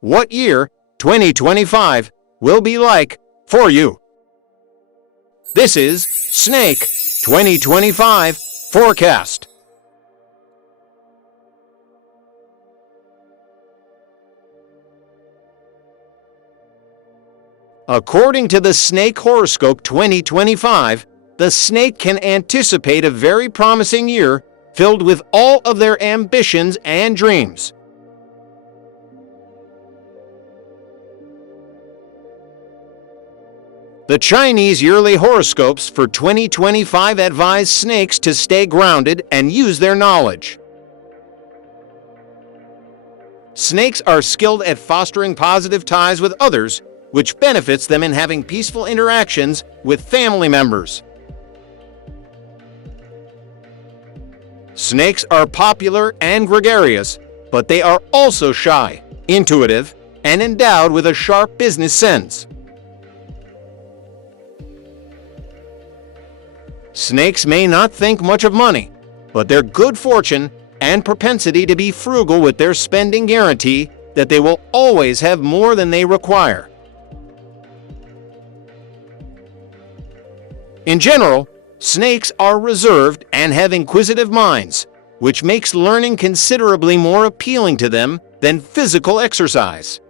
what year 2025 will be like for you. This is Snake 2025 Forecast. According to the Snake Horoscope 2025, the snake can anticipate a very promising year filled with all of their ambitions and dreams. The Chinese yearly horoscopes for 2025 advise snakes to stay grounded and use their knowledge. Snakes are skilled at fostering positive ties with others, which benefits them in having peaceful interactions with family members. Snakes are popular and gregarious, but they are also shy, intuitive, and endowed with a sharp business sense. Snakes may not think much of money, but their good fortune and propensity to be frugal with their spending guarantee that they will always have more than they require. In general, snakes are reserved and have inquisitive minds, which makes learning considerably more appealing to them than physical exercise.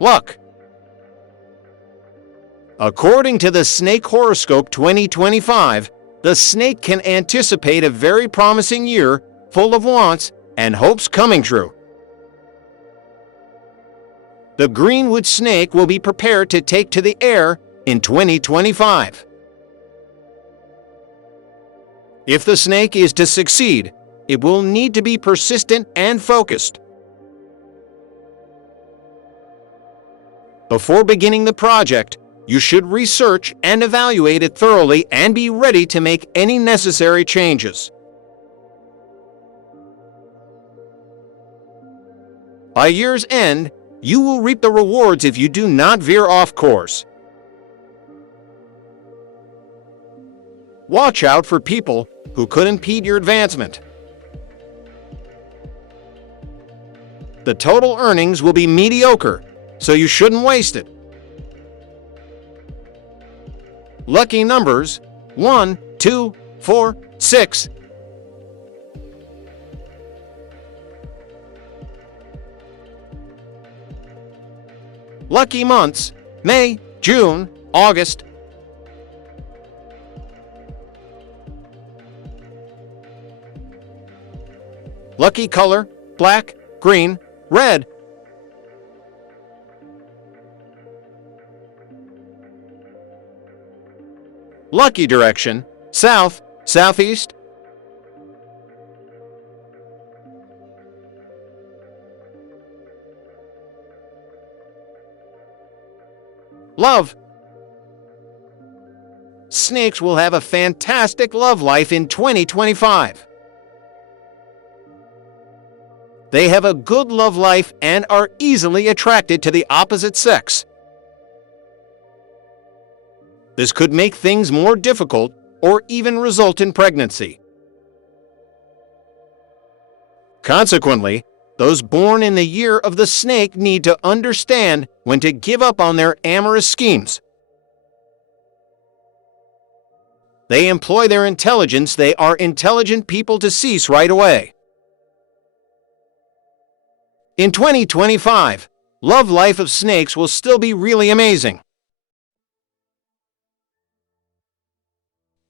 Luck. According to the Snake Horoscope 2025, the snake can anticipate a very promising year full of wants and hopes coming true. The greenwood snake will be prepared to take to the air in 2025. If the snake is to succeed, it will need to be persistent and focused. Before beginning the project, you should research and evaluate it thoroughly and be ready to make any necessary changes. By year's end, you will reap the rewards if you do not veer off course. Watch out for people who could impede your advancement. The total earnings will be mediocre, so you shouldn't waste it. Lucky numbers 1, 2, 4, 6. Lucky months: May, June, August. Lucky color: black, green, red. Lucky direction: south, southeast. Love. Snakes will have a fantastic love life in 2025. They have a good love life and are easily attracted to the opposite sex. This could make things more difficult or even result in pregnancy. Consequently, those born in the year of the snake need to understand when to give up on their amorous schemes. They employ their intelligence. They are intelligent people to cease right away. In 2025, love life of snakes will still be really amazing.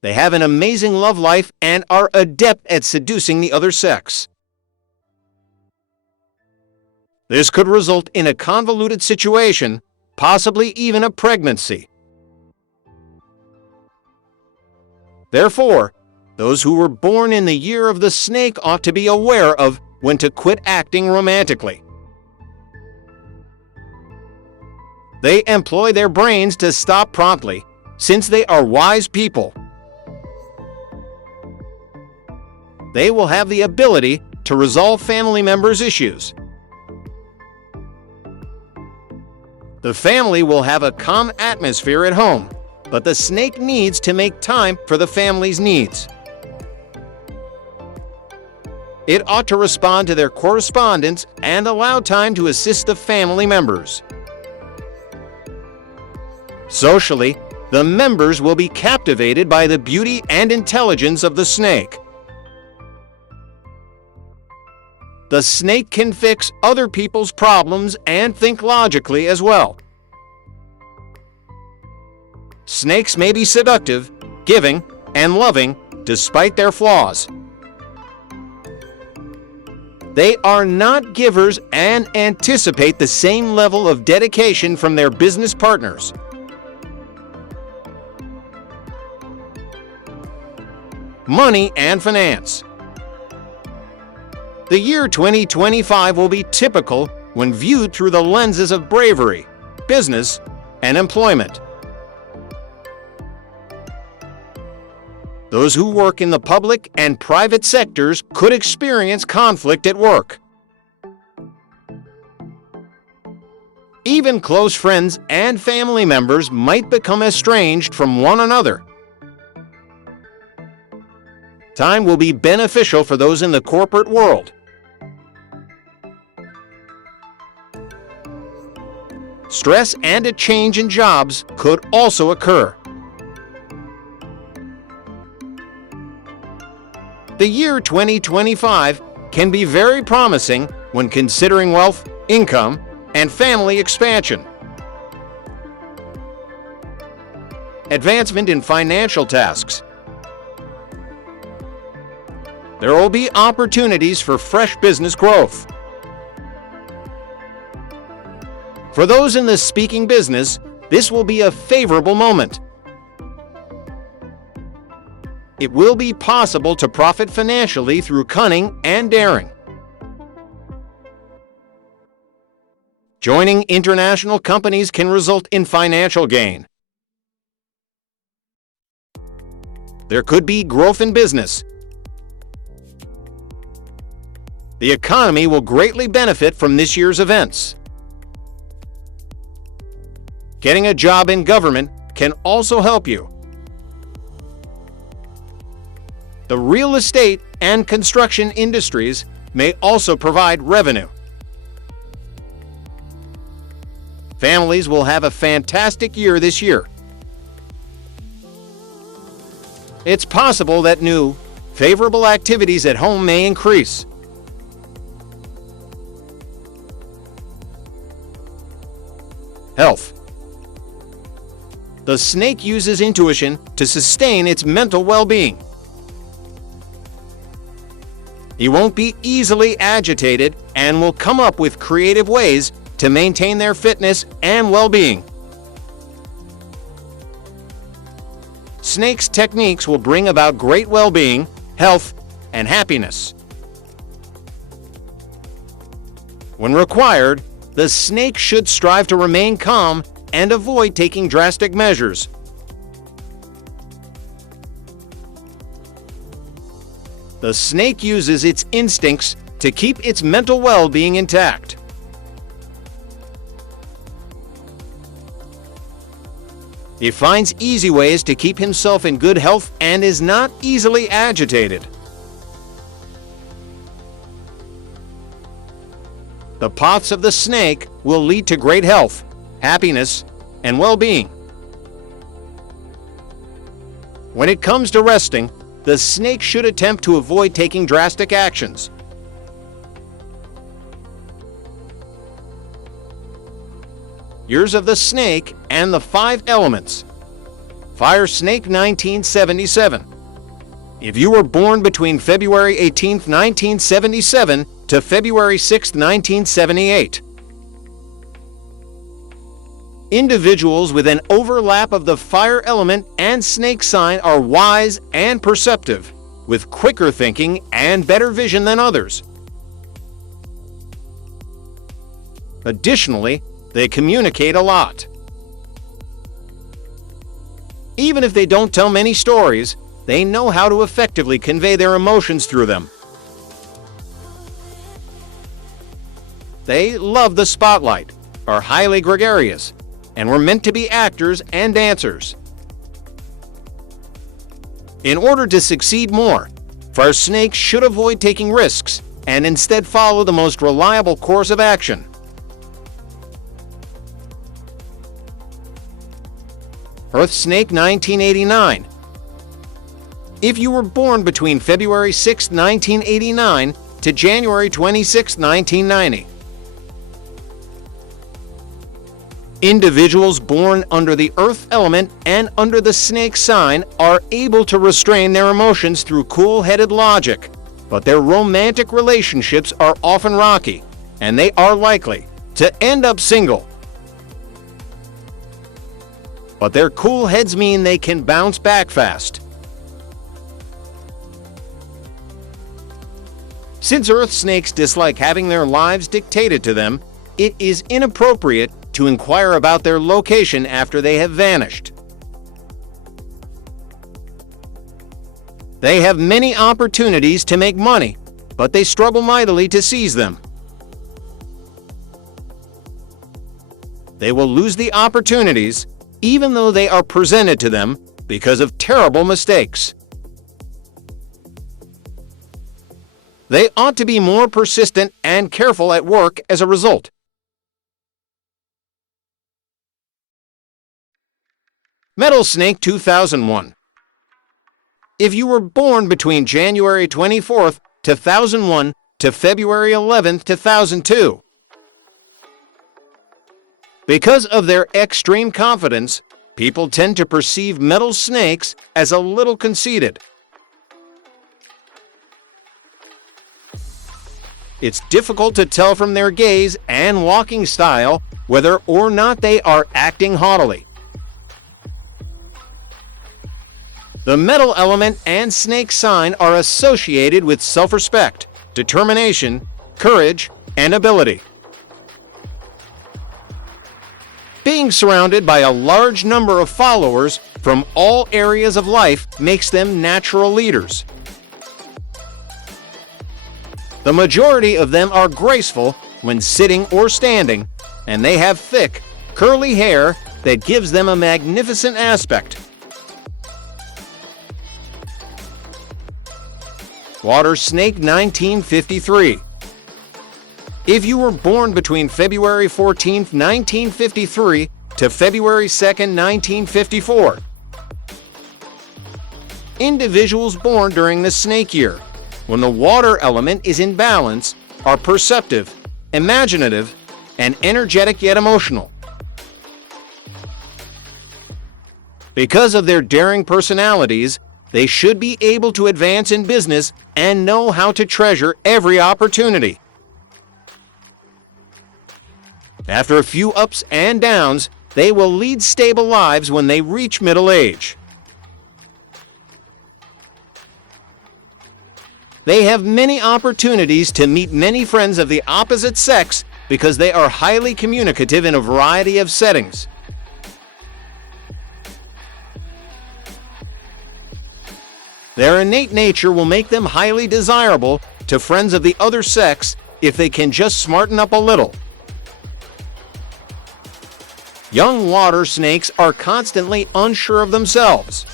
They have an amazing love life and are adept at seducing the other sex. This could result in a convoluted situation, possibly even a pregnancy. Therefore, those who were born in the year of the snake ought to be aware of when to quit acting romantically. They employ their brains to stop promptly, since they are wise people. They will have the ability to resolve family members' issues. The family will have a calm atmosphere at home, but the snake needs to make time for the family's needs. It ought to respond to their correspondence and allow time to assist the family members. Socially, the members will be captivated by the beauty and intelligence of the snake. The snake can fix other people's problems and think logically as well. Snakes may be seductive, giving, and loving despite their flaws. They are not givers and anticipate the same level of dedication from their business partners. Money and finance. The year 2025 will be typical when viewed through the lenses of bravery, business, and employment. Those who work in the public and private sectors could experience conflict at work. Even close friends and family members might become estranged from one another. Time will be beneficial for those in the corporate world. Stress and a change in jobs could also occur. The year 2025 can be very promising when considering wealth, income, and family expansion. Advancement in financial tasks. There will be opportunities for fresh business growth. For those in the speaking business, this will be a favorable moment. It will be possible to profit financially through cunning and daring. Joining international companies can result in financial gain. There could be growth in business. The economy will greatly benefit from this year's events. Getting a job in government can also help you. The real estate and construction industries may also provide revenue. Families will have a fantastic year this year. It's possible that new, favorable activities at home may increase. Health. The snake uses intuition to sustain its mental well-being. He won't be easily agitated and will come up with creative ways to maintain their fitness and well-being. Snake's techniques will bring about great well-being, health, and happiness. When required, the snake should strive to remain calm and avoid taking drastic measures. The snake uses its instincts to keep its mental well-being intact. He finds easy ways to keep himself in good health and is not easily agitated. The paths of the snake will lead to great health, happiness, and well-being. When it comes to resting, the snake should attempt to avoid taking drastic actions. Years of the Snake and the 5 Elements. Fire Snake 1977. If you were born between February 18, 1977 to February 6, 1978. Individuals with an overlap of the fire element and snake sign are wise and perceptive, with quicker thinking and better vision than others. Additionally, they communicate a lot. Even if they don't tell many stories, they know how to effectively convey their emotions through them. They love the spotlight, are highly gregarious, and were meant to be actors and dancers. In order to succeed more, Fire snakes should avoid taking risks and instead follow the most reliable course of action. Earth Snake 1989. If you were born between February 6, 1989 to January 26, 1990. Individuals born under the earth element and under the snake sign are able to restrain their emotions through cool-headed logic, but their romantic relationships are often rocky, and they are likely to end up single. But their cool heads mean they can bounce back fast. Since earth snakes dislike having their lives dictated to them, it is inappropriate to inquire about their location after they have vanished. They have many opportunities to make money, but they struggle mightily to seize them. They will lose the opportunities, even though they are presented to them, because of terrible mistakes. They ought to be more persistent and careful at work as a result. Metal Snake 2001. If you were born between January 24, 2001 to February 11, 2002. Because of their extreme confidence, people tend to perceive metal snakes as a little conceited. It's difficult to tell from their gaze and walking style whether or not they are acting haughtily. The metal element and snake sign are associated with self-respect, determination, courage, and ability. Being surrounded by a large number of followers from all areas of life makes them natural leaders. The majority of them are graceful when sitting or standing, and they have thick, curly hair that gives them a magnificent aspect. Water Snake 1953. If you were born between February 14, 1953 to February 2, 1954. Individuals born during the snake year, when the water element is in balance, are perceptive, imaginative, and energetic yet emotional. Because of their daring personalities, they should be able to advance in business and know how to treasure every opportunity. After a few ups and downs, they will lead stable lives when they reach middle age. They have many opportunities to meet many friends of the opposite sex because they are highly communicative in a variety of settings. Their innate nature will make them highly desirable to friends of the other sex if they can just smarten up a little. Young water snakes are constantly unsure of themselves.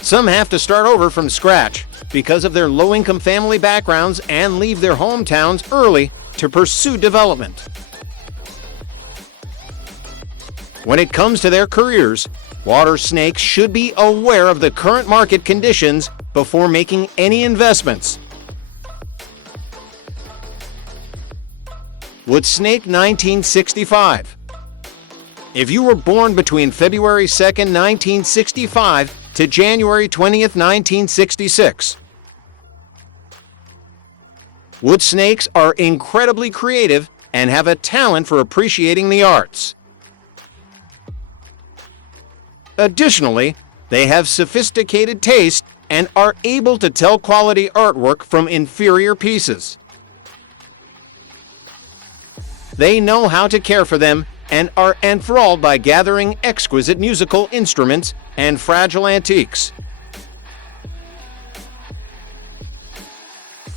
Some have to start over from scratch because of their low-income family backgrounds and leave their hometowns early to pursue development. When it comes to their careers, water snakes should be aware of the current market conditions before making any investments. Wood Snake 1965. If you were born between February 2, 1965 to January 20, 1966. Wood snakes are incredibly creative and have a talent for appreciating the arts. Additionally, they have sophisticated taste and are able to tell quality artwork from inferior pieces. They know how to care for them and are enthralled by gathering exquisite musical instruments and fragile antiques.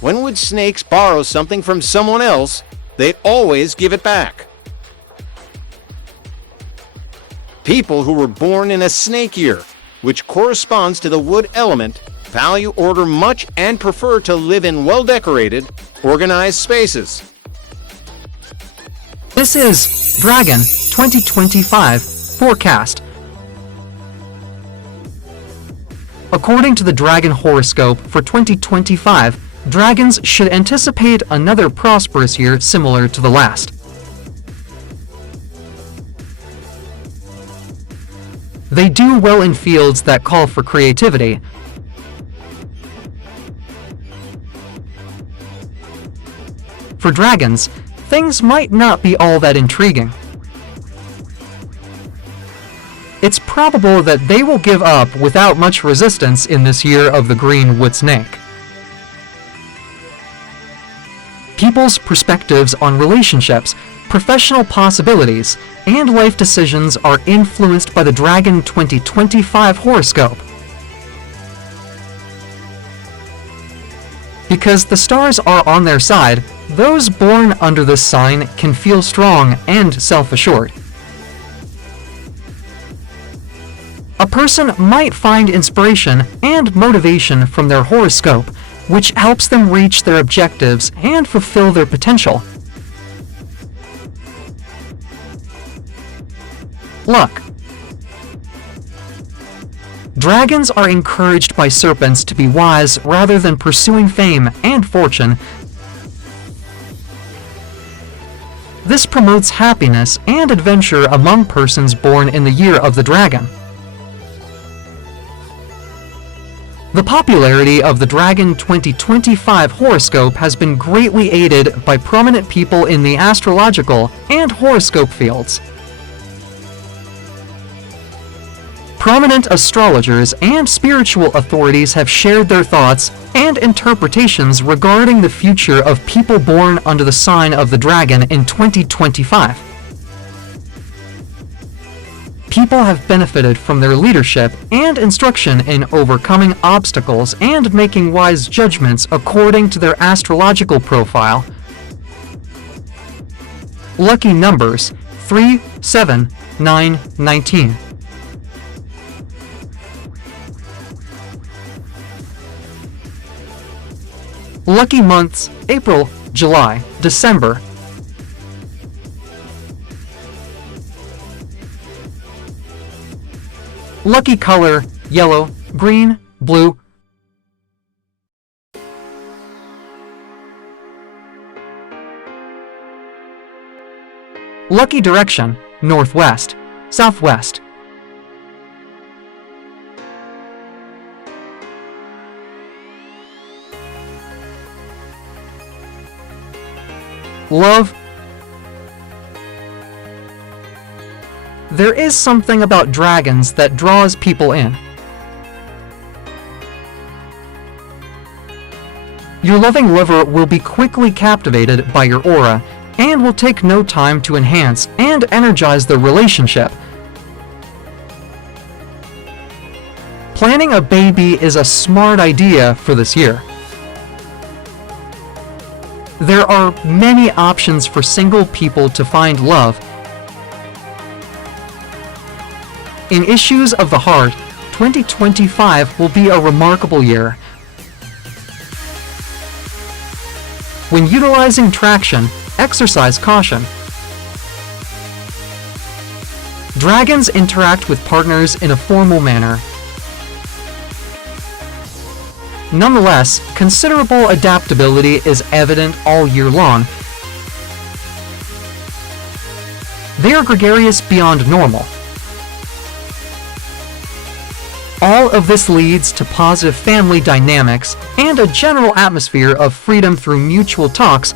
When wood snakes borrow something from someone else, they always give it back. People who were born in a snake year which corresponds to the wood element, value order much and prefer to live in well-decorated, organized spaces. This is Dragon 2025 forecast. According to the Dragon Horoscope for 2025, dragons should anticipate another prosperous year similar to the last. They do well in fields that call for creativity. For dragons, things might not be all that intriguing. It's probable that they will give up without much resistance in this year of the green wood snake. People's perspectives on relationships, professional possibilities, and life decisions are influenced by the Dragon 2025 horoscope. Because the stars are on their side, those born under this sign can feel strong and self-assured. A person might find inspiration and motivation from their horoscope, which helps them reach their objectives and fulfill their potential. Luck. Dragons are encouraged by serpents to be wise rather than pursuing fame and fortune. This promotes happiness and adventure among persons born in the year of the dragon. The popularity of the Dragon 2025 horoscope has been greatly aided by prominent people in the astrological and horoscope fields. Prominent astrologers and spiritual authorities have shared their thoughts and interpretations regarding the future of people born under the sign of the dragon in 2025. People have benefited from their leadership and instruction in overcoming obstacles and making wise judgments according to their astrological profile. Lucky numbers 3, 7, 9, 19. Lucky months April, July, December. Lucky color yellow, green, blue. Lucky direction northwest, southwest. Love. There is something about dragons that draws people in. Your loving lover will be quickly captivated by your aura and will take no time to enhance and energize the relationship. Planning a baby is a smart idea for this year. There are many options for single people to find love. In issues of the heart, 2025 will be a remarkable year. When utilizing traction, exercise caution. Dragons interact with partners in a formal manner. Nonetheless, considerable adaptability is evident all year long. They are gregarious beyond normal. All of this leads to positive family dynamics and a general atmosphere of freedom through mutual talks.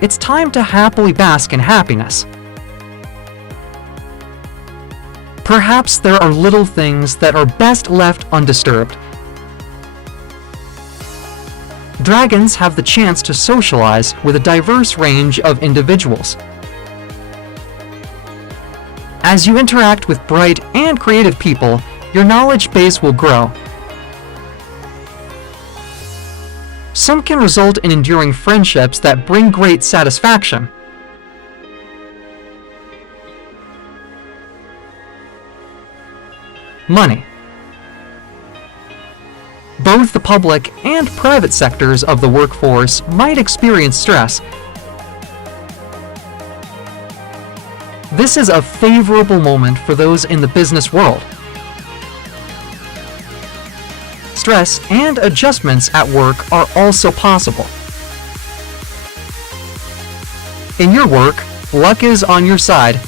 It's time to happily bask in happiness. Perhaps there are little things that are best left undisturbed. Dragons have the chance to socialize with a diverse range of individuals. As you interact with bright and creative people, your knowledge base will grow. Some can result in enduring friendships that bring great satisfaction. Money. Both the public and private sectors of the workforce might experience stress. This is a favorable moment for those in the business world. Stress and adjustments at work are also possible. In your work, luck is on your side.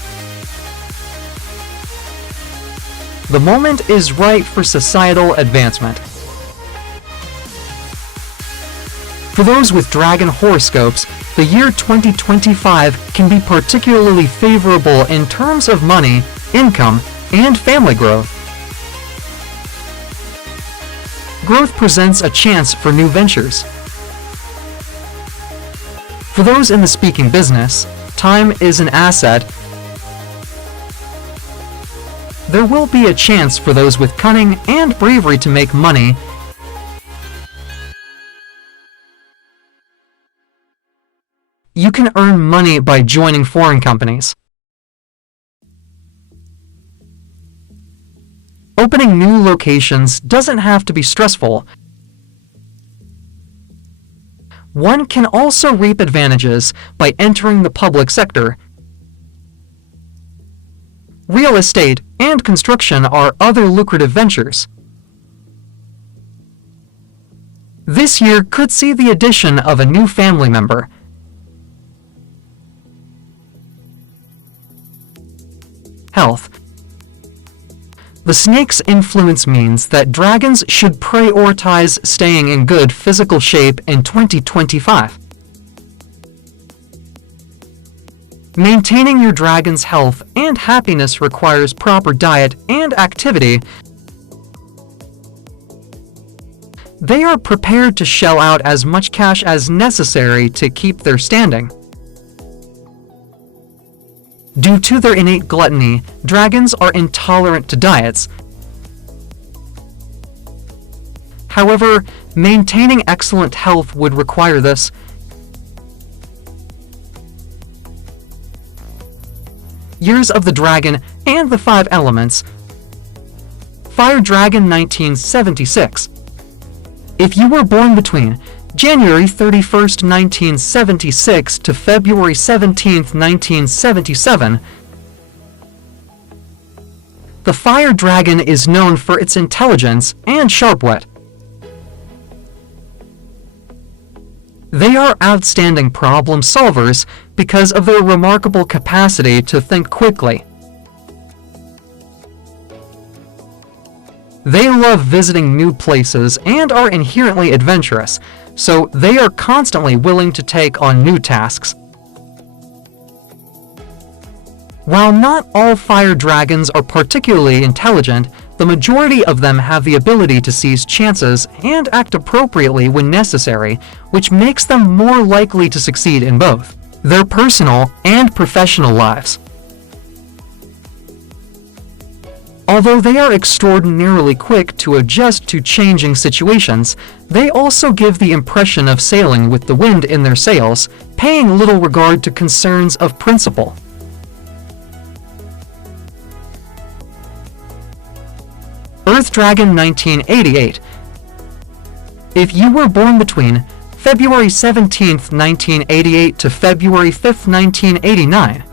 The moment is right for societal advancement. For those with dragon horoscopes, the year 2025 can be particularly favorable in terms of money, income, and family growth. Growth presents a chance for new ventures. For those in the speaking business, time is an asset. There will be a chance for those with cunning and bravery to make money. You can earn money by joining foreign companies. Opening new locations doesn't have to be stressful. One can also reap advantages by entering the public sector. Real estate and construction are other lucrative ventures. This year could see the addition of a new family member. Health. The snake's influence means that dragons should prioritize staying in good physical shape in 2025. Maintaining your dragon's health and happiness requires proper diet and activity. They are prepared to shell out as much cash as necessary to keep their standing. Due to their innate gluttony, dragons are intolerant to diets. However, maintaining excellent health would require this. Years of the Dragon and the Five Elements. Fire Dragon 1976. If you were born between January 31st, 1976 to February 17th, 1977, the Fire Dragon is known for its intelligence and sharp wit. They are outstanding problem solvers because of their remarkable capacity to think quickly. They love visiting new places and are inherently adventurous, so they are constantly willing to take on new tasks. While not all fire dragons are particularly intelligent, the majority of them have the ability to seize chances and act appropriately when necessary, which makes them more likely to succeed in both their personal and professional lives. Although they are extraordinarily quick to adjust to changing situations, they also give the impression of sailing with the wind in their sails, paying little regard to concerns of principle. Earth Dragon 1988. If you were born between February 17th, 1988 to February 5th, 1989,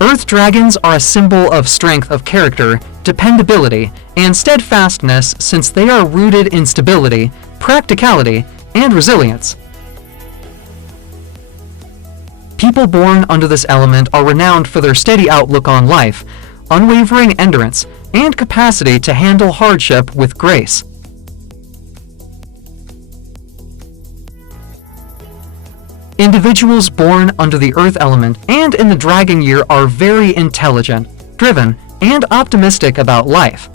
Earth Dragons are a symbol of strength of character, dependability, and steadfastness since they are rooted in stability, practicality, and resilience. People born under this element are renowned for their steady outlook on life, unwavering endurance, and capacity to handle hardship with grace. Individuals born under the earth element and in the dragon year are very intelligent, driven, and optimistic about life.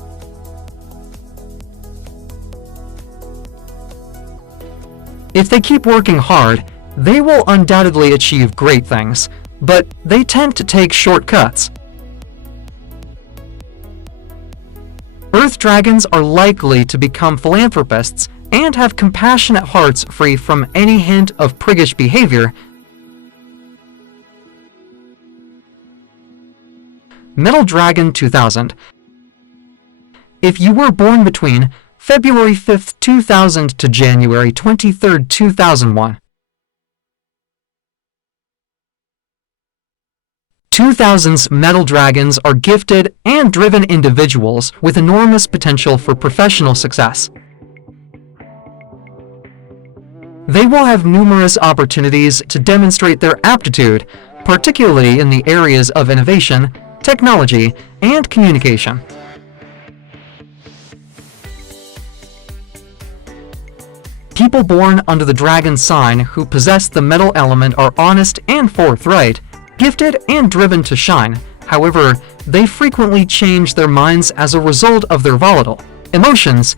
If they keep working hard, they will undoubtedly achieve great things, but they tend to take shortcuts. Earth dragons are likely to become philanthropists and have compassionate hearts free from any hint of priggish behavior. Metal Dragon 2000. If you were born between February 5th, 2000 to January 23rd, 2001. 2000's Metal Dragons are gifted and driven individuals with enormous potential for professional success. They will have numerous opportunities to demonstrate their aptitude, particularly in the areas of innovation, technology, and communication. People born under the dragon sign who possess the metal element are honest and forthright, gifted and driven to shine. However, they frequently change their minds as a result of their volatile emotions.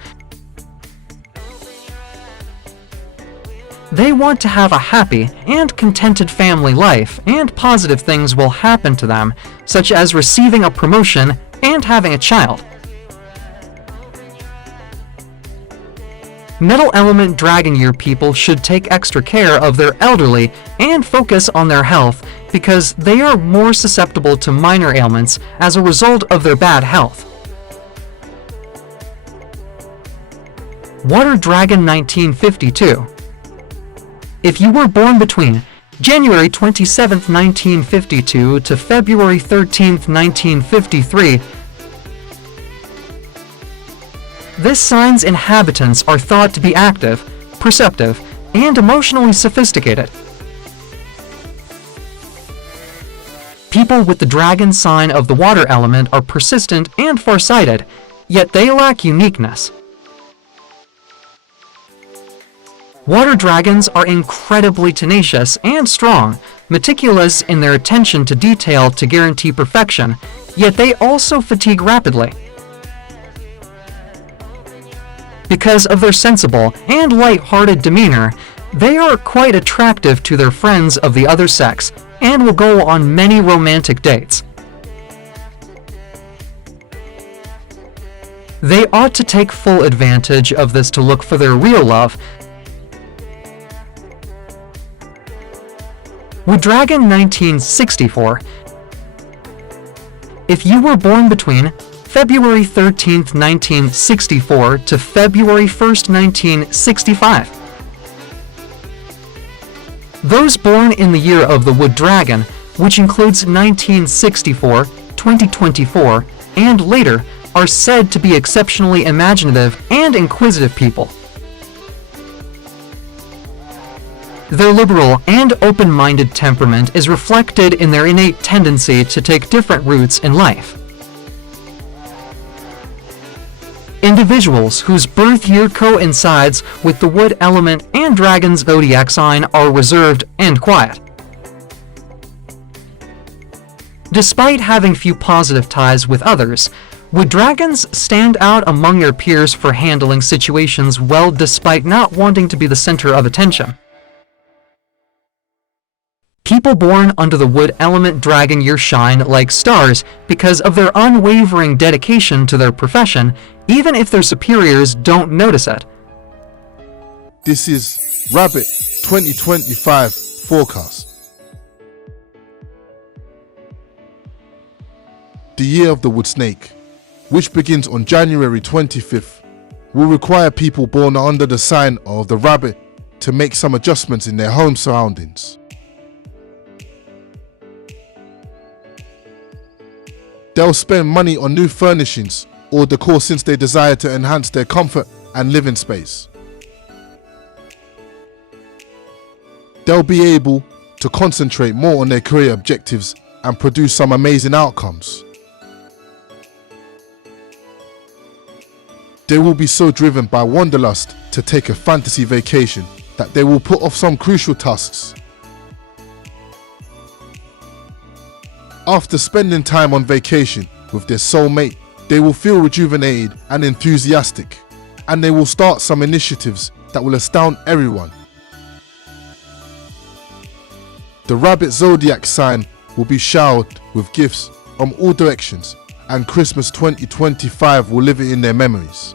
They want to have a happy and contented family life, and positive things will happen to them, such as receiving a promotion and having a child. Metal Element Dragon Year people should take extra care of their elderly and focus on their health because they are more susceptible to minor ailments as a result of their bad health. Water Dragon 1952. If you were born between January 27, 1952 to February 13, 1953, this sign's inhabitants are thought to be active, perceptive, and emotionally sophisticated. People with the dragon sign of the water element are persistent and farsighted, yet they lack uniqueness. Water dragons are incredibly tenacious and strong, meticulous in their attention to detail to guarantee perfection, yet they also fatigue rapidly. Because of their sensible and light-hearted demeanor, they are quite attractive to their friends of the other sex and will go on many romantic dates. They ought to take full advantage of this to look for their real love. Wood Dragon 1964. If you were born between February 13, 1964 to February 1, 1965. Those born in the year of the Wood Dragon, which includes 1964, 2024, and later, are said to be exceptionally imaginative and inquisitive people. Their liberal and open-minded temperament is reflected in their innate tendency to take different routes in life. Individuals whose birth year coincides with the wood element and dragon's zodiac sign are reserved and quiet. Despite having few positive ties with others, wood dragons stand out among their peers for handling situations well despite not wanting to be the center of attention. People born under the wood element dragon year shine like stars because of their unwavering dedication to their profession, even if their superiors don't notice it. This is Rabbit 2025 forecast. The year of the wood snake, which begins on January 25th, will require people born under the sign of the rabbit to make some adjustments in their home surroundings. They'll spend money on new furnishings or decor since they desire to enhance their comfort and living space. They'll be able to concentrate more on their career objectives and produce some amazing outcomes. They will be so driven by wanderlust to take a fantasy vacation that they will put off some crucial tasks. After spending time on vacation with their soulmate, they will feel rejuvenated and enthusiastic, and they will start some initiatives that will astound everyone. The rabbit zodiac sign will be showered with gifts from all directions, and Christmas 2025 will live in their memories.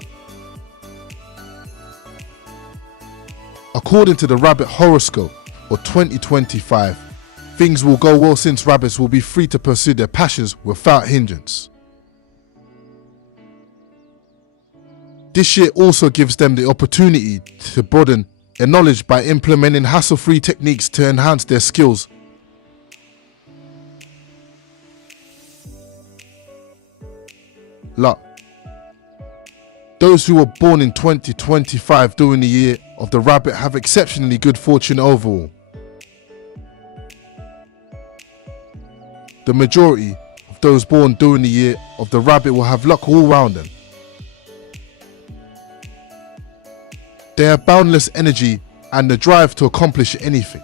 According to the Rabbit Horoscope for 2025, Things will go well since rabbits will be free to pursue their passions without hindrance. This year also gives them the opportunity to broaden their knowledge by implementing hassle-free techniques to enhance their skills. Luck. Those who were born in 2025 during the year of the rabbit have exceptionally good fortune overall. The majority of those born during the year of the rabbit will have luck all around them. They have boundless energy and the drive to accomplish anything.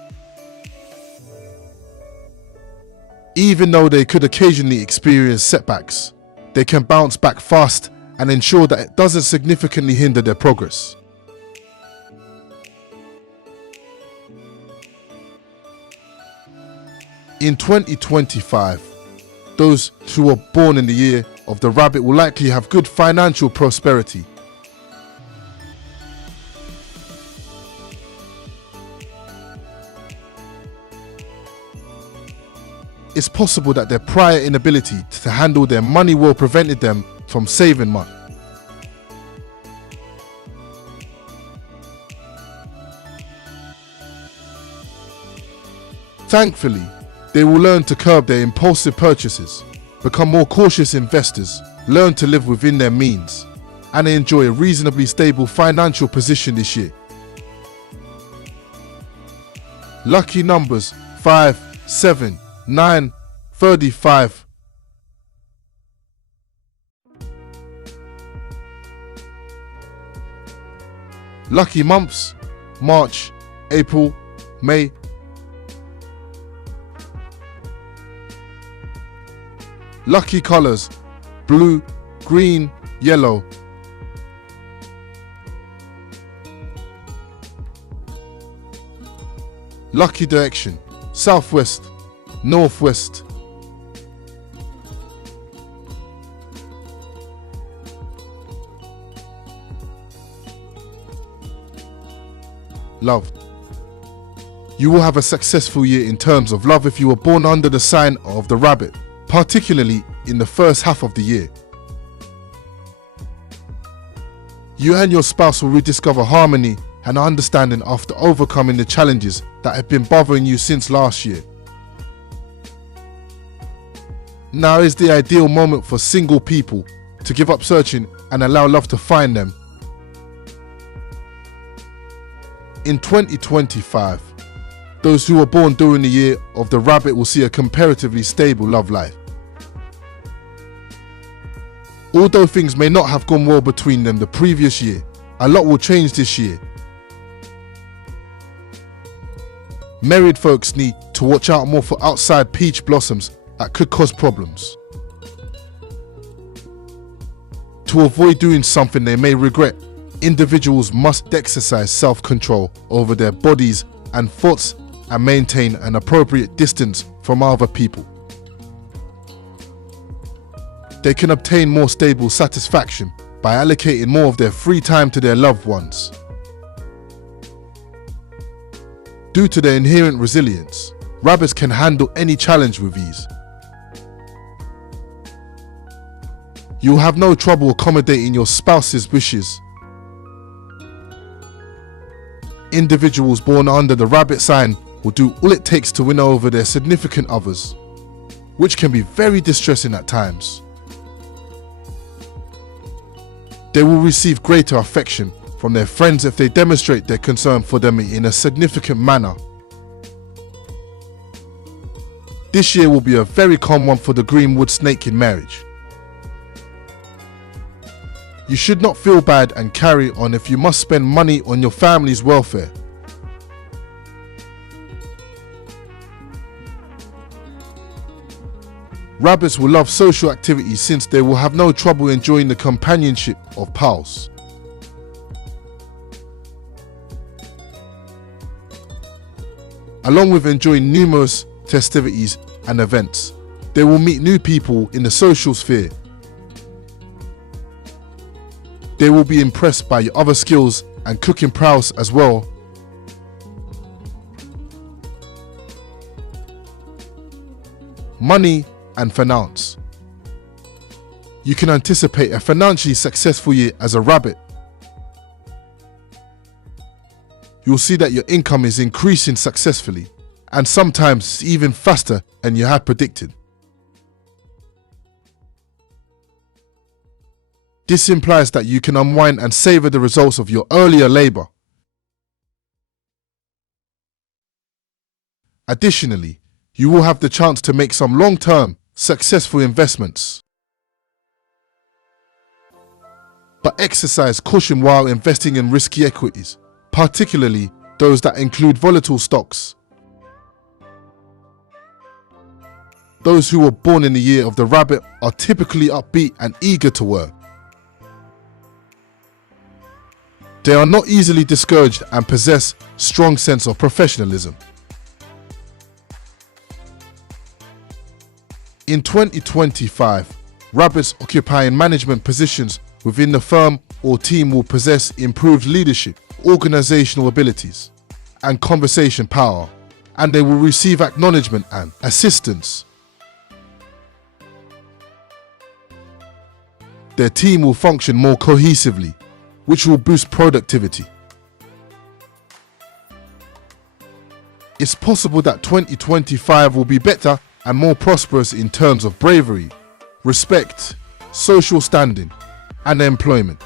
Even though they could occasionally experience setbacks, they can bounce back fast and ensure that it doesn't significantly hinder their progress. In 2025, those who were born in the year of the rabbit will likely have good financial prosperity. It's possible that their prior inability to handle their money well prevented them from saving money. Thankfully, they will learn to curb their impulsive purchases, become more cautious investors, learn to live within their means, and enjoy a reasonably stable financial position this year. Lucky numbers 5, 7, 9, 35. Lucky months: March, April, May. Lucky colors: blue, green, yellow. Lucky direction: southwest, northwest. Love. You will have a successful year in terms of love if you were born under the sign of the rabbit, particularly in the first half of the year. You and your spouse will rediscover harmony and understanding after overcoming the challenges that have been bothering you since last year. Now is the ideal moment for single people to give up searching and allow love to find them. In 2025, those who were born during the year of the rabbit will see a comparatively stable love life. Although things may not have gone well between them the previous year, a lot will change this year. Married folks need to watch out more for outside peach blossoms that could cause problems. To avoid doing something they may regret, individuals must exercise self-control over their bodies and thoughts and maintain an appropriate distance from other people. They can obtain more stable satisfaction by allocating more of their free time to their loved ones. Due to their inherent resilience, rabbits can handle any challenge with ease. You will have no trouble accommodating your spouse's wishes. Individuals born under the rabbit sign will do all it takes to win over their significant others, which can be very distressing at times. They will receive greater affection from their friends if they demonstrate their concern for them in a significant manner. This year will be a very calm one for the greenwood snake in marriage. You should not feel bad and carry on if you must spend money on your family's welfare. Rabbits will love social activities since they will have no trouble enjoying the companionship of pals. Along with enjoying numerous festivities and events, they will meet new people in the social sphere. They will be impressed by your other skills and cooking prowess as well. money, and finance. You can anticipate a financially successful year as a rabbit. You'll see that your income is increasing successfully, and sometimes even faster than you had predicted. This implies that you can unwind and savor the results of your earlier labor. Additionally, you will have the chance to make some long-term, successful investments. But exercise caution while investing in risky equities, particularly those that include volatile stocks. Those who were born in the year of the rabbit are typically upbeat and eager to work. They are not easily discouraged and possess a strong sense of professionalism. In 2025, rabbits occupying management positions within the firm or team will possess improved leadership, organizational abilities, and conversation power, and they will receive acknowledgement and assistance. Their team will function more cohesively, which will boost productivity. It's possible that 2025 will be better and more prosperous in terms of bravery, respect, social standing, and employment.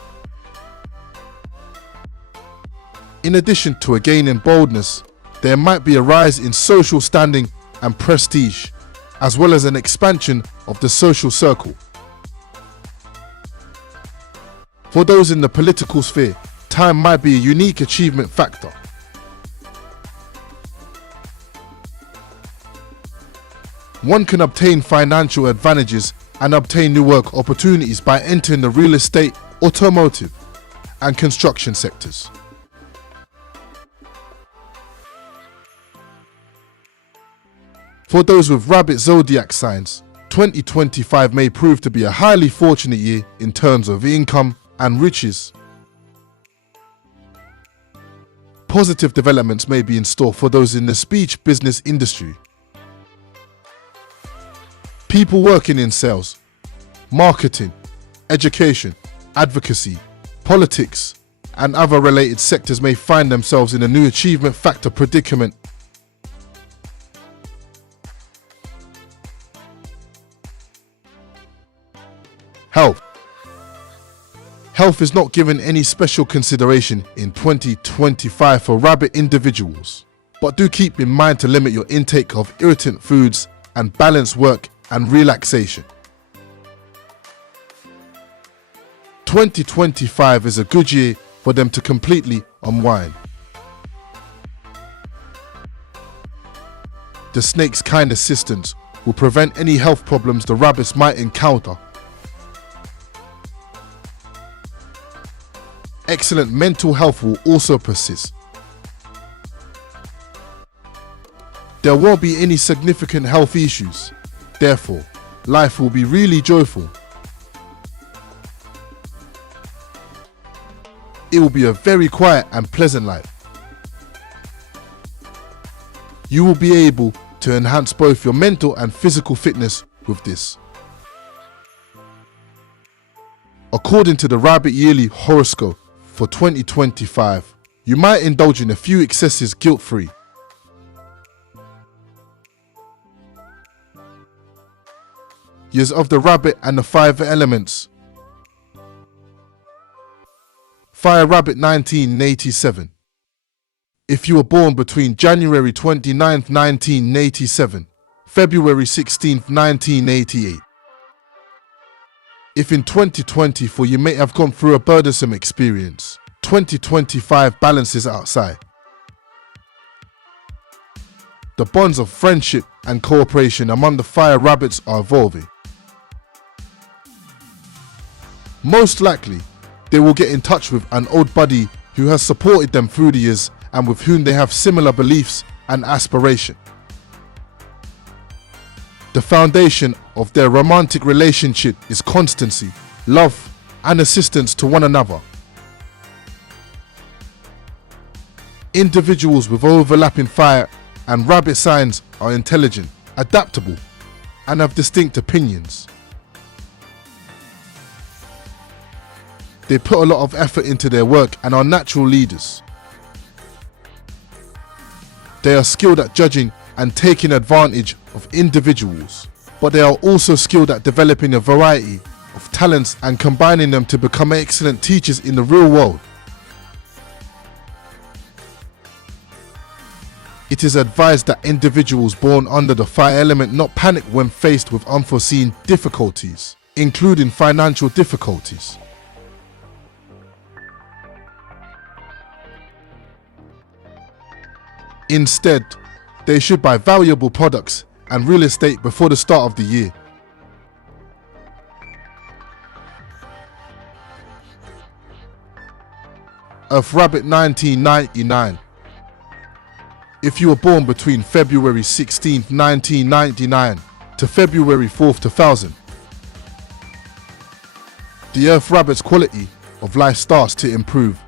In addition to a gain in boldness, there might be a rise in social standing and prestige, as well as an expansion of the social circle. For those in the political sphere, time might be a unique achievement factor. One can obtain financial advantages and obtain new work opportunities by entering the real estate, automotive, and construction sectors. For those with rabbit zodiac signs, 2025 may prove to be a highly fortunate year in terms of income and riches. Positive developments may be in store for those in the speech business industry. People working in sales, marketing, education, advocacy, politics, and other related sectors may find themselves in a new achievement factor predicament. Health. Health is not given any special consideration in 2025 for rabbit individuals, but do keep in mind to limit your intake of irritant foods and balance work and relaxation. 2025 is a good year for them to completely unwind. The snake's kind assistance will prevent any health problems the rabbits might encounter. Excellent mental health will also persist. There won't be any significant health issues. Therefore, life will be really joyful. It will be a very quiet and pleasant life. You will be able to enhance both your mental and physical fitness with this. According to the Rabbit Yearly Horoscope for 2025, you might indulge in a few excesses guilt-free. Years of the Rabbit and the 5 Elements. Fire Rabbit 1987. If you were born between January 29th, 1987, February 16th, 1988. If in 2024 you may have gone through a burdensome experience, 2025 balances outside. The bonds of friendship and cooperation among the fire rabbits are evolving. Most likely, they will get in touch with an old buddy who has supported them through the years and with whom they have similar beliefs and aspiration. The foundation of their romantic relationship is constancy, love, and assistance to one another. Individuals with overlapping fire and rabbit signs are intelligent, adaptable, and have distinct opinions. They put a lot of effort into their work and are natural leaders. They are skilled at judging and taking advantage of individuals, but they are also skilled at developing a variety of talents and combining them to become excellent teachers in the real world. It is advised that individuals born under the fire element not panic when faced with unforeseen difficulties, including financial difficulties. Instead, they should buy valuable products and real estate before the start of the year. Earth Rabbit 1999. If you were born between February 16, 1999 to February 4, 2000, the Earth Rabbit's quality of life starts to improve.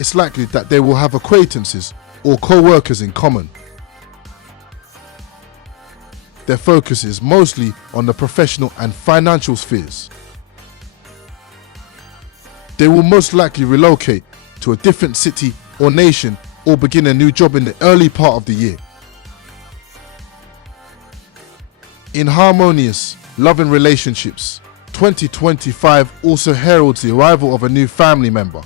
It's likely that they will have acquaintances or co-workers in common. Their focus is mostly on the professional and financial spheres. They will most likely relocate to a different city or nation or begin a new job in the early part of the year. In harmonious, loving relationships, 2025 also heralds the arrival of a new family member.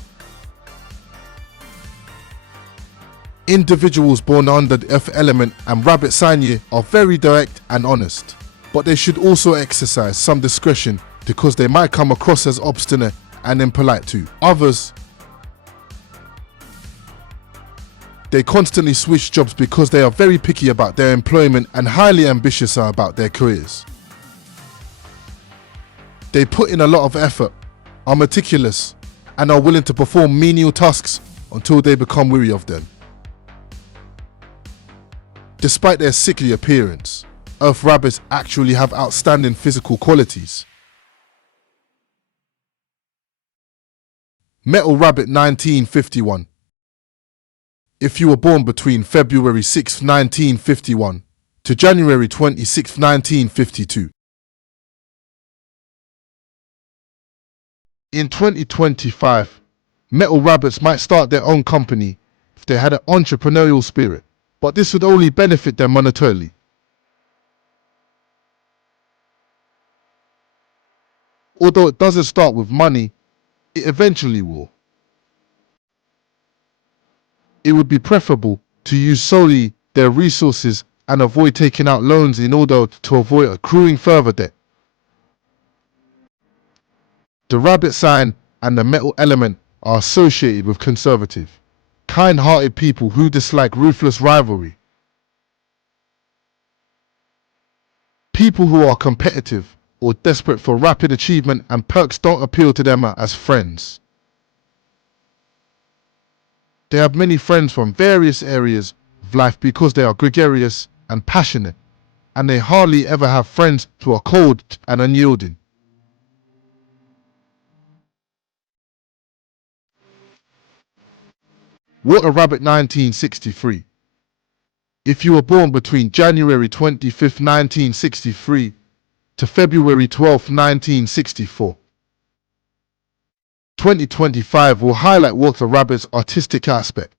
Individuals born under the earth element and rabbit sign year are very direct and honest, but they should also exercise some discretion because they might come across as obstinate and impolite to others. They constantly switch jobs because they are very picky about their employment and highly ambitious about their careers. They put in a lot of effort, are meticulous, and are willing to perform menial tasks until they become weary of them. Despite their sickly appearance, Earth Rabbits actually have outstanding physical qualities. Metal Rabbit 1951. If you were born between February 6, 1951 to January 26, 1952. In 2025, Metal Rabbits might start their own company if they had an entrepreneurial spirit, but this would only benefit them monetarily. Although it doesn't start with money, it eventually will. It would be preferable to use solely their resources and avoid taking out loans in order to avoid accruing further debt. The rabbit sign and the metal element are associated with conservative, kind-hearted people who dislike ruthless rivalry. People who are competitive or desperate for rapid achievement and perks don't appeal to them as friends. They have many friends from various areas of life because they are gregarious and passionate, and they hardly ever have friends who are cold and unyielding. Water Rabbit 1963. If you were born between January 25, 1963 to February 12, 1964, 2025 will highlight Water Rabbit's artistic aspect.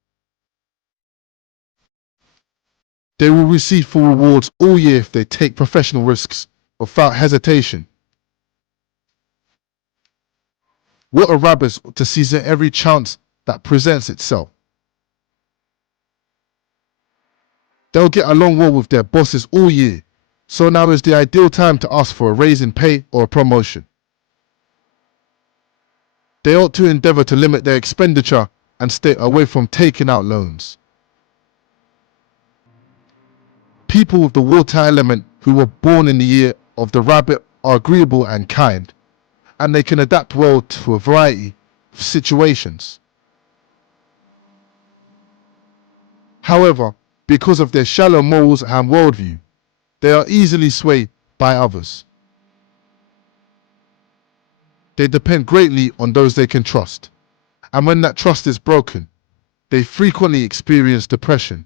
They will receive full rewards all year if they take professional risks without hesitation. Water Rabbits ought to seize every chance that presents itself. They'll get along well with their bosses all year, so now is the ideal time to ask for a raise in pay or a promotion. They ought to endeavor to limit their expenditure and stay away from taking out loans. People with the water element who were born in the year of the rabbit are agreeable and kind, and they can adapt well to a variety of situations. However, because of their shallow morals and worldview, they are easily swayed by others. They depend greatly on those they can trust, and when that trust is broken, they frequently experience depression.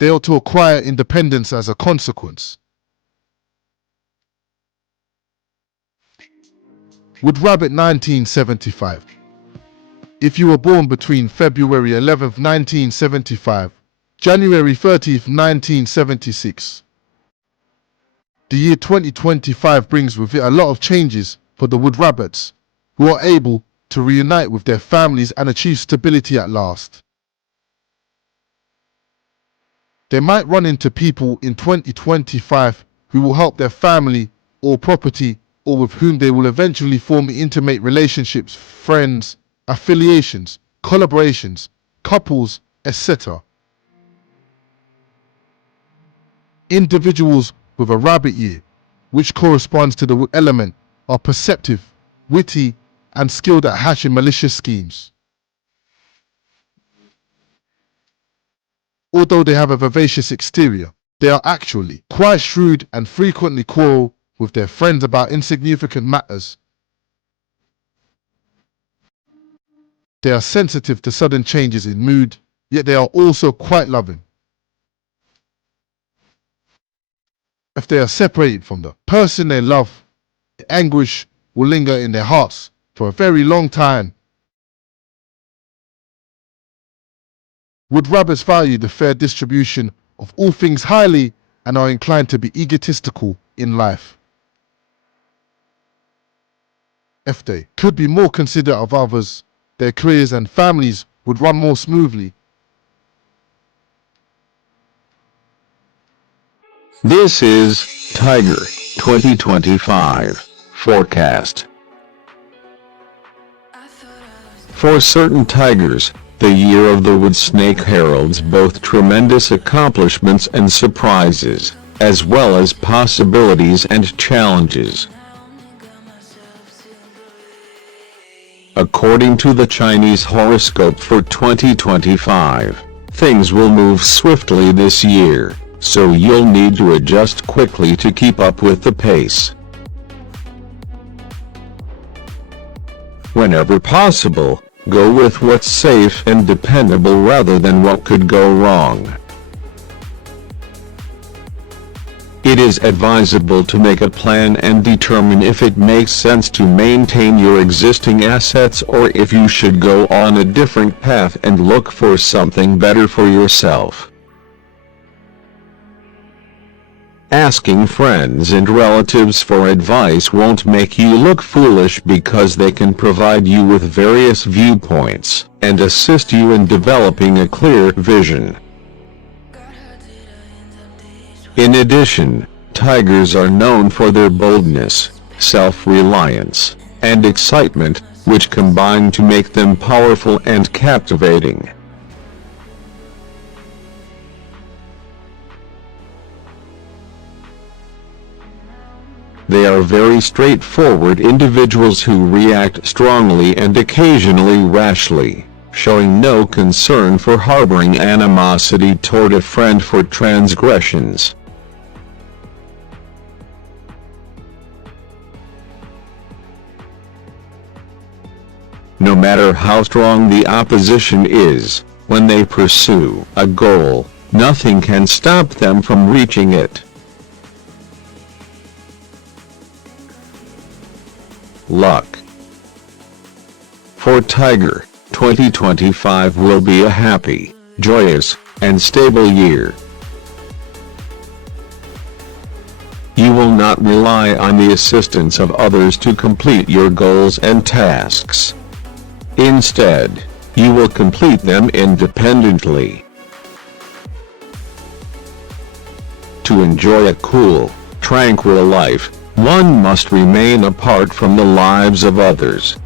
They ought to acquire independence as a consequence. Wood Rabbit 1975. If you were born between February 11th, 1975, January 30th, 1976, the year 2025 brings with it a lot of changes for the Wood Rabbits, who are able to reunite with their families and achieve stability at last. They might run into people in 2025 who will help their family or property, or with whom they will eventually form intimate relationships, friends, affiliations, collaborations, couples, etc. Individuals with a rabbit year, which corresponds to the wood element, are perceptive, witty, and skilled at hatching malicious schemes. Although they have a vivacious exterior, they are actually quite shrewd and frequently quarrel with their friends about insignificant matters. They are sensitive to sudden changes in mood, yet they are also quite loving. If they are separated from the person they love, the anguish will linger in their hearts for a very long time. Wood Rabbits value the fair distribution of all things highly and are inclined to be egotistical in life. If they could be more considerate of others, their careers and families would run more smoothly. This is Tiger 2025 forecast. For certain tigers, the year of the wood snake heralds both tremendous accomplishments and surprises, as well as possibilities and challenges. According to the Chinese horoscope for 2025, things will move swiftly this year, so you'll need to adjust quickly to keep up with the pace. Whenever possible, go with what's safe and dependable rather than what could go wrong. It is advisable to make a plan and determine if it makes sense to maintain your existing assets or if you should go on a different path and look for something better for yourself. Asking friends and relatives for advice won't make you look foolish because they can provide you with various viewpoints and assist you in developing a clear vision. In addition, tigers are known for their boldness, self-reliance, and excitement, which combine to make them powerful and captivating. They are very straightforward individuals who react strongly and occasionally rashly, showing no concern for harboring animosity toward a friend for transgressions. No matter how strong the opposition is, when they pursue a goal, nothing can stop them from reaching it. Luck. For Tiger, 2025 will be a happy, joyous, and stable year. You will not rely on the assistance of others to complete your goals and tasks. Instead, you will complete them independently. To enjoy a cool, tranquil life, one must remain apart from the lives of others.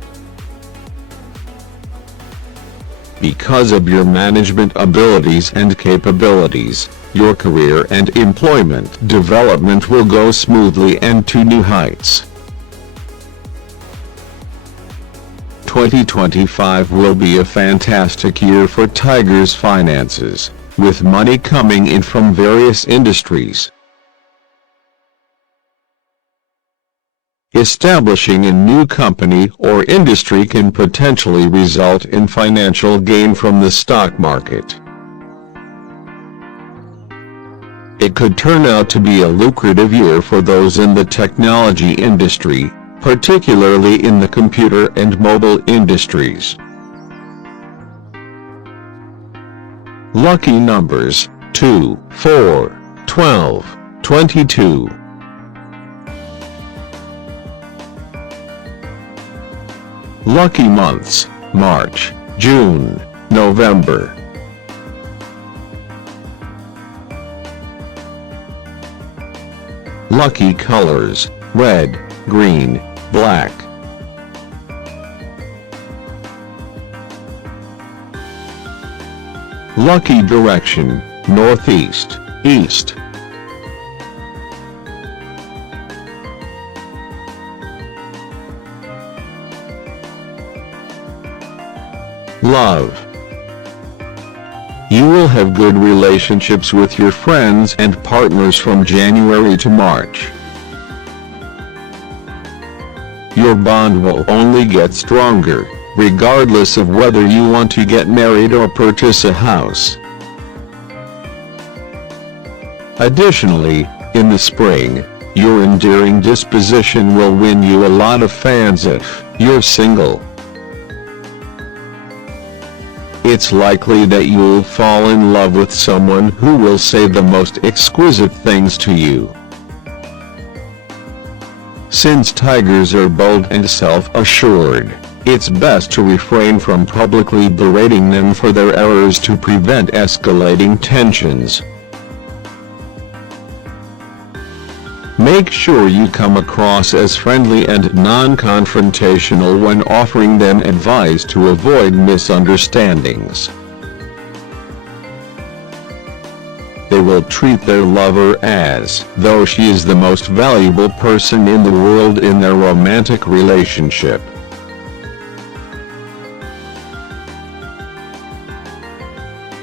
Because of your management abilities and capabilities, your career and employment development will go smoothly and to new heights. 2025 will be a fantastic year for Tiger's finances, with money coming in from various industries. Establishing a new company or industry can potentially result in financial gain from the stock market. It could turn out to be a lucrative year for those in the technology industry, particularly in the computer and mobile industries. Lucky numbers: 2, 4, 12, 22. Lucky months: March, June, November. Lucky colors: red, green, black. Lucky direction: northeast, east. Love. You will have good relationships with your friends and partners from January to March. Your bond will only get stronger, regardless of whether you want to get married or purchase a house. Additionally, in the spring, your endearing disposition will win you a lot of fans if you're single. It's likely that you'll fall in love with someone who will say the most exquisite things to you. Since tigers are bold and self-assured, it's best to refrain from publicly berating them for their errors to prevent escalating tensions. Make sure you come across as friendly and non-confrontational when offering them advice to avoid misunderstandings. They will treat their lover as though she is the most valuable person in the world in their romantic relationship.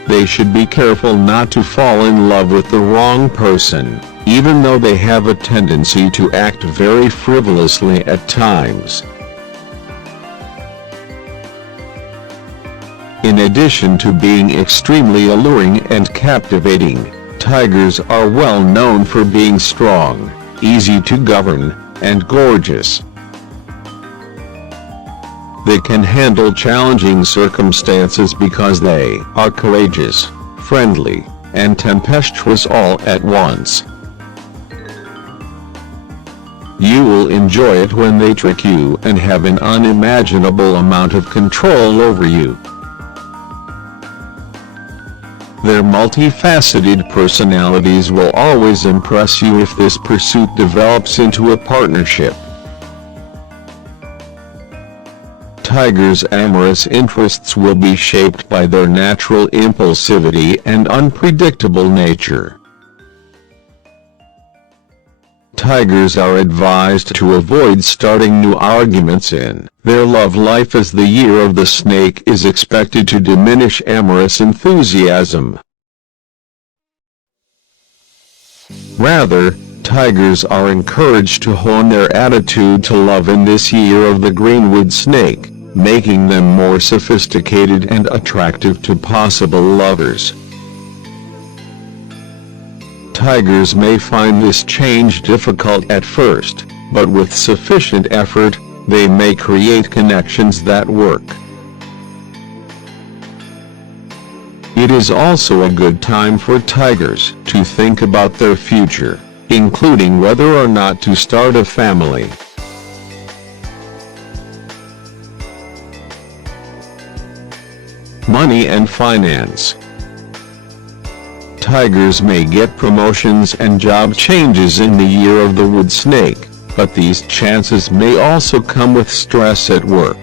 They should be careful not to fall in love with the wrong person, even though they have a tendency to act very frivolously at times. In addition to being extremely alluring and captivating, tigers are well known for being strong, easy to govern, and gorgeous. They can handle challenging circumstances because they are courageous, friendly, and tempestuous all at once. You will enjoy it when they trick you and have an unimaginable amount of control over you. Their multifaceted personalities will always impress you if this pursuit develops into a partnership. Tigers' amorous interests will be shaped by their natural impulsivity and unpredictable nature. Tigers are advised to avoid starting new arguments in their love life as the year of the snake is expected to diminish amorous enthusiasm. Rather, tigers are encouraged to hone their attitude to love in this year of the greenwood snake, making them more sophisticated and attractive to possible lovers. Tigers may find this change difficult at first, but with sufficient effort, they may create connections that work. It is also a good time for tigers to think about their future, including whether or not to start a family. Money and finance. Tigers may get promotions and job changes in the year of the wood snake, but these chances may also come with stress at work.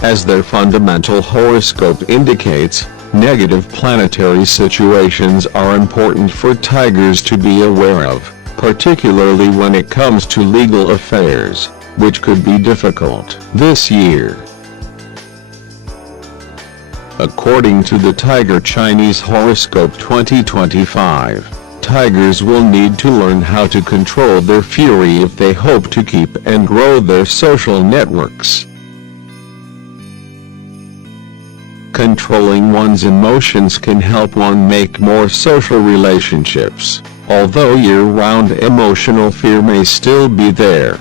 As their fundamental horoscope indicates, negative planetary situations are important for tigers to be aware of, particularly when it comes to legal affairs, which could be difficult this year. According to the Tiger Chinese Horoscope 2025, tigers will need to learn how to control their fury if they hope to keep and grow their social networks. Controlling one's emotions can help one make more social relationships, although year-round emotional fear may still be there.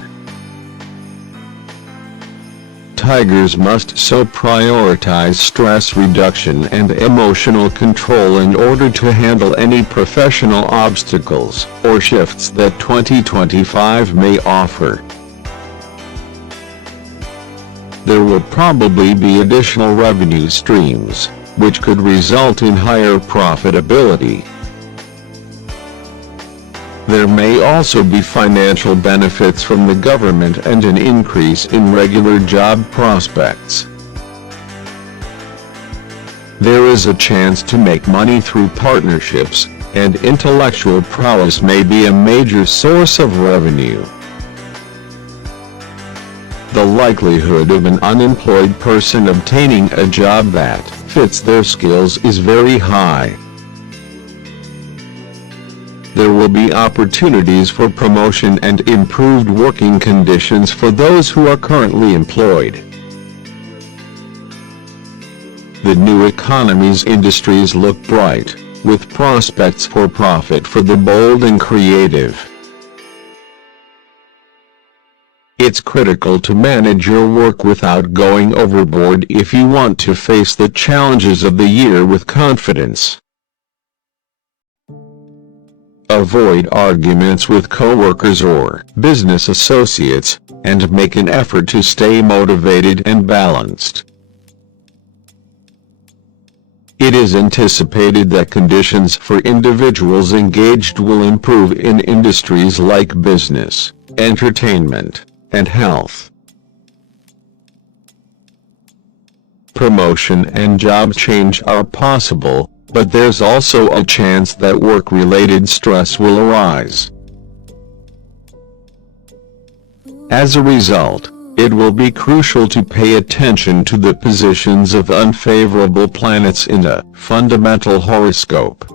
Tigers must so prioritize stress reduction and emotional control in order to handle any professional obstacles or shifts that 2025 may offer. There will probably be additional revenue streams, which could result in higher profitability. There may also be financial benefits from the government and an increase in regular job prospects. There is a chance to make money through partnerships, and intellectual prowess may be a major source of revenue. The likelihood of an unemployed person obtaining a job that fits their skills is very high. There will be opportunities for promotion and improved working conditions for those who are currently employed. The new economy's industries look bright, with prospects for profit for the bold and creative. It's critical to manage your work without going overboard if you want to face the challenges of the year with confidence. Avoid arguments with coworkers or business associates, and make an effort to stay motivated and balanced. It is anticipated that conditions for individuals engaged will improve in industries like business, entertainment, and health. Promotion and job change are possible, but there's also a chance that work-related stress will arise. As a result, it will be crucial to pay attention to the positions of unfavorable planets in a fundamental horoscope.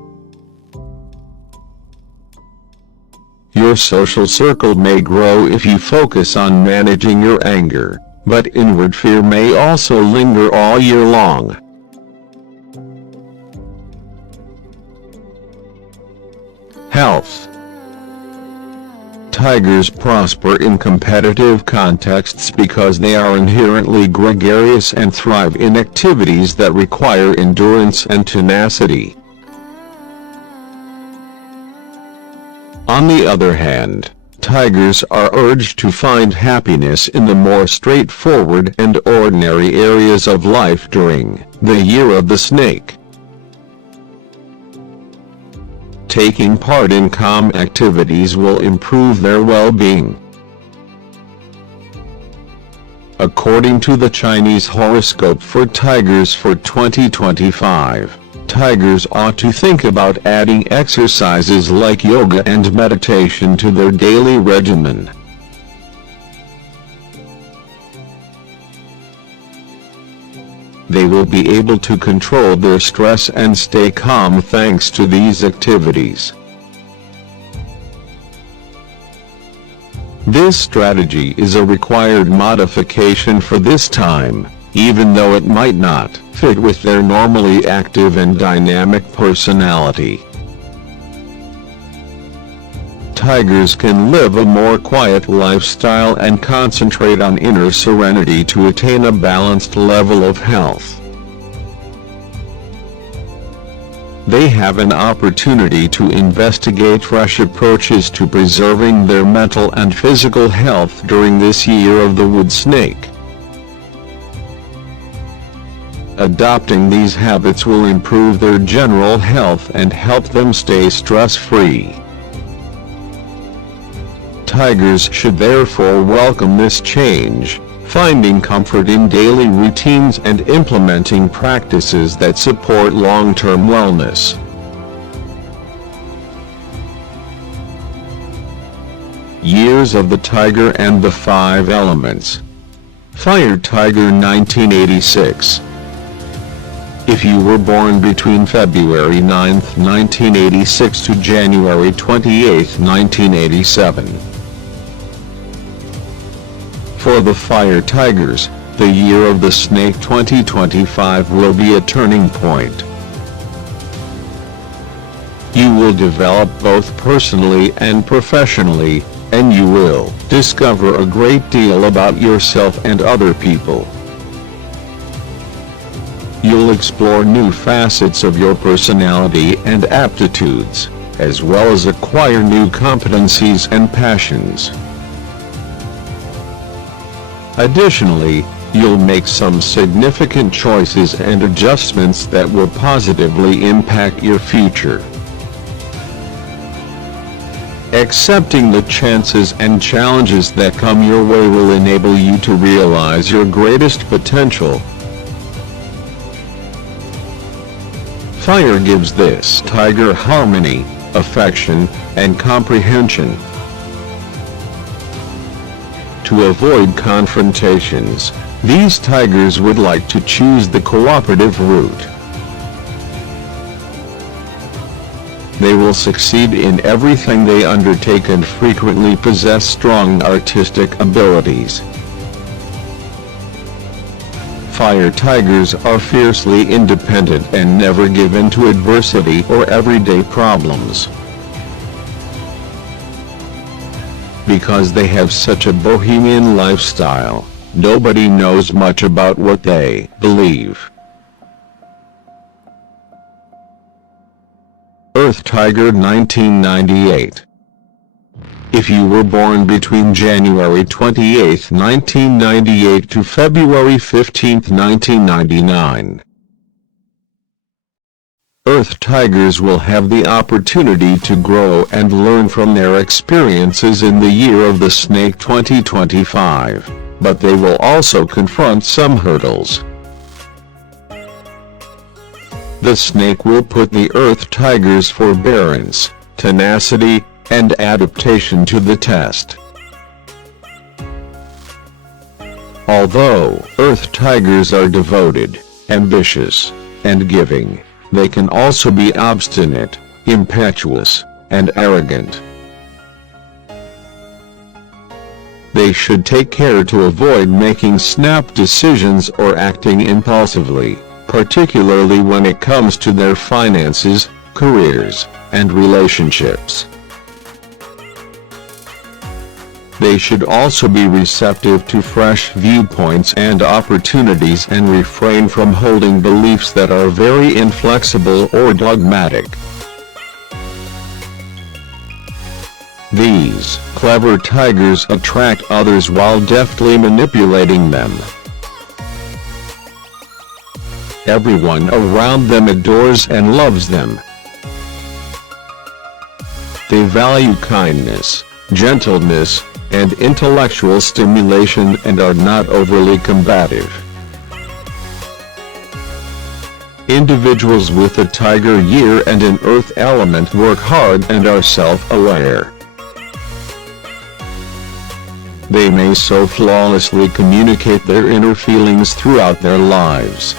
Your social circle may grow if you focus on managing your anger, but inward fear may also linger all year long. Health. Tigers prosper in competitive contexts because they are inherently gregarious and thrive in activities that require endurance and tenacity. On the other hand, tigers are urged to find happiness in the more straightforward and ordinary areas of life during the year of the snake. Taking part in calm activities will improve their well-being. According to the Chinese horoscope for tigers for 2025, tigers ought to think about adding exercises like yoga and meditation to their daily regimen. They will be able to control their stress and stay calm thanks to these activities. This strategy is a required modification for this time, even though it might not fit with their normally active and dynamic personality. Tigers can live a more quiet lifestyle and concentrate on inner serenity to attain a balanced level of health. They have an opportunity to investigate fresh approaches to preserving their mental and physical health during this year of the wood snake. Adopting these habits will improve their general health and help them stay stress-free. Tigers should therefore welcome this change, finding comfort in daily routines and implementing practices that support long-term wellness. Years of the Tiger and the Five Elements. Fire Tiger 1986. If you were born between February 9, 1986 to January 28, 1987. For the Fire Tigers, The year of the snake 2025 will be a turning point. You will develop both personally and professionally, and you will discover a great deal about yourself and other people. You'll explore new facets of your personality and aptitudes, as well as acquire new competencies and passions. Additionally, you'll make some significant choices and adjustments that will positively impact your future. Accepting the chances and challenges that come your way will enable you to realize your greatest potential. Fire gives this tiger harmony, affection, and comprehension. To avoid confrontations, these tigers would like to choose the cooperative route. They will succeed in everything they undertake and frequently possess strong artistic abilities. Fire tigers are fiercely independent and never give in to adversity or everyday problems. Because they have such a bohemian lifestyle, nobody knows much about what they believe. Earth Tiger 1998. If you were born between January 28, 1998 to February 15, 1999, Earth Tigers will have the opportunity to grow and learn from their experiences in the year of the snake 2025, but they will also confront some hurdles. The snake will put the Earth Tiger's forbearance, tenacity, and adaptation to the test. Although Earth Tigers are devoted, ambitious, and giving, they can also be obstinate, impetuous, and arrogant. They should take care to avoid making snap decisions or acting impulsively, particularly when it comes to their finances, careers, and relationships. They should also be receptive to fresh viewpoints and opportunities and refrain from holding beliefs that are very inflexible or dogmatic. These clever tigers attract others while deftly manipulating them. Everyone around them adores and loves them. They value kindness, gentleness, and intellectual stimulation and are not overly combative. Individuals with a tiger year and an earth element work hard and are self-aware. They may so flawlessly communicate their inner feelings throughout their lives.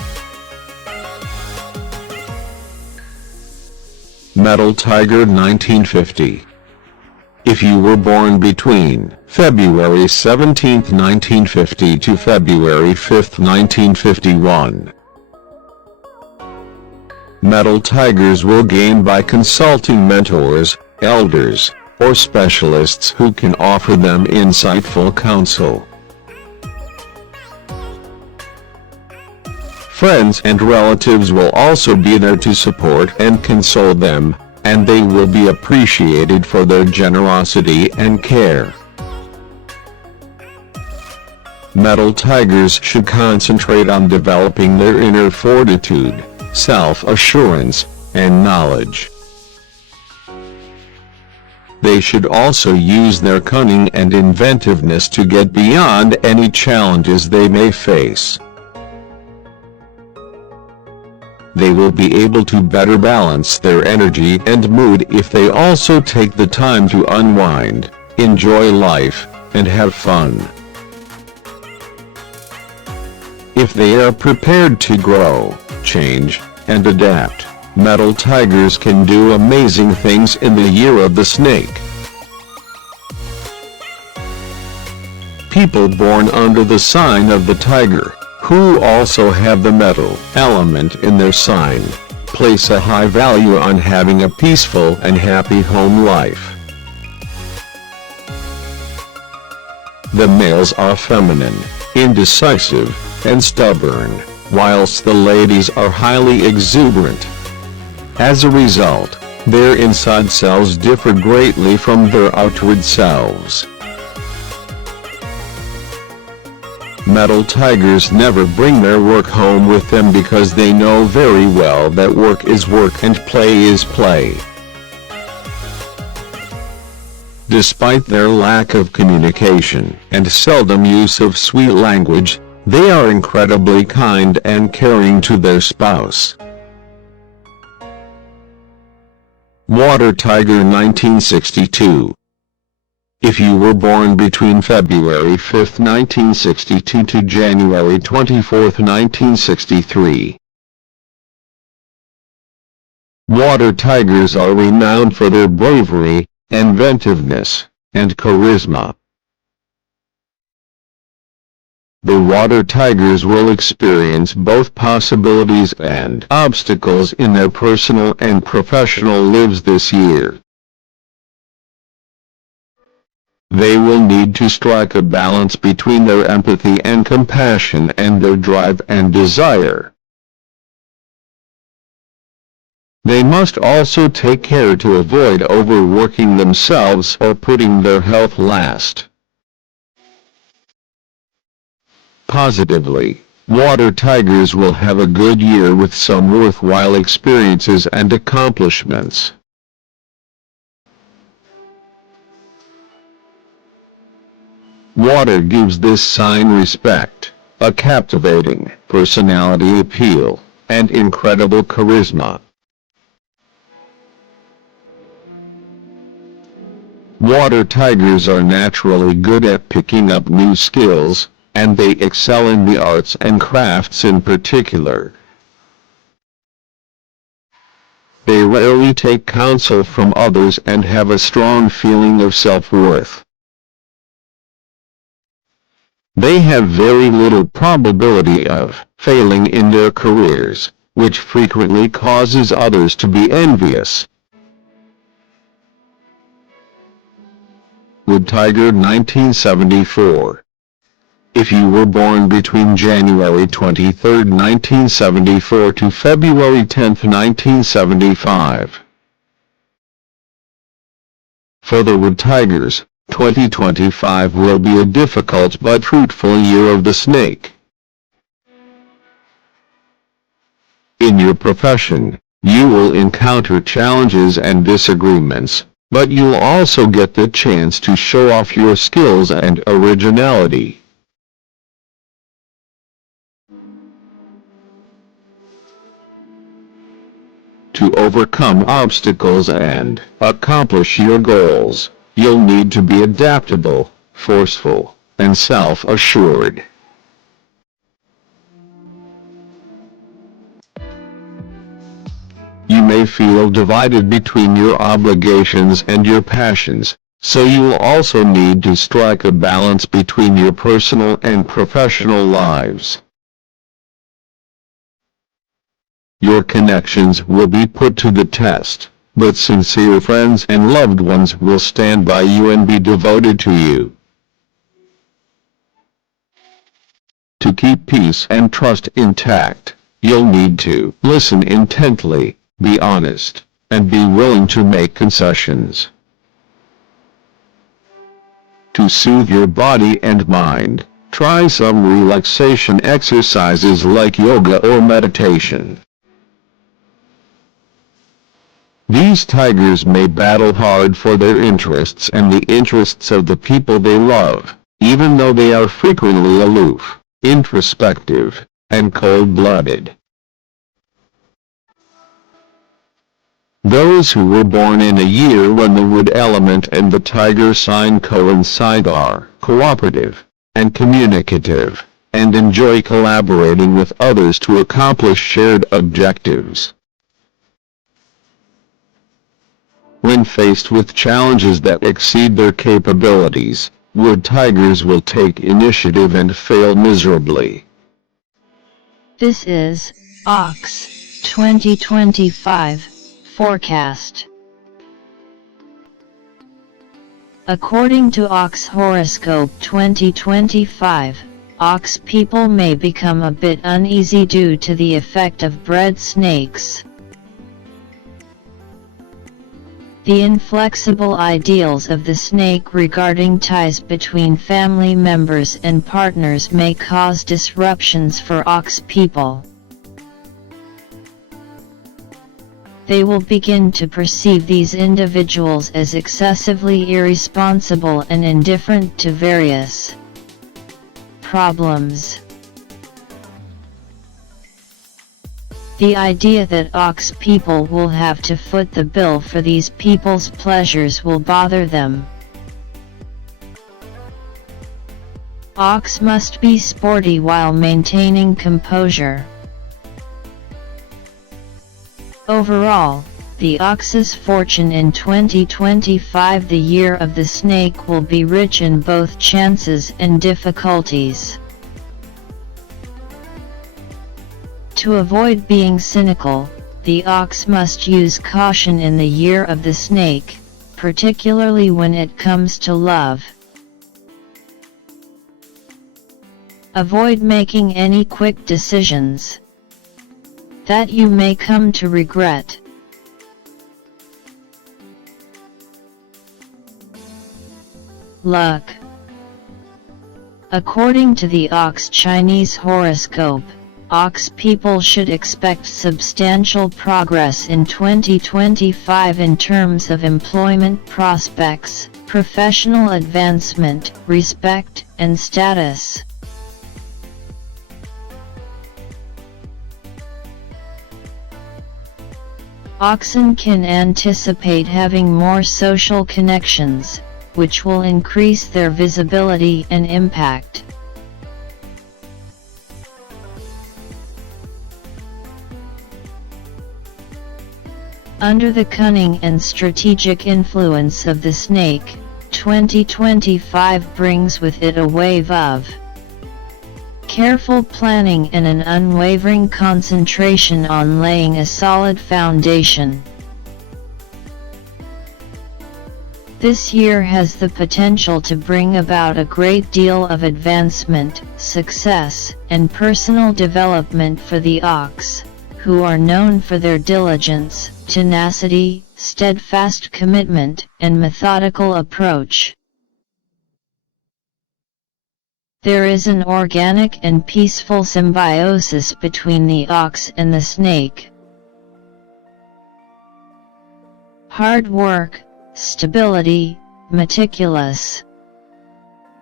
Metal Tiger 1950. If you were born between February 17, 1950 to February 5, 1951, Metal Tigers will gain by consulting mentors, elders, or specialists who can offer them insightful counsel. Friends and relatives will also be there to support and console them, and they will be appreciated for their generosity and care. Metal Tigers should concentrate on developing their inner fortitude, self-assurance, and knowledge. They should also use their cunning and inventiveness to get beyond any challenges they may face. They will be able to better balance their energy and mood if they also take the time to unwind, enjoy life, and have fun. If they are prepared to grow, change, and adapt, Metal Tigers can do amazing things in the year of the snake. people born under the sign of the tiger, who also have the metal element in their sign, place a high value on having a peaceful and happy home life. The males are feminine, indecisive, and stubborn, whilst the ladies are highly exuberant. As a result, their inside selves differ greatly from their outward selves. Metal tigers never bring their work home with them because they know very well that work is work and play is play. Despite their lack of communication and seldom use of sweet language, they are incredibly kind and caring to their spouse. Water Tiger 1962. If you were born between February 5, 1962 to January 24, 1963. Water tigers are renowned for their bravery, inventiveness, and charisma. The water tigers will experience both possibilities and obstacles in their personal and professional lives this year. They will need to strike a balance between their empathy and compassion and their drive and desire. They must also take care to avoid overworking themselves or putting their health last. Positively, water tigers will have a good year with some worthwhile experiences and accomplishments. Water gives this sign respect, a captivating personality appeal, and incredible charisma. Water tigers are naturally good at picking up new skills, and they excel in the arts and crafts in particular. They rarely take counsel from others and have a strong feeling of self-worth. They have very little probability of failing in their careers, which frequently causes others to be envious. Wood Tiger 1974. If you were born between January 23, 1974 to February 10, 1975. For the Wood Tigers, 2025 will be a difficult but fruitful year of the snake. In your profession, you will encounter challenges and disagreements, but you'll also get the chance to show off your skills and originality. To overcome obstacles and accomplish your goals, you'll need to be adaptable, forceful, and self-assured. You may feel divided between your obligations and your passions, so you'll also need to strike a balance between your personal and professional lives. Your connections will be put to the test, but sincere friends and loved ones will stand by you and be devoted to you. To keep peace and trust intact, you'll need to listen intently, be honest, and be willing to make concessions. To soothe your body and mind, try some relaxation exercises like yoga or meditation. These tigers may battle hard for their interests and the interests of the people they love, even though they are frequently aloof, introspective, and cold-blooded. Those who were born in a year when the wood element and the tiger sign coincide are cooperative and communicative, and enjoy collaborating with others to accomplish shared objectives. When faced with challenges that exceed their capabilities, Wood tigers will take initiative and fail miserably. This is Ox 2025 forecast. According to Ox Horoscope 2025, Ox people may become a bit uneasy due to the effect of bred snakes. The inflexible ideals of the snake regarding ties between family members and partners may cause disruptions for Ox people. They will begin to perceive these individuals as excessively irresponsible and indifferent to various problems. The idea that Ox people will have to foot the bill for these people's pleasures will bother them. Ox must be sporty while maintaining composure. Overall, the Ox's fortune in 2025, the year of the snake, will be rich in both chances and difficulties. To avoid being cynical, the Ox must use caution in the year of the snake, particularly when it comes to love. Avoid making any quick decisions that you may come to regret. Luck. According to the Ox Chinese horoscope, Ox people should expect substantial progress in 2025 in terms of employment prospects, professional advancement, respect, and status. Oxen can anticipate having more social connections, which will increase their visibility and impact. Under the cunning and strategic influence of the snake, 2025 brings with it a wave of careful planning and an unwavering concentration on laying a solid foundation. This year has the potential to bring about a great deal of advancement, success, and personal development for the Ox, who are known for their diligence, tenacity, steadfast commitment, and methodical approach. There is an organic and peaceful symbiosis between the Ox and the snake. Hard work, stability, meticulous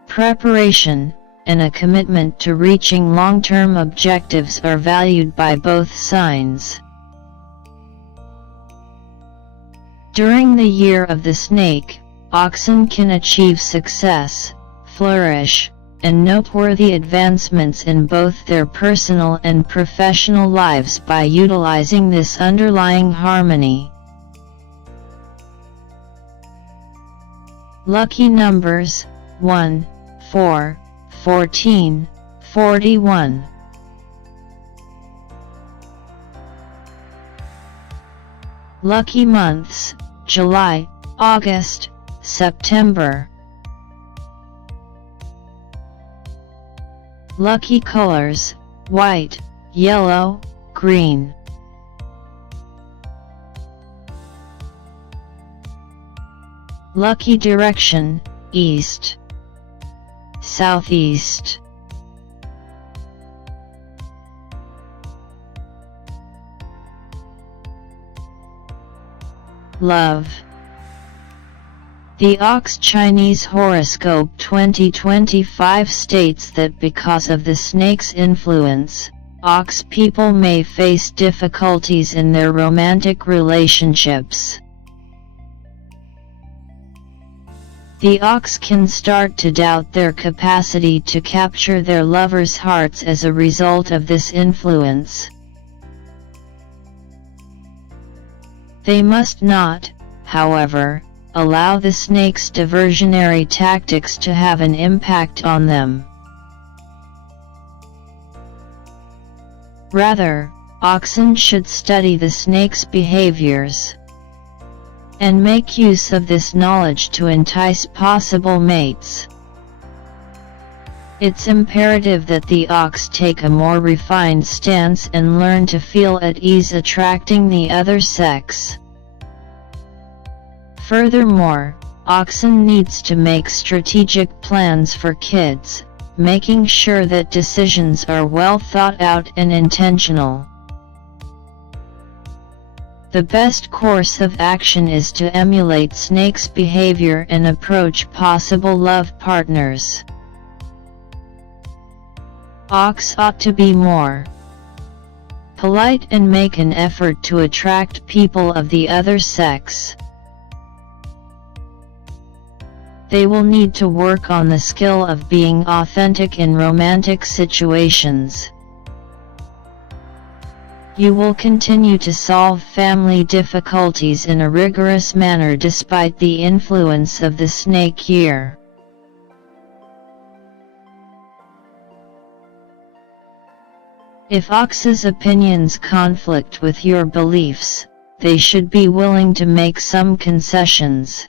preparation, and a commitment to reaching long-term objectives are valued by both signs. During the year of the snake, oxen can achieve success, flourish, and noteworthy advancements in both their personal and professional lives by utilizing this underlying harmony. Lucky numbers: 1, 4, 14, 41. Lucky months: July, August, September. Lucky colors: white, yellow, green. Lucky direction: east, southeast. Love. The Ox Chinese Horoscope 2025 states that because of the snake's influence, Ox people may face difficulties in their romantic relationships. The Ox can start to doubt their capacity to capture their lovers' hearts as a result of this influence. They must not, however, allow the snake's diversionary tactics to have an impact on them. Rather, oxen should study the snake's behaviors and make use of this knowledge to entice possible mates. It's imperative that the ox take a more refined stance and learn to feel at ease attracting the other sex. Furthermore, oxen needs to make strategic plans for kids, making sure that decisions are well thought out and intentional. The best course of action is to emulate snake's behavior and approach possible love partners. Ox ought to be more polite and make an effort to attract people of the other sex. They will need to work on the skill of being authentic in romantic situations. You will continue to solve family difficulties in a rigorous manner despite the influence of the snake year. If ox's opinions conflict with your beliefs, they should be willing to make some concessions.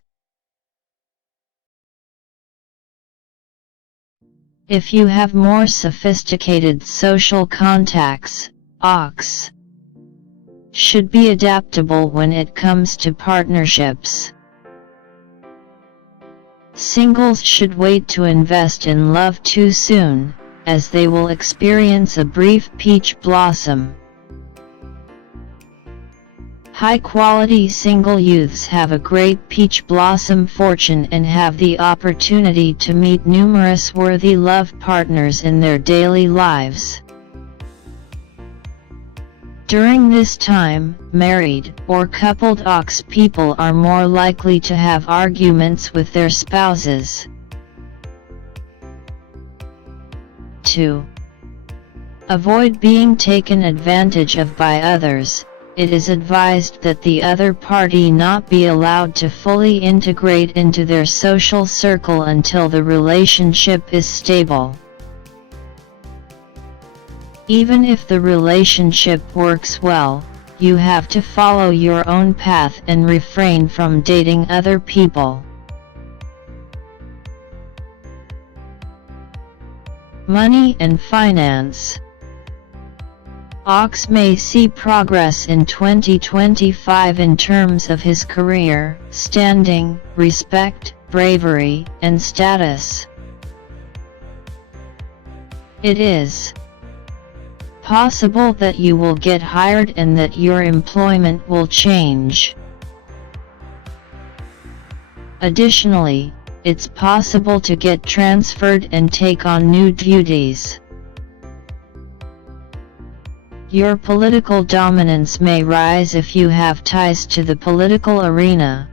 If you have more sophisticated social contacts, ox should be adaptable when it comes to partnerships. Singles should wait to invest in love too soon, as they will experience a brief peach blossom. High-quality single youths have a great peach blossom fortune and have the opportunity to meet numerous worthy love partners in their daily lives. During this time, married or coupled ox people are more likely to have arguments with their spouses. 2. Avoid being taken advantage of by others. It is advised that the other party not be allowed to fully integrate into their social circle until the relationship is stable. Even if the relationship works well, you have to follow your own path and refrain from dating other people. Money and finance. Ox may see progress in 2025 in terms of his career, standing, respect, bravery, and status. It is possible that you will get hired and that your employment will change. Additionally, it's possible to get transferred and take on new duties. Your political dominance may rise if you have ties to the political arena.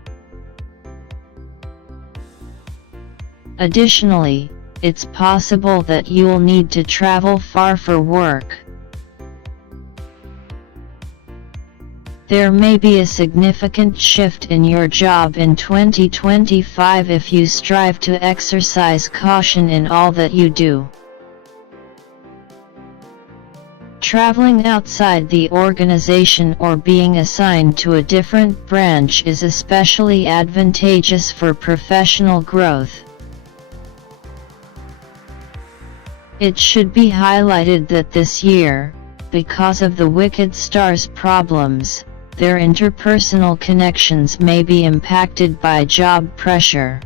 Additionally, it's possible that you'll need to travel far for work. There may be a significant shift in your job in 2025 if you strive to exercise caution in all that you do. Traveling outside the organization or being assigned to a different branch is especially advantageous for professional growth. It should be highlighted that this year, because of the wicked star's problems, their interpersonal connections may be impacted by job pressure.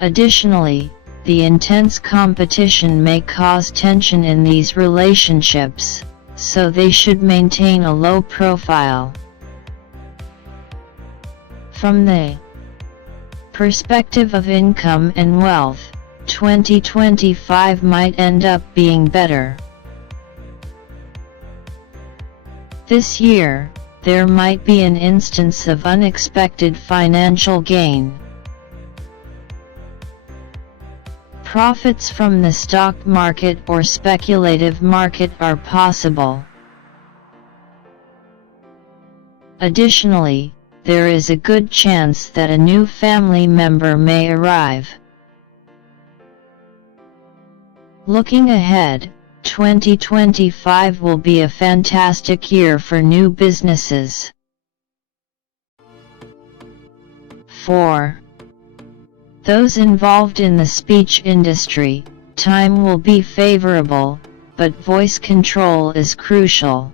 Additionally, the intense competition may cause tension in these relationships, so they should maintain a low profile. From the perspective of income and wealth, 2025 might end up being better. This year, there might be an instance of unexpected financial gain. Profits from the stock market or speculative market are possible. Additionally, there is a good chance that a new family member may arrive. Looking ahead, 2025 will be a fantastic year for new businesses. 4. Those involved in the speech industry, time will be favorable, but voice control is crucial.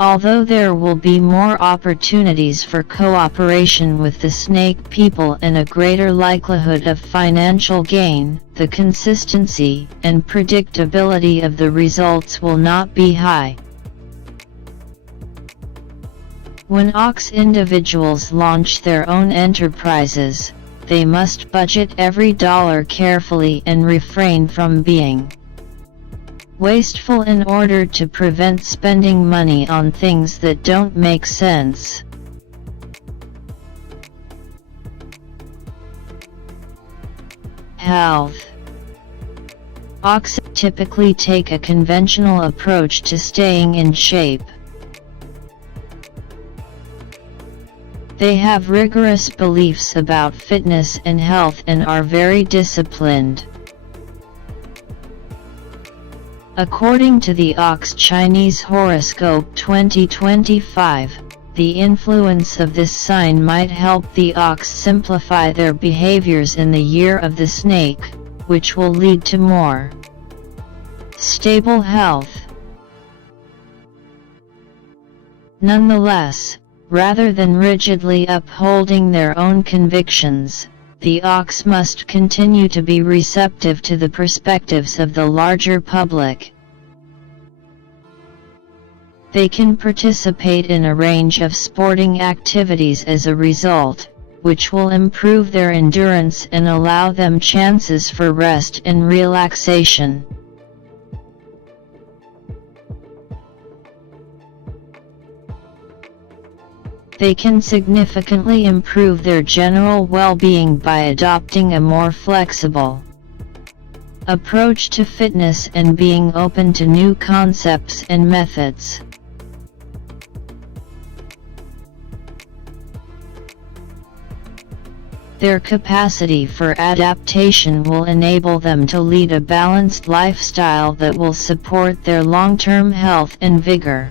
Although there will be more opportunities for cooperation with the snake people and a greater likelihood of financial gain, the consistency and predictability of the results will not be high. When ox individuals launch their own enterprises, they must budget every dollar carefully and refrain from being wasteful in order to prevent spending money on things that don't make sense. Health. Oxen typically take a conventional approach to staying in shape. They have rigorous beliefs about fitness and health and are very disciplined. According to the Ox Chinese Horoscope 2025, the influence of this sign might help the ox simplify their behaviors in the year of the snake, which will lead to more stable health. Nonetheless, rather than rigidly upholding their own convictions, the ox must continue to be receptive to the perspectives of the larger public. They can participate in a range of sporting activities as a result, which will improve their endurance and allow them chances for rest and relaxation. They can significantly improve their general well-being by adopting a more flexible approach to fitness and being open to new concepts and methods. Their capacity for adaptation will enable them to lead a balanced lifestyle that will support their long-term health and vigor.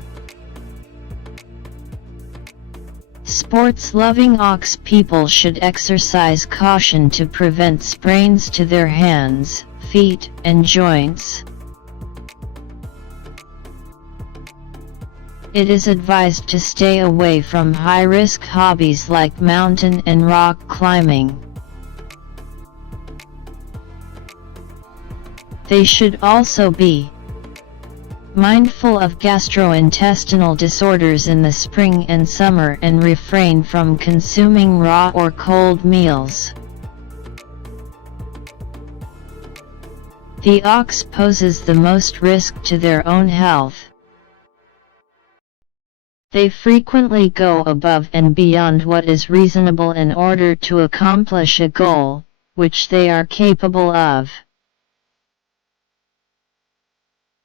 Sports-loving ox people should exercise caution to prevent sprains to their hands, feet, and joints. It is advised to stay away from high-risk hobbies like mountain and rock climbing. They should also be mindful of gastrointestinal disorders in the spring and summer and refrain from consuming raw or cold meals. The ox poses the most risk to their own health. They frequently go above and beyond what is reasonable in order to accomplish a goal, which they are capable of.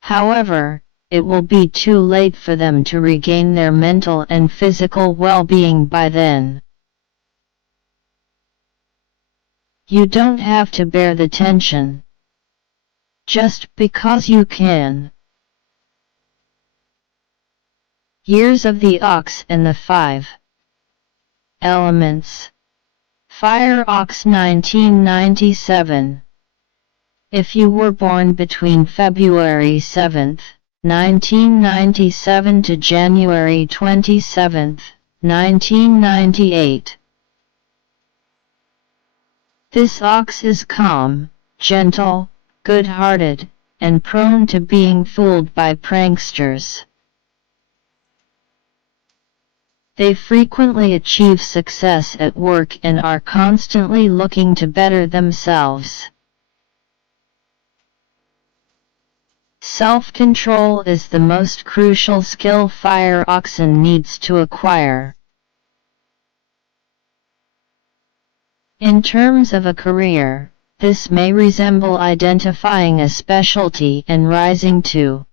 However, it will be too late for them to regain their mental and physical well-being by then. You don't have to bear the tension just because you can. Years of the Ox and the 5 Elements. Fire Ox 1997. If you were born between February 7, 1997 to January 27, 1998. This ox is calm, gentle, good-hearted, and prone to being fooled by pranksters. They frequently achieve success at work and are constantly looking to better themselves. Self-control is the most crucial skill fire oxen needs to acquire. In terms of a career, this may resemble identifying a specialty and rising to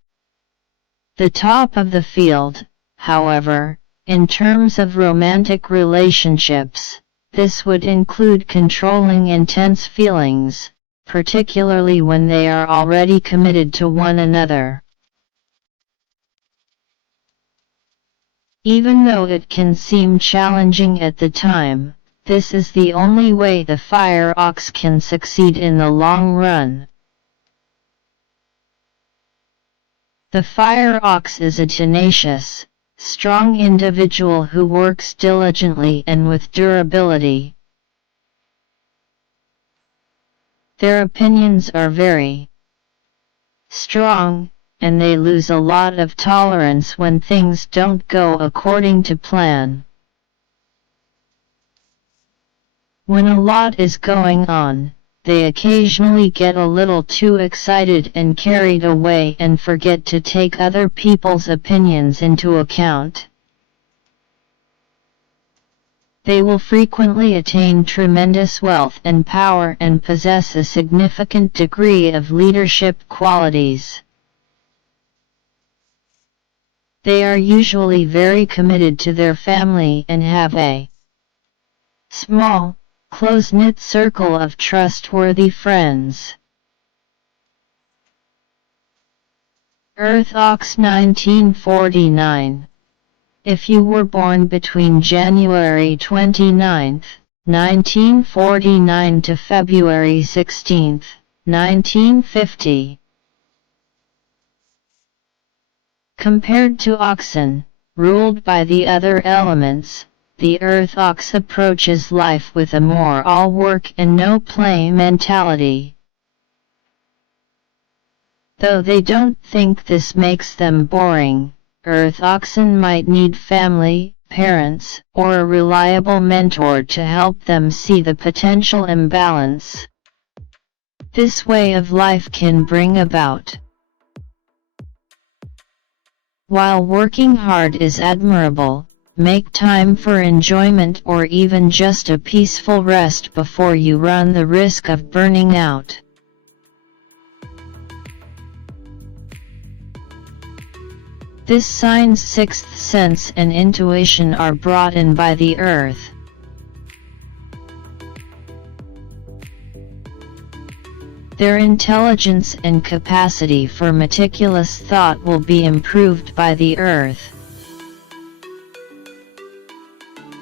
the top of the field. However, in terms of romantic relationships, this would include controlling intense feelings, particularly when they are already committed to one another. Even though it can seem challenging at the time, this is the only way the fire ox can succeed in the long run. The fire ox is a tenacious, strong individual who works diligently and with durability. Their opinions are very strong, and they lose a lot of tolerance when things don't go according to plan. When a lot is going on, they occasionally get a little too excited and carried away and forget to take other people's opinions into account. They will frequently attain tremendous wealth and power and possess a significant degree of leadership qualities. They are usually very committed to their family and have a small, close-knit circle of trustworthy friends. Earth Ox 1949. If you were born between January 29, 1949 to February 16, 1950. Compared to oxen, ruled by the other elements, the earth ox approaches life with a more all work and no play mentality. Though they don't think this makes them boring, earth oxen might need family, parents, or a reliable mentor to help them see the potential imbalance this way of life can bring about. While working hard is admirable, make time for enjoyment or even just a peaceful rest before you run the risk of burning out. This sign's sixth sense and intuition are brought in by the earth. Their intelligence and capacity for meticulous thought will be improved by the earth.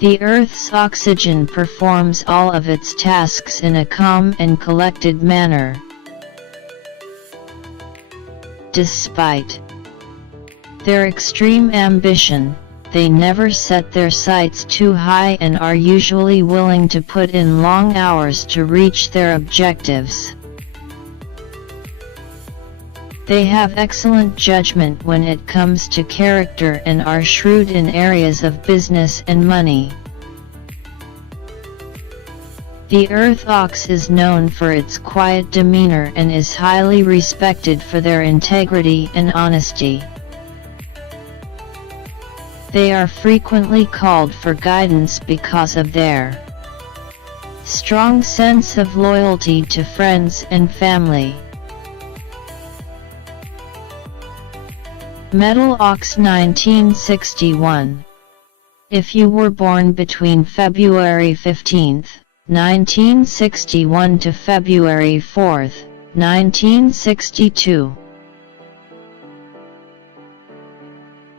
The earth's oxygen performs all of its tasks in a calm and collected manner. Despite their extreme ambition, they never set their sights too high and are usually willing to put in long hours to reach their objectives. They have excellent judgment when it comes to character and are shrewd in areas of business and money. The earth ox is known for its quiet demeanor and is highly respected for their integrity and honesty. They are frequently called for guidance because of their strong sense of loyalty to friends and family. Metal Ox 1961. If you were born between February 15, 1961 to February 4, 1962.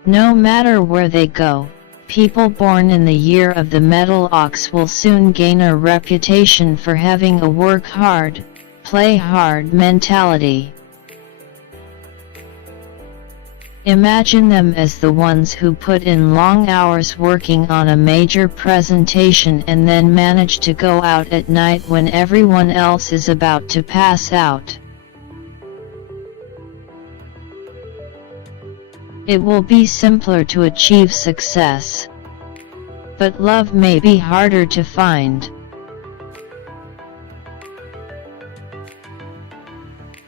No matter where they go, people born in the year of the Metal Ox will soon gain a reputation for having a work hard, play hard mentality. Imagine them as the ones who put in long hours working on a major presentation and then manage to go out at night when everyone else is about to pass out. It will be simpler to achieve success, but love may be harder to find.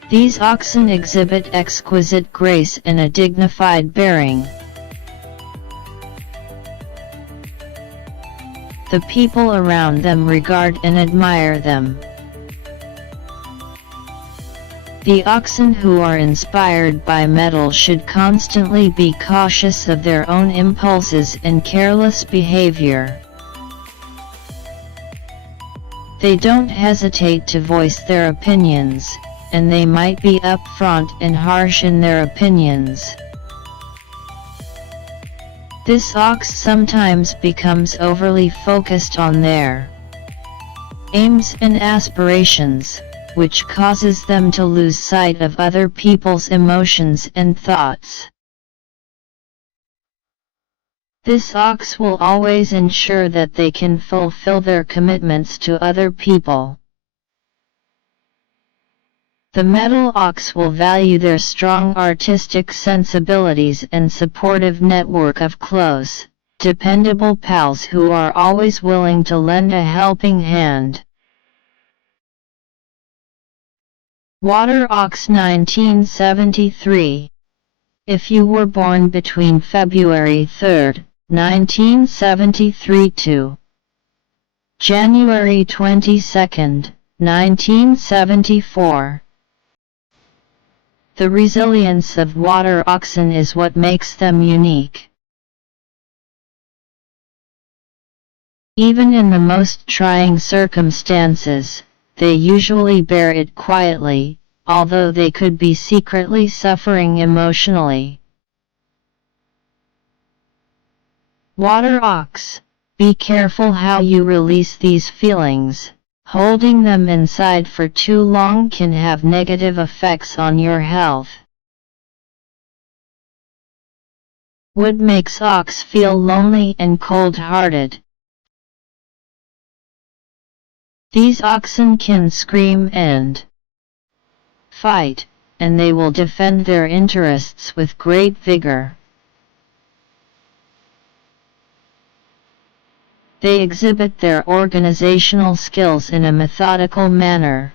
These oxen exhibit exquisite grace and a dignified bearing. The people around them regard and admire them. The oxen who are inspired by metal should constantly be cautious of their own impulses and careless behavior. They don't hesitate to voice their opinions, and they might be upfront and harsh in their opinions. This ox sometimes becomes overly focused on their aims and aspirations, which causes them to lose sight of other people's emotions and thoughts. This ox will always ensure that they can fulfill their commitments to other people. The metal ox will value their strong artistic sensibilities and supportive network of close, dependable pals who are always willing to lend a helping hand. Water Ox 1973. If you were born between February 3, 1973 to January 22, 1974. The resilience of water oxen is what makes them unique. Even in the most trying circumstances, they usually bear it quietly, although they could be secretly suffering emotionally. Water ox, be careful how you release these feelings. Holding them inside for too long can have negative effects on your health. Wood makes ox feel lonely and cold-hearted. These oxen can scream and fight, and they will defend their interests with great vigor. They exhibit their organizational skills in a methodical manner.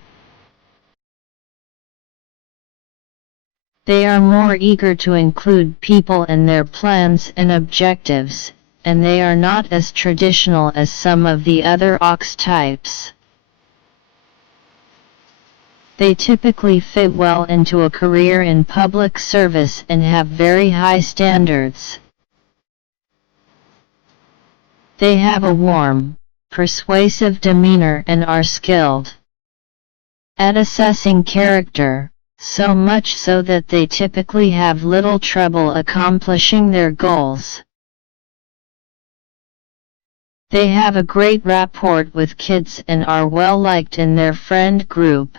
They are more eager to include people in their plans and objectives, and they are not as traditional as some of the other ox types. They typically fit well into a career in public service and have very high standards. They have a warm, persuasive demeanor and are skilled at assessing character, so much so that they typically have little trouble accomplishing their goals. They have a great rapport with kids and are well liked in their friend group.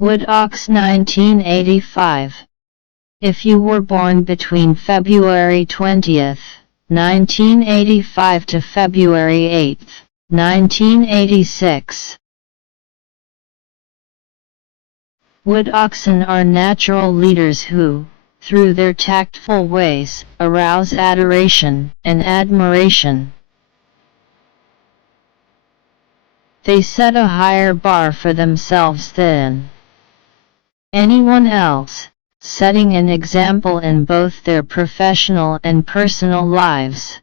Wood Ox 1985. If you were born between February 20, 1985 to February 8, 1986. Wood oxen are natural leaders who, through their tactful ways, arouse adoration and admiration. They set a higher bar for themselves than anyone else, setting an example in both their professional and personal lives.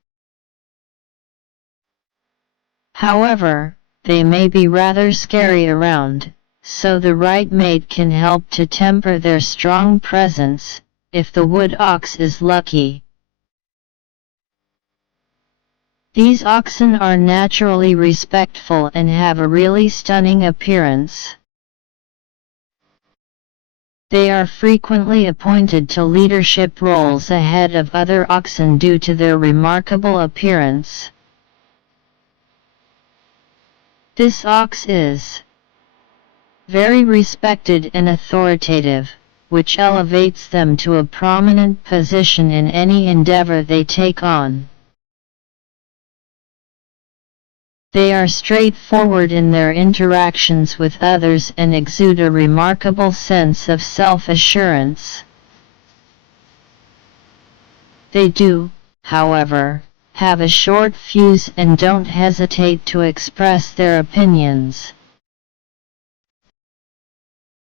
However, they may be rather scary around, so the right mate can help to temper their strong presence, if the wood ox is lucky. These oxen are naturally respectful and have a really stunning appearance. They are frequently appointed to leadership roles ahead of other oxen due to their remarkable appearance. This ox is very respected and authoritative, which elevates them to a prominent position in any endeavor they take on. They are straightforward in their interactions with others and exude a remarkable sense of self-assurance. They do, however, have a short fuse and don't hesitate to express their opinions.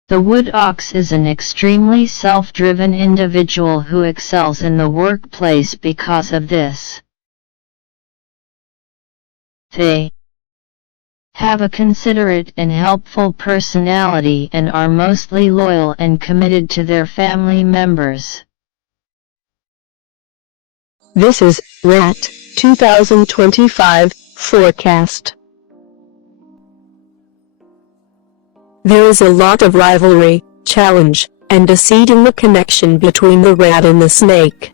The wood ox is an extremely self-driven individual who excels in the workplace because of this. They have a considerate and helpful personality and are mostly loyal and committed to their family members. This is Rat 2025 forecast. There is a lot of rivalry, challenge, and deceit in the connection between the rat and the snake.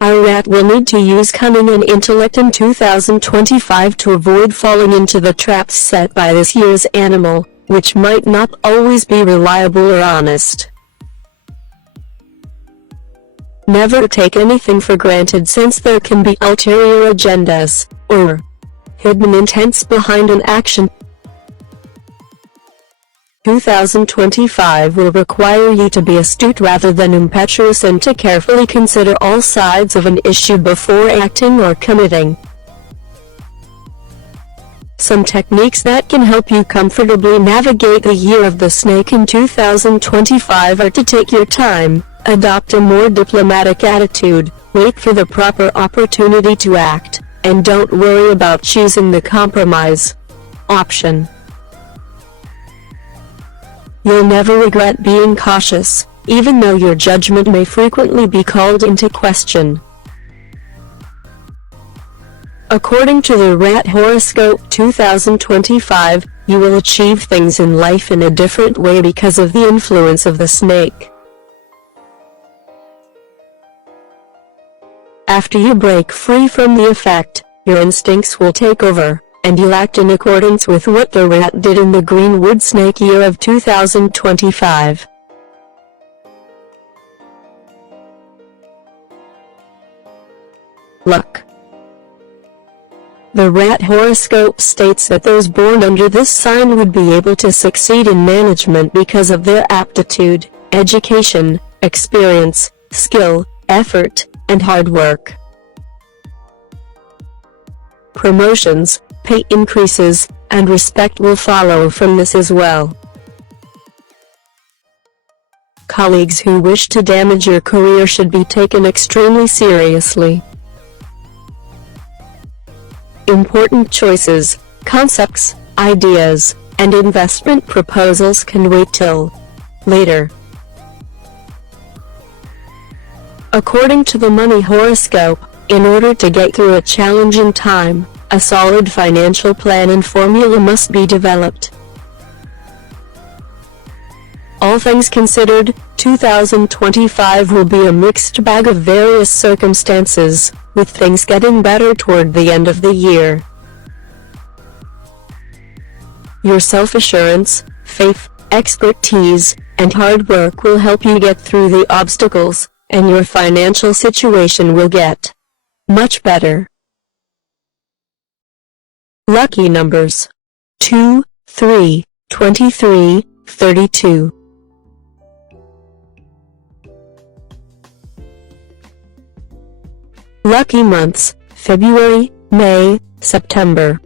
Our rat will need to use cunning and intellect in 2025 to avoid falling into the traps set by this year's animal, which might not always be reliable or honest. Never take anything for granted, since there can be ulterior agendas, or hidden intents behind an action. 2025 will require you to be astute rather than impetuous, and to carefully consider all sides of an issue before acting or committing. Some techniques that can help you comfortably navigate the year of the snake in 2025 are to take your time, adopt a more diplomatic attitude, wait for the proper opportunity to act, and don't worry about choosing the compromise option. You'll never regret being cautious, even though your judgment may frequently be called into question. According to the Rat Horoscope 2025, you will achieve things in life in a different way because of the influence of the snake. After you break free from the effect, your instincts will take over, and you'll act in accordance with what the rat did in the Greenwood Snake year of 2025. Luck. The Rat Horoscope states that those born under this sign would be able to succeed in management because of their aptitude, education, experience, skill, effort, and hard work. Promotions, pay increases, and respect will follow from this as well. Colleagues who wish to damage your career should be taken extremely seriously. Important choices, concepts, ideas, and investment proposals can wait till later. According to the Money Horoscope, in order to get through a challenging time, a solid financial plan and formula must be developed. All things considered, 2025 will be a mixed bag of various circumstances, with things getting better toward the end of the year. Your self-assurance, faith, expertise, and hard work will help you get through the obstacles, and your financial situation will get much better. Lucky numbers: 2, 3, 23, 32. Lucky months: February, May, September.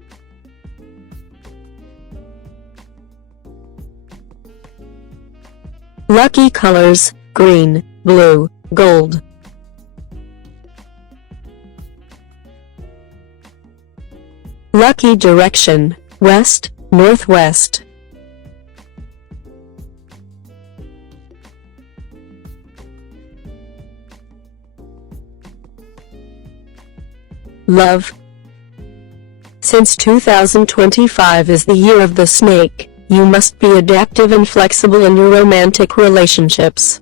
Lucky colors: green, blue, gold. Lucky direction: west, northwest. Love. Since 2025 is the year of the snake, you must be adaptive and flexible in your romantic relationships.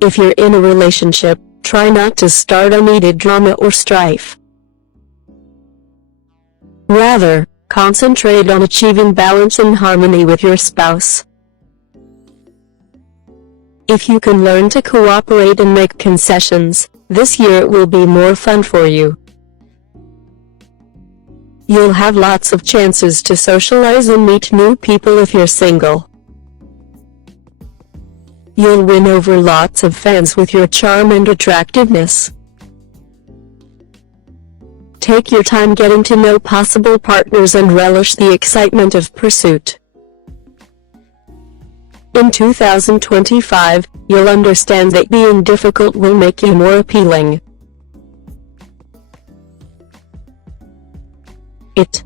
If you're in a relationship, try not to start unneeded drama or strife. Rather, concentrate on achieving balance and harmony with your spouse. If you can learn to cooperate and make concessions, this year it will be more fun for you. You'll have lots of chances to socialize and meet new people if you're single. You'll win over lots of fans with your charm and attractiveness. Take your time getting to know possible partners and relish the excitement of pursuit. In 2025, you'll understand that being difficult will make you more appealing. It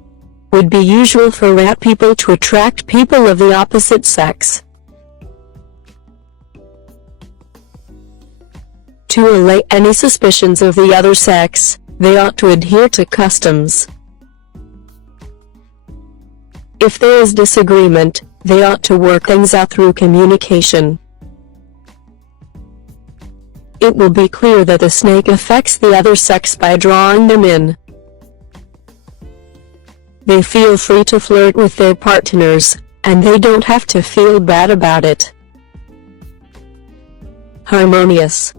would be usual for rat people to attract people of the opposite sex. To allay any suspicions of the other sex, they ought to adhere to customs. If there is disagreement, they ought to work things out through communication. It will be clear that the snake affects the other sex by drawing them in. They feel free to flirt with their partners, and they don't have to feel bad about it. Harmonious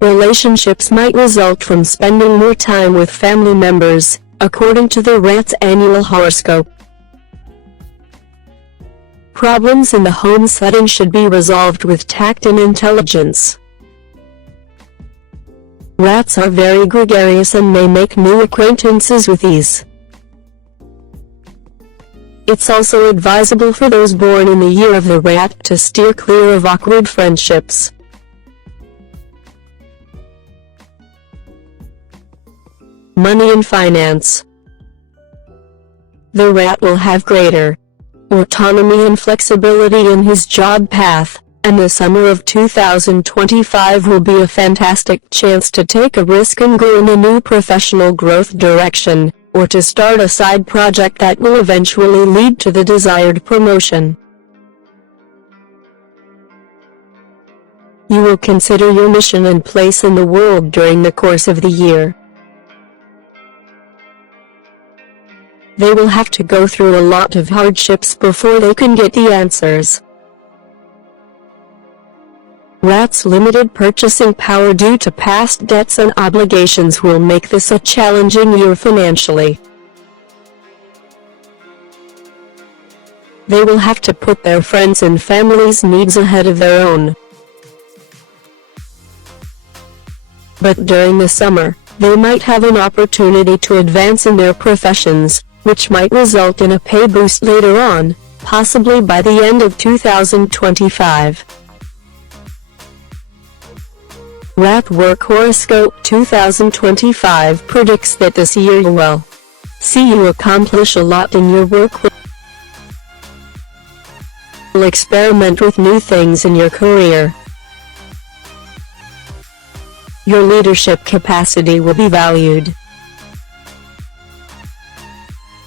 relationships might result from spending more time with family members, according to the rat's annual horoscope. Problems in the home setting should be resolved with tact and intelligence. Rats are very gregarious and may make new acquaintances with ease. It's also advisable for those born in the year of the rat to steer clear of awkward friendships. Money and finance. The rat will have greater autonomy and flexibility in his job path, and the summer of 2025 will be a fantastic chance to take a risk and go in a new professional growth direction, or to start a side project that will eventually lead to the desired promotion. You will consider your mission and place in the world during the course of the year. They will have to go through a lot of hardships before they can get the answers. Rats' limited purchasing power due to past debts and obligations will make this a challenging year financially. They will have to put their friends' and family's needs ahead of their own. But during the summer, they might have an opportunity to advance in their professions, which might result in a pay boost later on, possibly by the end of 2025. Rat Work Horoscope 2025 predicts that this year you will see you accomplish a lot in your work. Will experiment with new things in your career. Your leadership capacity will be valued.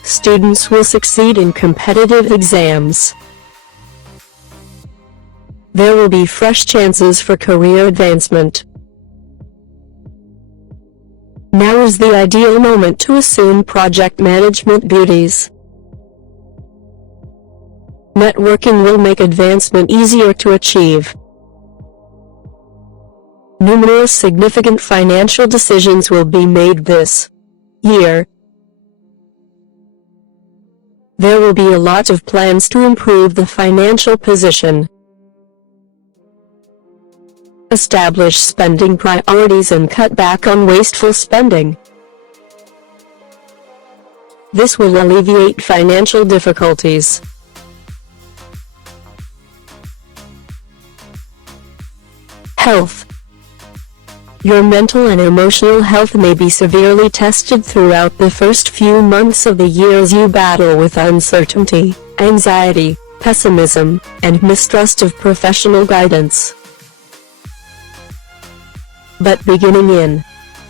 Students will succeed in competitive exams. There will be fresh chances for career advancement. Now is the ideal moment to assume project management duties. Networking will make advancement easier to achieve. Numerous significant financial decisions will be made this year. There will be a lot of plans to improve the financial position. Establish spending priorities and cut back on wasteful spending. This will alleviate financial difficulties. Health. Your mental and emotional health may be severely tested throughout the first few months of the year as you battle with uncertainty, anxiety, pessimism, and mistrust of professional guidance. But beginning in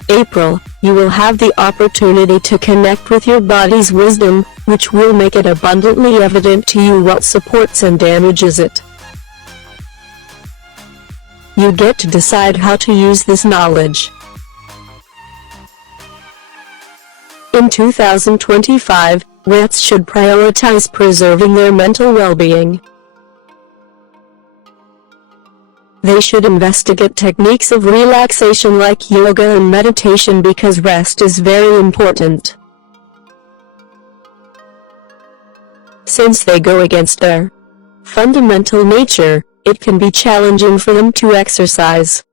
April, you will have the opportunity to connect with your body's wisdom, which will make it abundantly evident to you what supports and damages it. You get to decide how to use this knowledge. In 2025, rats should prioritize preserving their mental well-being. They should investigate techniques of relaxation like yoga and meditation because rest is very important. Since they go against their fundamental nature, it can be challenging for them to exercise.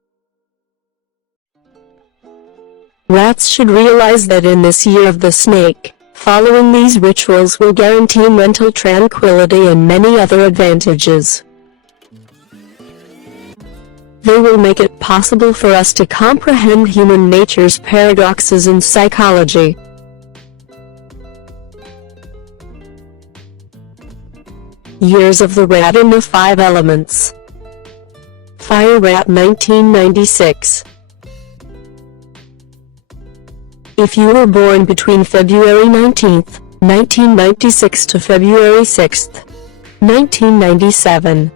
Rats should realize that in this year of the snake, following these rituals will guarantee mental tranquility and many other advantages. They will make it possible for us to comprehend human nature's paradoxes in psychology. Years of the Rat in the 5 Elements. Fire Rat 1996. If you were born between February 19th, 1996 to February 6th, 1997.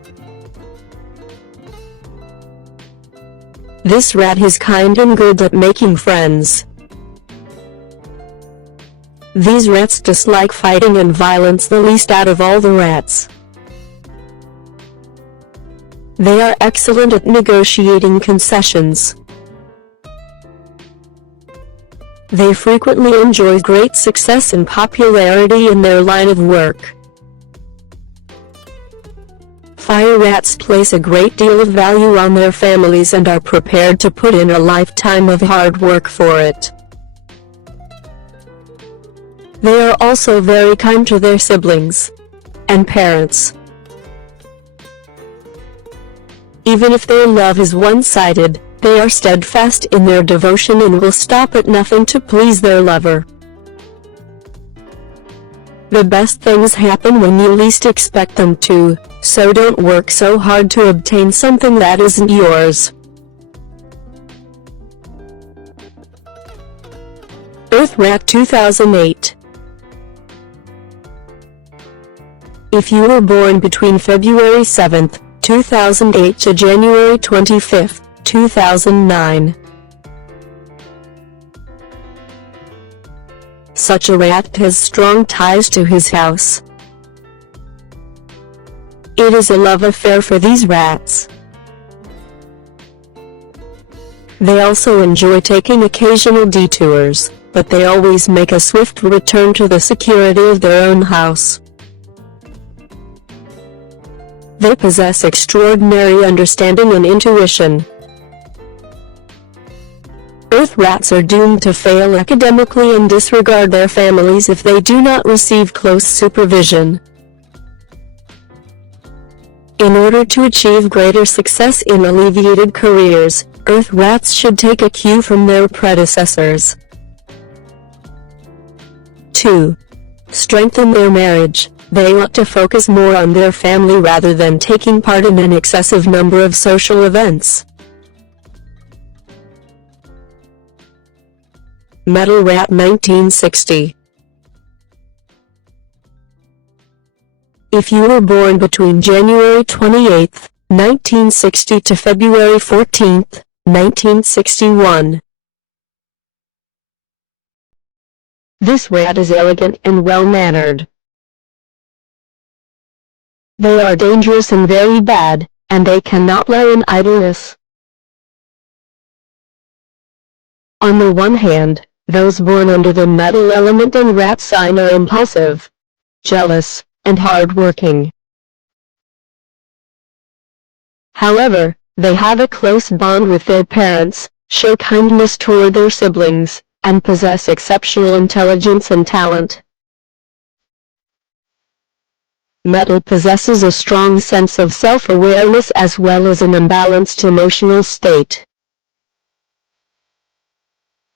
This rat is kind and good at making friends. These rats dislike fighting and violence the least out of all the rats. They are excellent at negotiating concessions. They frequently enjoy great success and popularity in their line of work. Fire rats place a great deal of value on their families and are prepared to put in a lifetime of hard work for it. They are also very kind to their siblings and parents. Even if their love is one-sided, they are steadfast in their devotion and will stop at nothing to please their lover. The best things happen when you least expect them to, so don't work so hard to obtain something that isn't yours. Earth Rat 2008. If you were born between February 7th, 2008 to January 25th, 2009. Such a rat has strong ties to his house. It is a love affair for these rats. They also enjoy taking occasional detours, but they always make a swift return to the security of their own house. They possess extraordinary understanding and intuition. Earth rats are doomed to fail academically and disregard their families if they do not receive close supervision. In order to achieve greater success in alleviated careers, Earth rats should take a cue from their predecessors. 2. Strengthen their marriage. They ought to focus more on their family rather than taking part in an excessive number of social events. Metal Rat 1960. If you were born between January 28th, 1960 to February 14th, 1961. This rat is elegant and well-mannered. They are dangerous and very bad, and they cannot lie in idleness. On the one hand, those born under the metal element and rat sign are impulsive, jealous, and hard-working. However, they have a close bond with their parents, show kindness toward their siblings, and possess exceptional intelligence and talent. Metal possesses a strong sense of self-awareness as well as an imbalanced emotional state.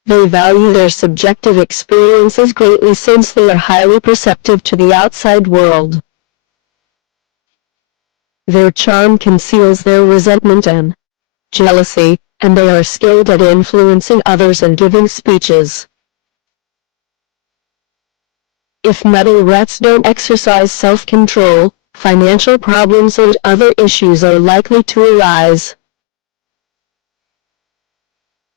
They value their subjective experiences greatly since they are highly perceptive to the outside world. Their charm conceals their resentment and jealousy, and they are skilled at influencing others and giving speeches. If metal rats don't exercise self-control, financial problems and other issues are likely to arise.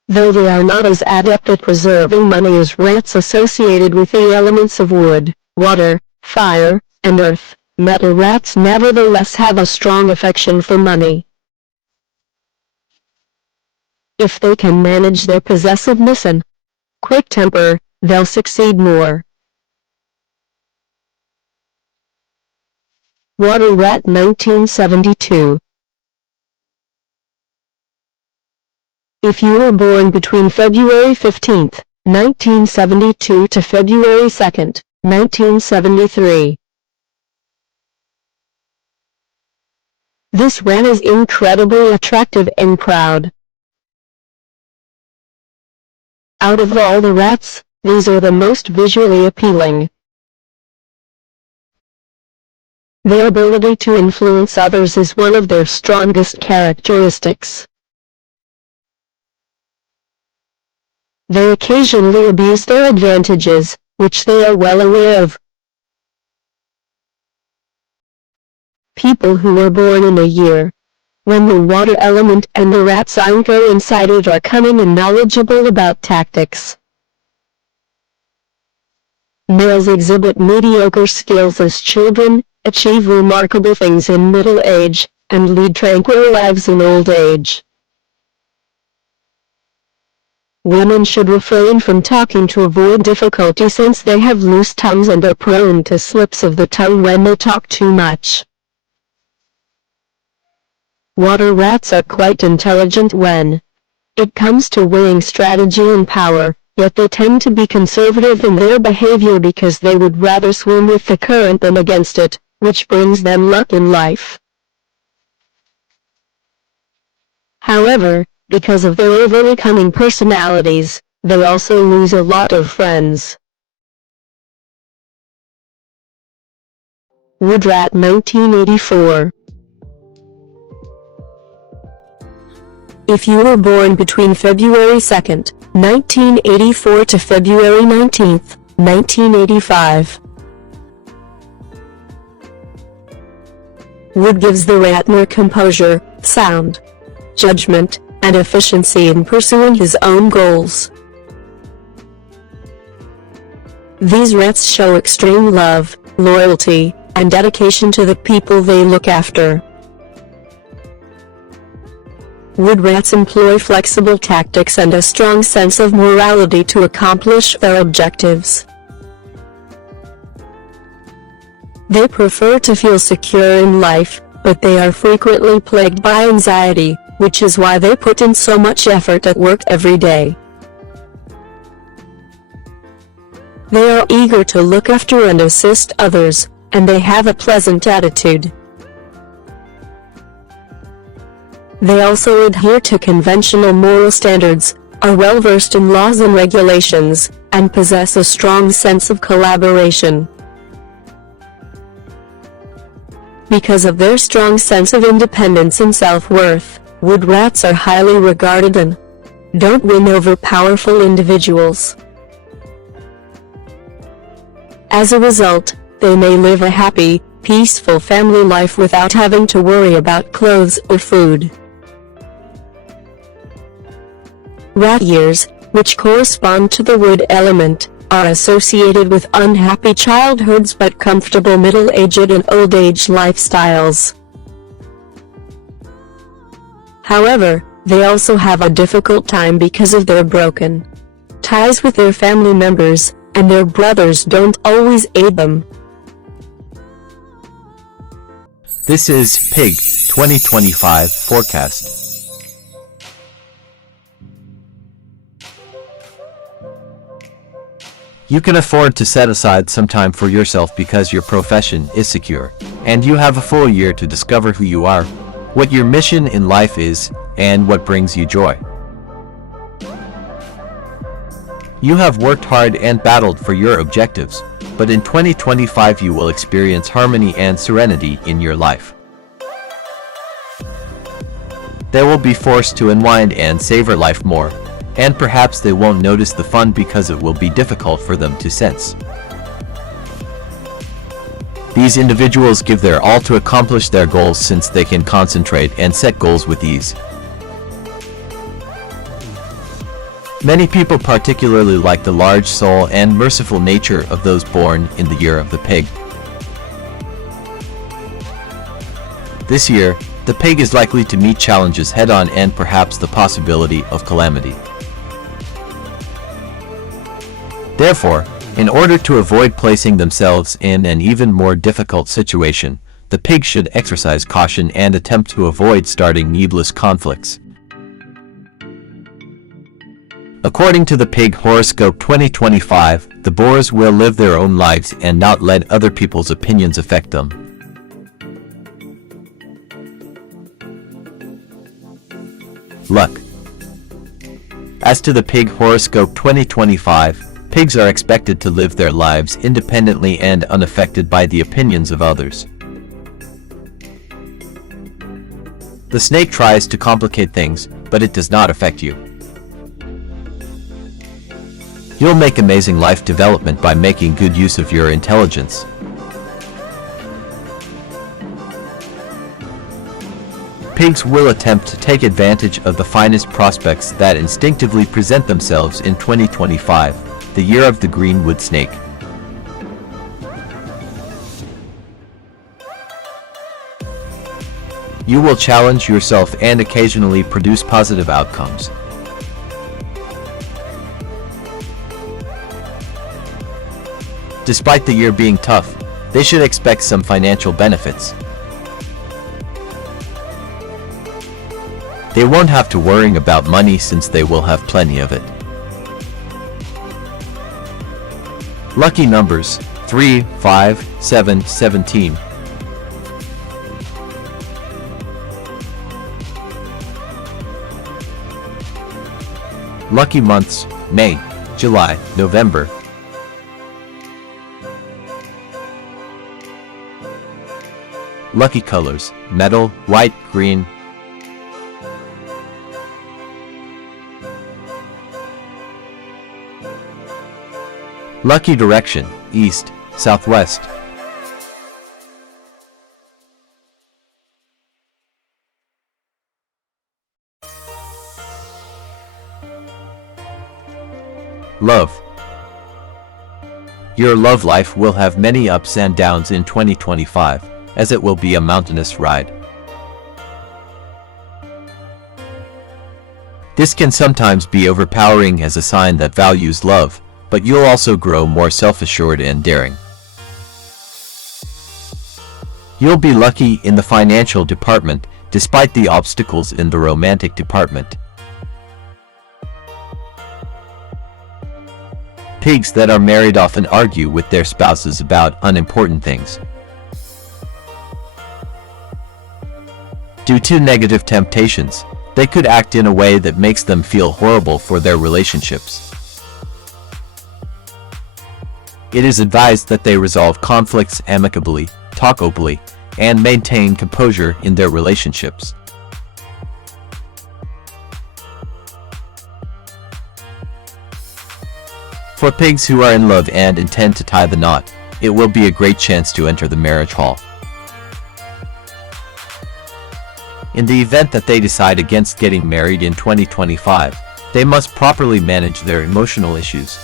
Though they are not as adept at preserving money as rats associated with the elements of wood, water, fire, and earth, metal rats nevertheless have a strong affection for money. If they can manage their possessiveness and quick temper, they'll succeed more. Water Rat 1972. If you were born between February 15th, 1972 to February 2nd, 1973. This rat is incredibly attractive and proud. Out of all the rats, these are the most visually appealing. Their ability to influence others is one of their strongest characteristics. They occasionally abuse their advantages, which they are well aware of. People who were born in a year when the water element and the rat sign coincided are cunning and knowledgeable about tactics. Males exhibit mediocre skills as children, achieve remarkable things in middle age, and lead tranquil lives in old age. Women should refrain from talking to avoid difficulty since they have loose tongues and are prone to slips of the tongue when they talk too much. Water rats are quite intelligent when it comes to weighing strategy and power, yet they tend to be conservative in their behavior because they would rather swim with the current than against it, which brings them luck in life. However, because of their overly cunning personalities, they also lose a lot of friends. Woodrat 1984. If you were born between February 2nd, 1984 to February 19th, 1985. Wood gives the rat more composure, sound, judgment, and efficiency in pursuing his own goals. These rats show extreme love, loyalty, and dedication to the people they look after. Wood rats employ flexible tactics and a strong sense of morality to accomplish their objectives. They prefer to feel secure in life, but they are frequently plagued by anxiety, which is why they put in so much effort at work every day. They are eager to look after and assist others, and they have a pleasant attitude. They also adhere to conventional moral standards, are well versed in laws and regulations, and possess a strong sense of collaboration. Because of their strong sense of independence and self-worth, wood rats are highly regarded and don't win over powerful individuals. As a result, they may live a happy, peaceful family life without having to worry about clothes or food. Rat years, which correspond to the wood element, are associated with unhappy childhoods but comfortable middle-aged and old-age lifestyles. However, they also have a difficult time because of their broken ties with their family members, and their brothers don't always aid them. This is Pig 2025 forecast. You can afford to set aside some time for yourself because your profession is secure, and you have a full year to discover who you are, what your mission in life is, and what brings you joy. You have worked hard and battled for your objectives, but in 2025 you will experience harmony and serenity in your life. They will be forced to unwind and savor life more, and perhaps they won't notice the fun because it will be difficult for them to sense. These individuals give their all to accomplish their goals since they can concentrate and set goals with ease. Many people particularly like the large soul and merciful nature of those born in the year of the pig. This year, the pig is likely to meet challenges head-on and perhaps the possibility of calamity. Therefore, in order to avoid placing themselves in an even more difficult situation, the pig should exercise caution and attempt to avoid starting needless conflicts. According to the Pig Horoscope 2025, the boars will live their own lives and not let other people's opinions affect them. Luck. As to the Pig Horoscope 2025, pigs are expected to live their lives independently and unaffected by the opinions of others. The snake tries to complicate things, but it does not affect you. You'll make amazing life development by making good use of your intelligence. Pigs will attempt to take advantage of the finest prospects that instinctively present themselves in 2025, the year of the greenwood snake. You will challenge yourself and occasionally produce positive outcomes. Despite the year being tough, they should expect some financial benefits. They won't have to worry about money since they will have plenty of it. Lucky numbers 3, 5, 7, 17. Lucky months May, July, November. Lucky colors metal, white, green. Lucky direction east, southwest. Love. Your love life will have many ups and downs in 2025, as it will be a mountainous ride. This can sometimes be overpowering as a sign that values love, but you'll also grow more self-assured and daring. You'll be lucky in the financial department, despite the obstacles in the romantic department. Pigs that are married often argue with their spouses about unimportant things. Due to negative temptations, they could act in a way that makes them feel horrible for their relationships. It is advised that they resolve conflicts amicably, talk openly, and maintain composure in their relationships. For pigs who are in love and intend to tie the knot, it will be a great chance to enter the marriage hall. In the event that they decide against getting married in 2025, they must properly manage their emotional issues.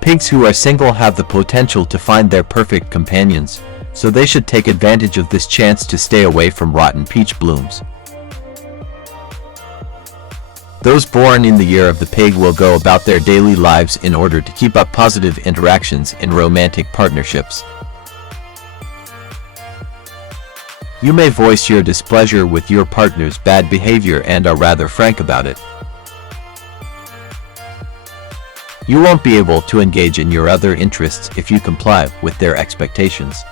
Pigs who are single have the potential to find their perfect companions, so they should take advantage of this chance to stay away from rotten peach blooms. Those born in the year of the pig will go about their daily lives in order to keep up positive interactions in romantic partnerships. You may voice your displeasure with your partner's bad behavior and are rather frank about it. You won't be able to engage in your other interests if you comply with their expectations.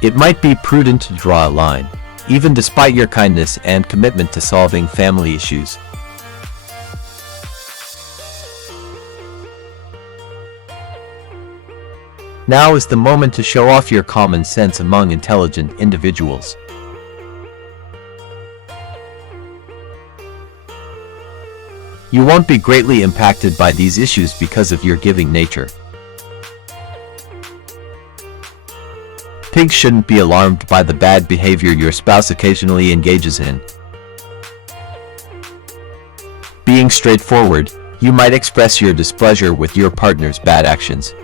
It might be prudent to draw a line, even despite your kindness and commitment to solving family issues. Now is the moment to show off your common sense among intelligent individuals. You won't be greatly impacted by these issues because of your giving nature. Pigs shouldn't be alarmed by the bad behavior your spouse occasionally engages in. Being straightforward, you might express your displeasure with your partner's bad actions.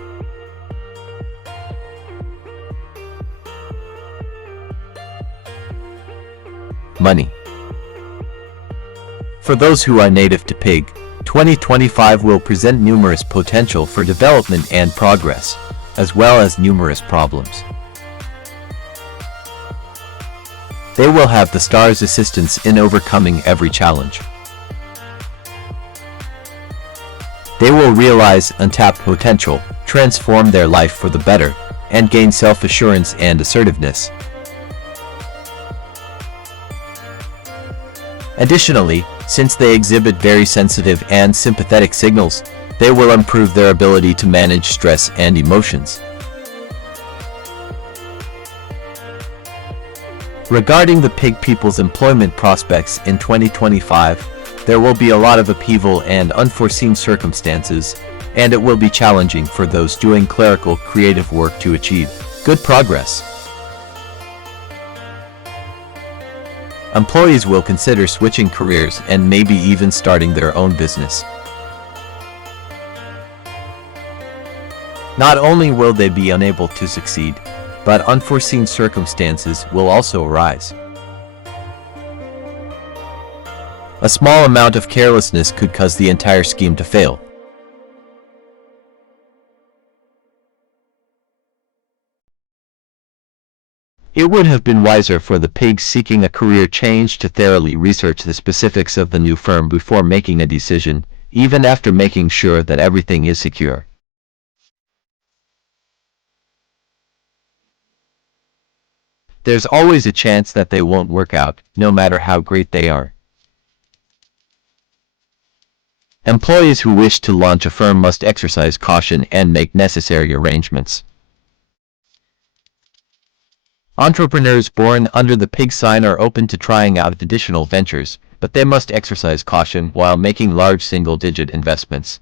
Money. For those who are native to pig, 2025 will present numerous potential for development and progress, as well as numerous problems. They will have the stars' assistance in overcoming every challenge. They will realize untapped potential, transform their life for the better, and gain self-assurance and assertiveness. Additionally, since they exhibit very sensitive and sympathetic signals, they will improve their ability to manage stress and emotions. Regarding the pig people's employment prospects in 2025, there will be a lot of upheaval and unforeseen circumstances, and it will be challenging for those doing clerical creative work to achieve good progress. Employees will consider switching careers and maybe even starting their own business. Not only will they be unable to succeed, but unforeseen circumstances will also arise. A small amount of carelessness could cause the entire scheme to fail. It would have been wiser for the pigs seeking a career change to thoroughly research the specifics of the new firm before making a decision, even after making sure that everything is secure. There's always a chance that they won't work out, no matter how great they are. Employees who wish to launch a firm must exercise caution and make necessary arrangements. Entrepreneurs born under the pig sign are open to trying out additional ventures, but they must exercise caution while making large single-digit investments.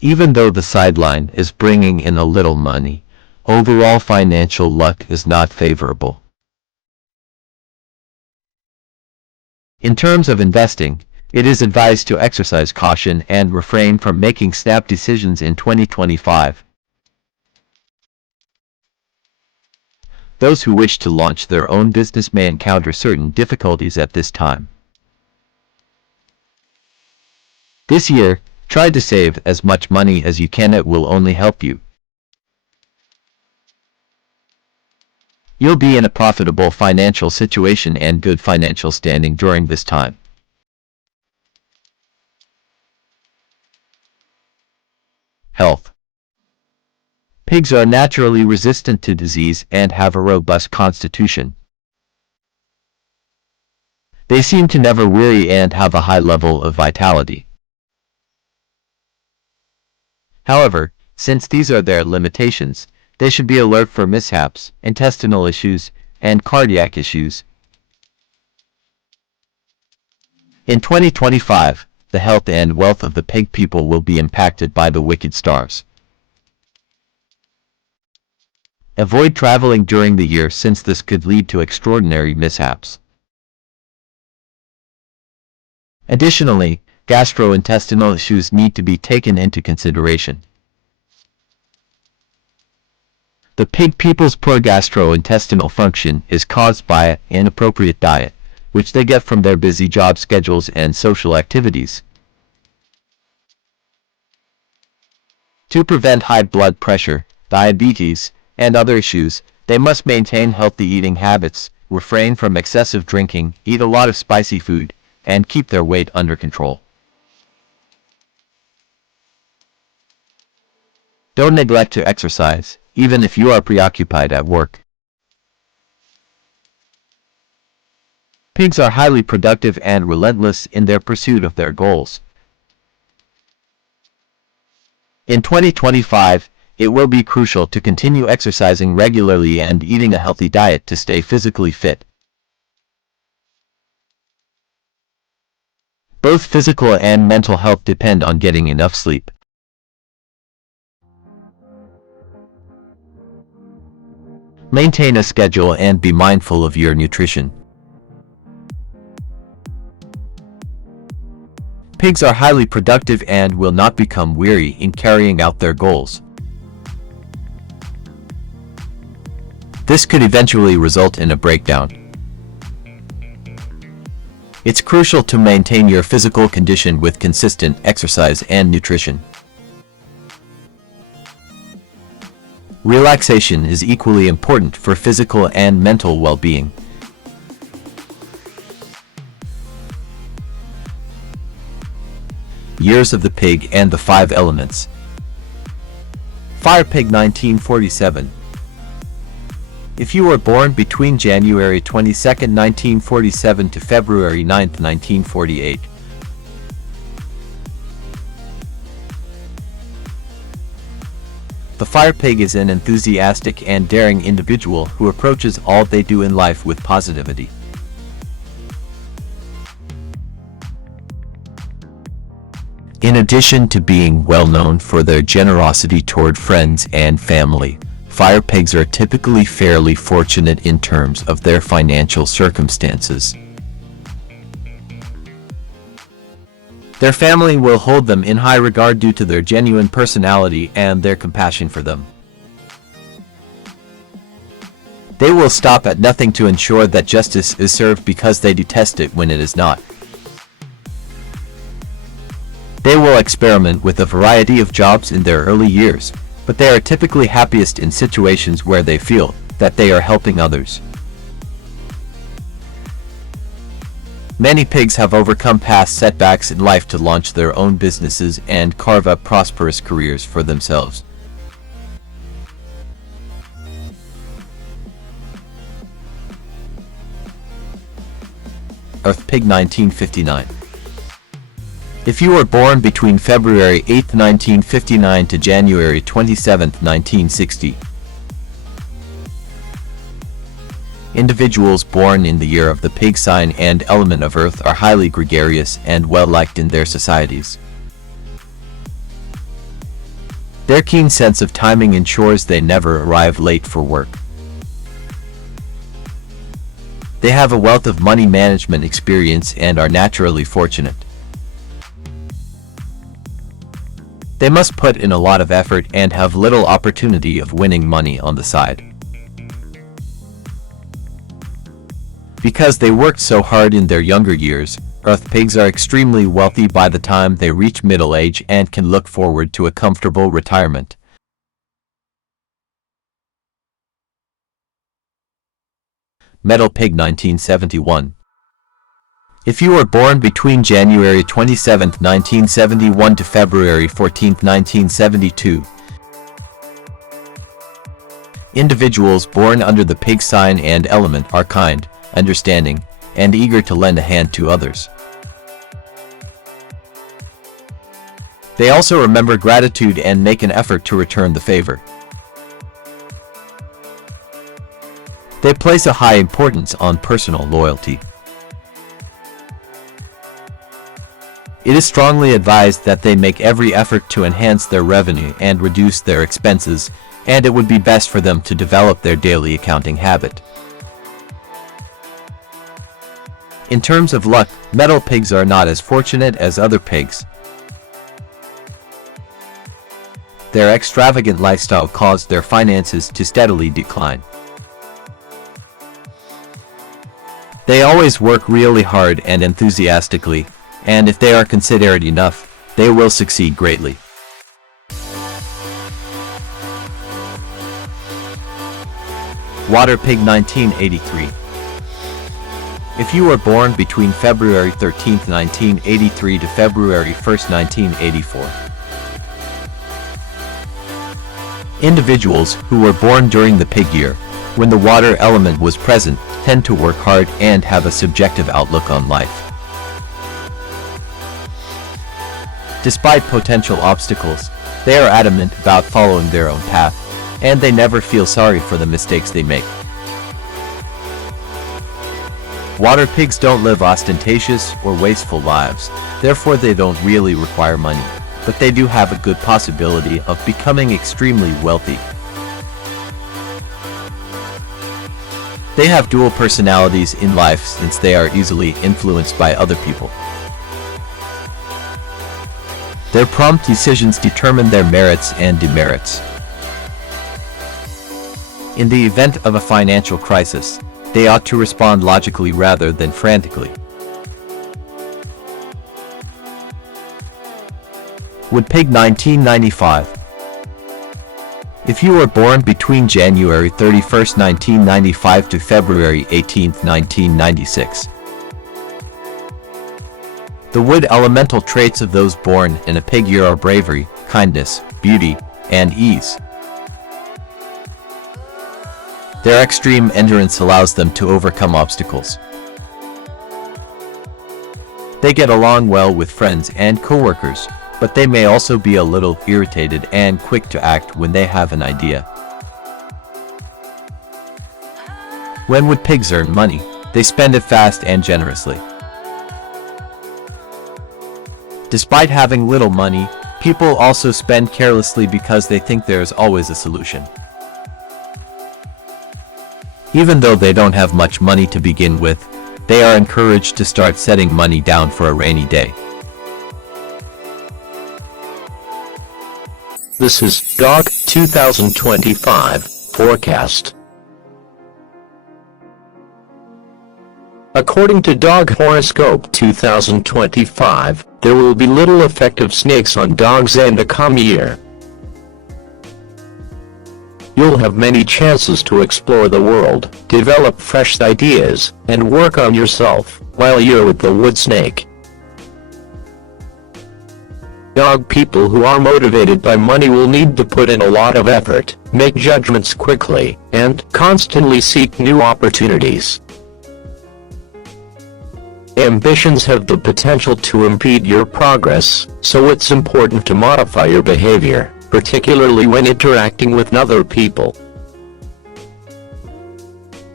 Even though the sideline is bringing in a little money, overall financial luck is not favorable. In terms of investing, it is advised to exercise caution and refrain from making snap decisions in 2025. Those who wish to launch their own business may encounter certain difficulties at this time. This year, try to save as much money as you can. It will only help you. You'll be in a profitable financial situation and good financial standing during this time. Health. Pigs are naturally resistant to disease and have a robust constitution. They seem to never weary and have a high level of vitality. However, since these are their limitations, they should be alert for mishaps, intestinal issues, and cardiac issues. In 2025, the health and wealth of the pig people will be impacted by the wicked stars. Avoid traveling during the year since this could lead to extraordinary mishaps. Additionally, gastrointestinal issues need to be taken into consideration. The pig people's poor gastrointestinal function is caused by an inappropriate diet, which they get from their busy job schedules and social activities. To prevent high blood pressure, diabetes, and other issues, they must maintain healthy eating habits, refrain from excessive drinking, eat a lot of spicy food, and keep their weight under control. Don't neglect to exercise, even if you are preoccupied at work. Pigs are highly productive and relentless in their pursuit of their goals. In 2025, it will be crucial to continue exercising regularly and eating a healthy diet to stay physically fit. Both physical and mental health depend on getting enough sleep. Maintain a schedule and be mindful of your nutrition. Pigs are highly productive and will not become weary in carrying out their goals. This could eventually result in a breakdown. It's crucial to maintain your physical condition with consistent exercise and nutrition. Relaxation is equally important for physical and mental well-being. Years of the Pig and the Five Elements. Fire Pig 1947. If you were born between January 22, 1947 to February 9, 1948, The fire pig is an enthusiastic and daring individual who approaches all they do in life with positivity. In addition to being well known for their generosity toward friends and family, fire pigs are typically fairly fortunate in terms of their financial circumstances. Their family will hold them in high regard due to their genuine personality and their compassion for them. They will stop at nothing to ensure that justice is served because they detest it when it is not. They will experiment with a variety of jobs in their early years, but they are typically happiest in situations where they feel that they are helping others. Many pigs have overcome past setbacks in life to launch their own businesses and carve out prosperous careers for themselves. Earth Pig 1959. If you were born between February 8, 1959 to January 27, 1960, individuals born in the year of the pig sign and element of Earth are highly gregarious and well-liked in their societies. Their keen sense of timing ensures they never arrive late for work. They have a wealth of money management experience and are naturally fortunate. They must put in a lot of effort and have little opportunity of winning money on the side. Because they worked so hard in their younger years, Earth pigs are extremely wealthy by the time they reach middle age and can look forward to a comfortable retirement. Metal Pig 1971. If you were born between January 27, 1971 to February 14, 1972, individuals born under the pig sign and element are kind, understanding, and eager to lend a hand to others. They also remember gratitude and make an effort to return the favor. They place a high importance on personal loyalty. It is strongly advised that they make every effort to enhance their revenue and reduce their expenses, and it would be best for them to develop their daily accounting habit. In terms of luck, metal pigs are not as fortunate as other pigs. Their extravagant lifestyle caused their finances to steadily decline. They always work really hard and enthusiastically, and if they are considerate enough, they will succeed greatly. Water Pig 1983. If you were born between February 13, 1983 to February 1, 1984, individuals who were born during the pig year, when the water element was present, tend to work hard and have a subjective outlook on life. Despite potential obstacles, they are adamant about following their own path, and they never feel sorry for the mistakes they make. Water pigs don't live ostentatious or wasteful lives, therefore they don't really require money, but they do have a good possibility of becoming extremely wealthy. They have dual personalities in life since they are easily influenced by other people. Their prompt decisions determine their merits and demerits. In the event of a financial crisis, they ought to respond logically rather than frantically. Wood Pig 1995. If you were born between January 31, 1995 to February 18, 1996, the wood elemental traits of those born in a pig year are bravery, kindness, beauty, and ease. Their extreme endurance allows them to overcome obstacles. They get along well with friends and co-workers, but they may also be a little irritated and quick to act when they have an idea. When would pigs earn money? They spend it fast and generously. Despite having little money, people also spend carelessly because they think there is always a solution. Even though they don't have much money to begin with, they are encouraged to start setting money down for a rainy day. This is Dog 2025 forecast. According to Dog Horoscope 2025, there will be little effect of snakes on dogs and a calm year. You'll have many chances to explore the world, develop fresh ideas, and work on yourself while you're with the wood snake. Dog people who are motivated by money will need to put in a lot of effort, make judgments quickly, and constantly seek new opportunities. Ambitions have the potential to impede your progress, so it's important to modify your behavior, particularly when interacting with other people.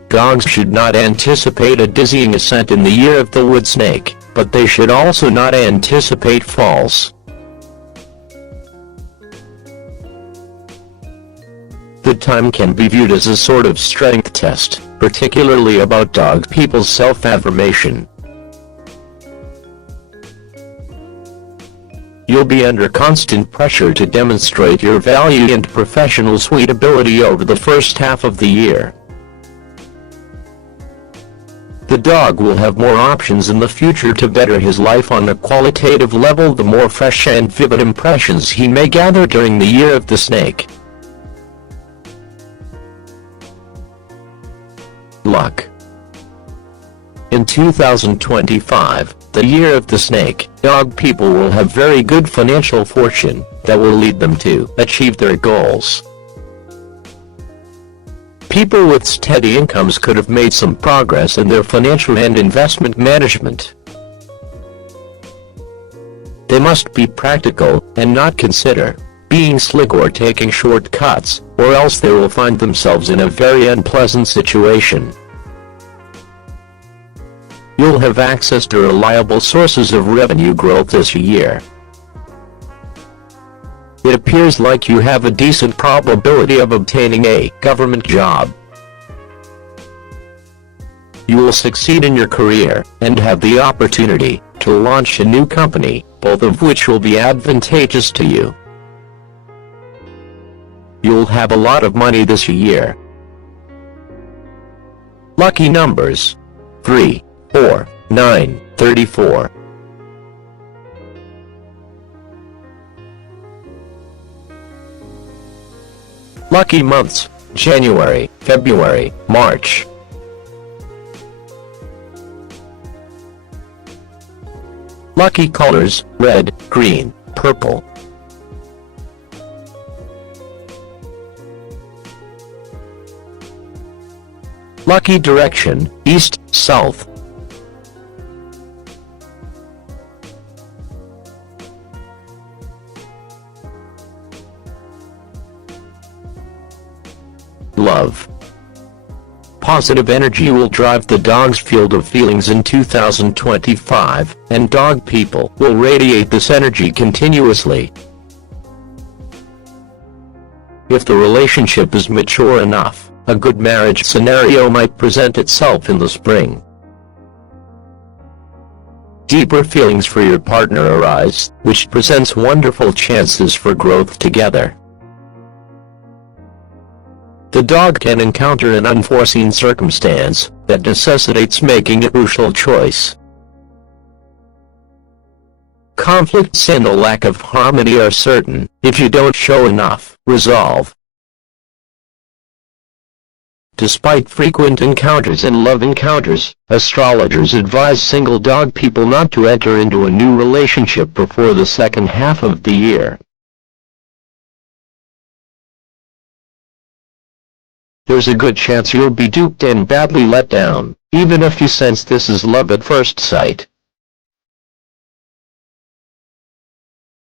Dogs should not anticipate a dizzying ascent in the year of the wood snake, but they should also not anticipate falls. The time can be viewed as a sort of strength test, particularly about dog people's self-affirmation. You'll be under constant pressure to demonstrate your value and professional suitability over the first half of the year. The dog will have more options in the future to better his life on a qualitative level the more fresh and vivid impressions he may gather during the year of the snake. Luck. In 2025, the year of the snake, dog people will have very good financial fortune that will lead them to achieve their goals. People with steady incomes could have made some progress in their financial and investment management. They must be practical and not consider being slick or taking shortcuts, or else they will find themselves in a very unpleasant situation. You'll have access to reliable sources of revenue growth this year. It appears like you have a decent probability of obtaining a government job. You will succeed in your career, and have the opportunity to launch a new company, both of which will be advantageous to you. You'll have a lot of money this year. Lucky numbers: 3, 4, 9, 34. Lucky months: January, February, March. Lucky colors: red, green, purple. Lucky direction: east, south. Love. Positive energy will drive the dog's field of feelings in 2025, and dog people will radiate this energy continuously. If the relationship is mature enough, a good marriage scenario might present itself in the spring. Deeper feelings for your partner arise, which presents wonderful chances for growth together. The dog can encounter an unforeseen circumstance that necessitates making a crucial choice. Conflicts and a lack of harmony are certain if you don't show enough resolve. Despite frequent encounters and love encounters, astrologers advise single dog people not to enter into a new relationship before the second half of the year. There's a good chance you'll be duped and badly let down, even if you sense this is love at first sight.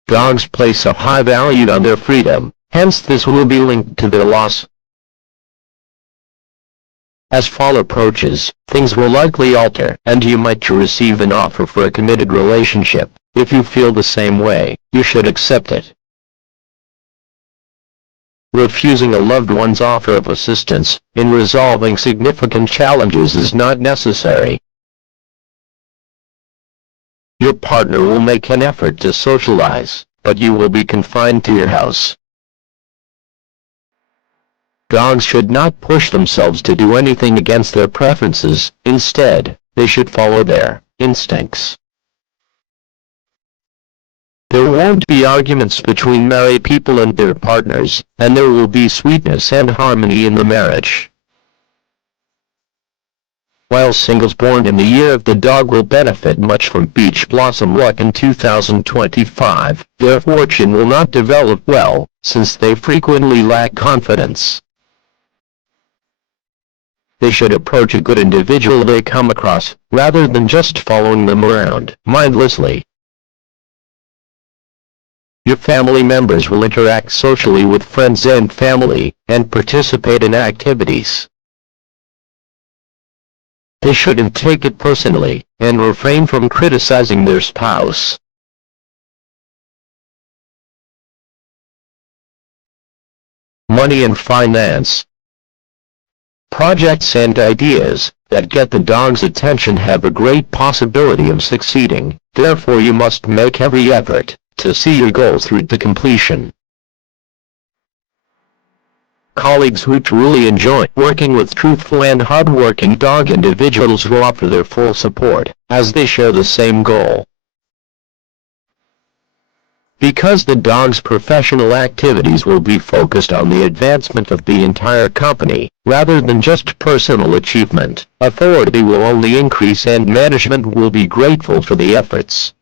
Dogs place a high value on their freedom, hence this will be linked to their loss. As fall approaches, things will likely alter, and you might receive an offer for a committed relationship. If you feel the same way, you should accept it. Refusing a loved one's offer of assistance in resolving significant challenges is not necessary. Your partner will make an effort to socialize, but you will be confined to your house. Dogs should not push themselves to do anything against their preferences. Instead, they should follow their instincts. There won't be arguments between married people and their partners, and there will be sweetness and harmony in the marriage. While singles born in the year of the dog will benefit much from peach blossom luck in 2025, their fortune will not develop well, since they frequently lack confidence. They should approach a good individual they come across, rather than just following them around mindlessly. Your family members will interact socially with friends and family, and participate in activities. They shouldn't take it personally, and refrain from criticizing their spouse. Money and finance. Projects and ideas that get the dog's attention have a great possibility of succeeding, therefore you must make every effort to see your goals through to completion. Colleagues who truly enjoy working with truthful and hardworking dog individuals will offer their full support, as they share the same goal. Because the dog's professional activities will be focused on the advancement of the entire company, rather than just personal achievement, authority will only increase and management will be grateful for the efforts.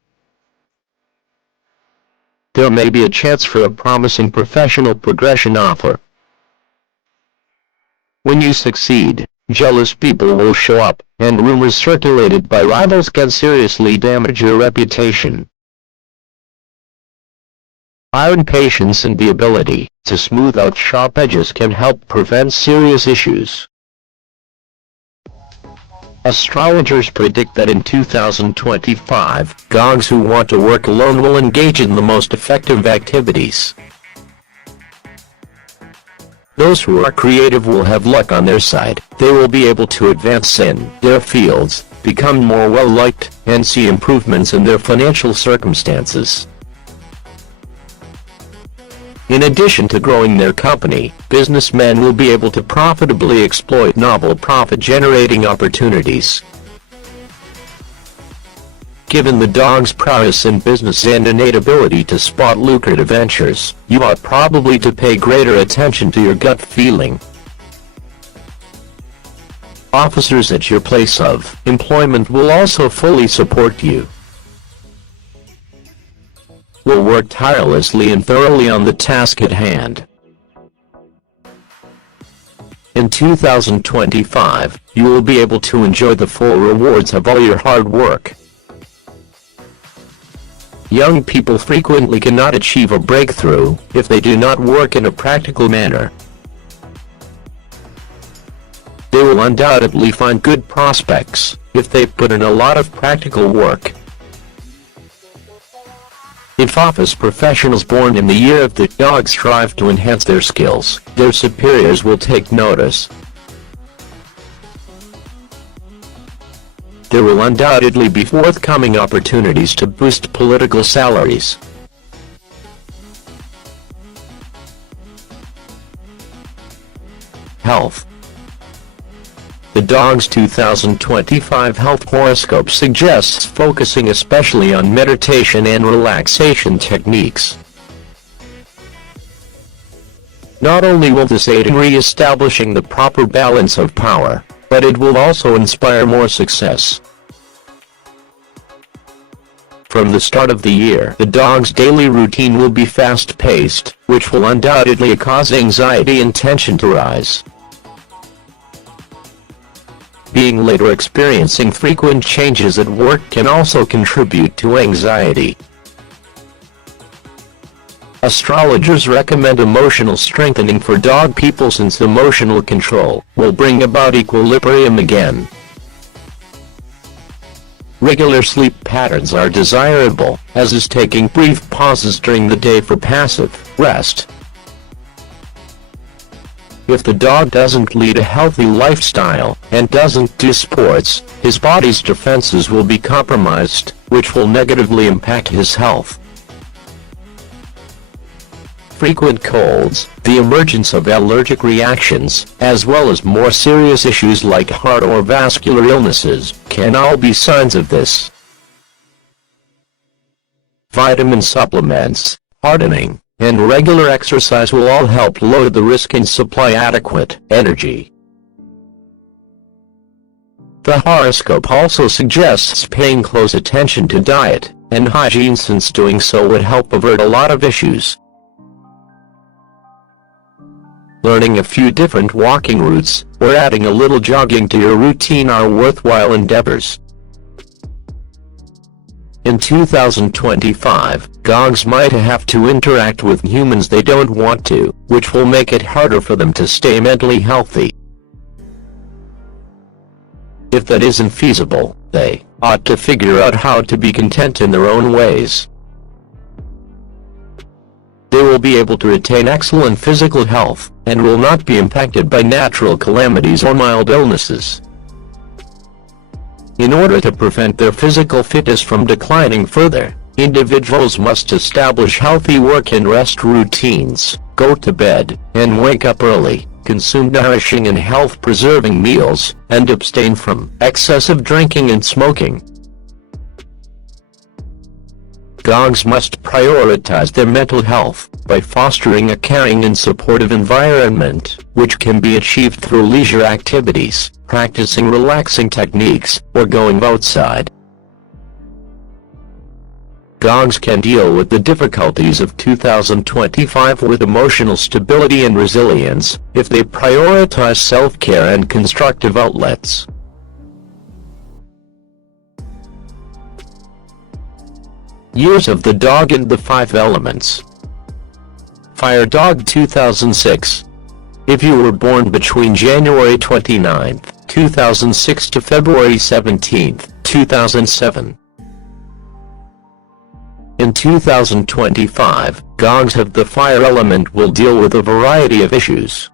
There may be a chance for a promising professional progression offer. When you succeed, jealous people will show up, and rumors circulated by rivals can seriously damage your reputation. Iron patience and the ability to smooth out sharp edges can help prevent serious issues. Astrologers predict that in 2025, dogs who want to work alone will engage in the most effective activities. Those who are creative will have luck on their side. They will be able to advance in their fields, become more well-liked, and see improvements in their financial circumstances. In addition to growing their company, businessmen will be able to profitably exploit novel profit-generating opportunities. Given the dog's prowess in business and innate ability to spot lucrative ventures, you ought probably to pay greater attention to your gut feeling. Officers at your place of employment will also fully support you. Will work tirelessly and thoroughly on the task at hand. In 2025, you will be able to enjoy the full rewards of all your hard work. Young people frequently cannot achieve a breakthrough if they do not work in a practical manner. They will undoubtedly find good prospects if they put in a lot of practical work. If office professionals born in the year of the dog strive to enhance their skills, their superiors will take notice. There will undoubtedly be forthcoming opportunities to boost political salaries. Health. The dog's 2025 health horoscope suggests focusing especially on meditation and relaxation techniques. Not only will this aid in re-establishing the proper balance of power, but it will also inspire more success. From the start of the year, the dog's daily routine will be fast-paced, which will undoubtedly cause anxiety and tension to rise. Being late or experiencing frequent changes at work can also contribute to anxiety. Astrologers recommend emotional strengthening for dog people since emotional control will bring about equilibrium again. Regular sleep patterns are desirable, as is taking brief pauses during the day for passive rest. If the dog doesn't lead a healthy lifestyle and doesn't do sports, his body's defenses will be compromised, which will negatively impact his health. Frequent colds, the emergence of allergic reactions, as well as more serious issues like heart or vascular illnesses, can all be signs of this. Vitamin supplements, hardening, and regular exercise will all help lower the risk and supply adequate energy. The horoscope also suggests paying close attention to diet and hygiene, since doing so would help avert a lot of issues. Learning a few different walking routes, or adding a little jogging to your routine are worthwhile endeavors. In 2025, dogs might have to interact with humans they don't want to, which will make it harder for them to stay mentally healthy. If that isn't feasible, they ought to figure out how to be content in their own ways. They will be able to retain excellent physical health, and will not be impacted by natural calamities or mild illnesses. In order to prevent their physical fitness from declining further, individuals must establish healthy work and rest routines, go to bed, and wake up early, consume nourishing and health-preserving meals, and abstain from excessive drinking and smoking. Dogs must prioritize their mental health by fostering a caring and supportive environment, which can be achieved through leisure activities, practicing relaxing techniques, or going outside. Dogs can deal with the difficulties of 2025 with emotional stability and resilience if they prioritize self-care and constructive outlets. Years of the Dog and the 5 Elements. Fire Dog 2006. If you were born between January 29, 2006 to February 17, 2007. In 2025, dogs of the fire element will deal with a variety of issues.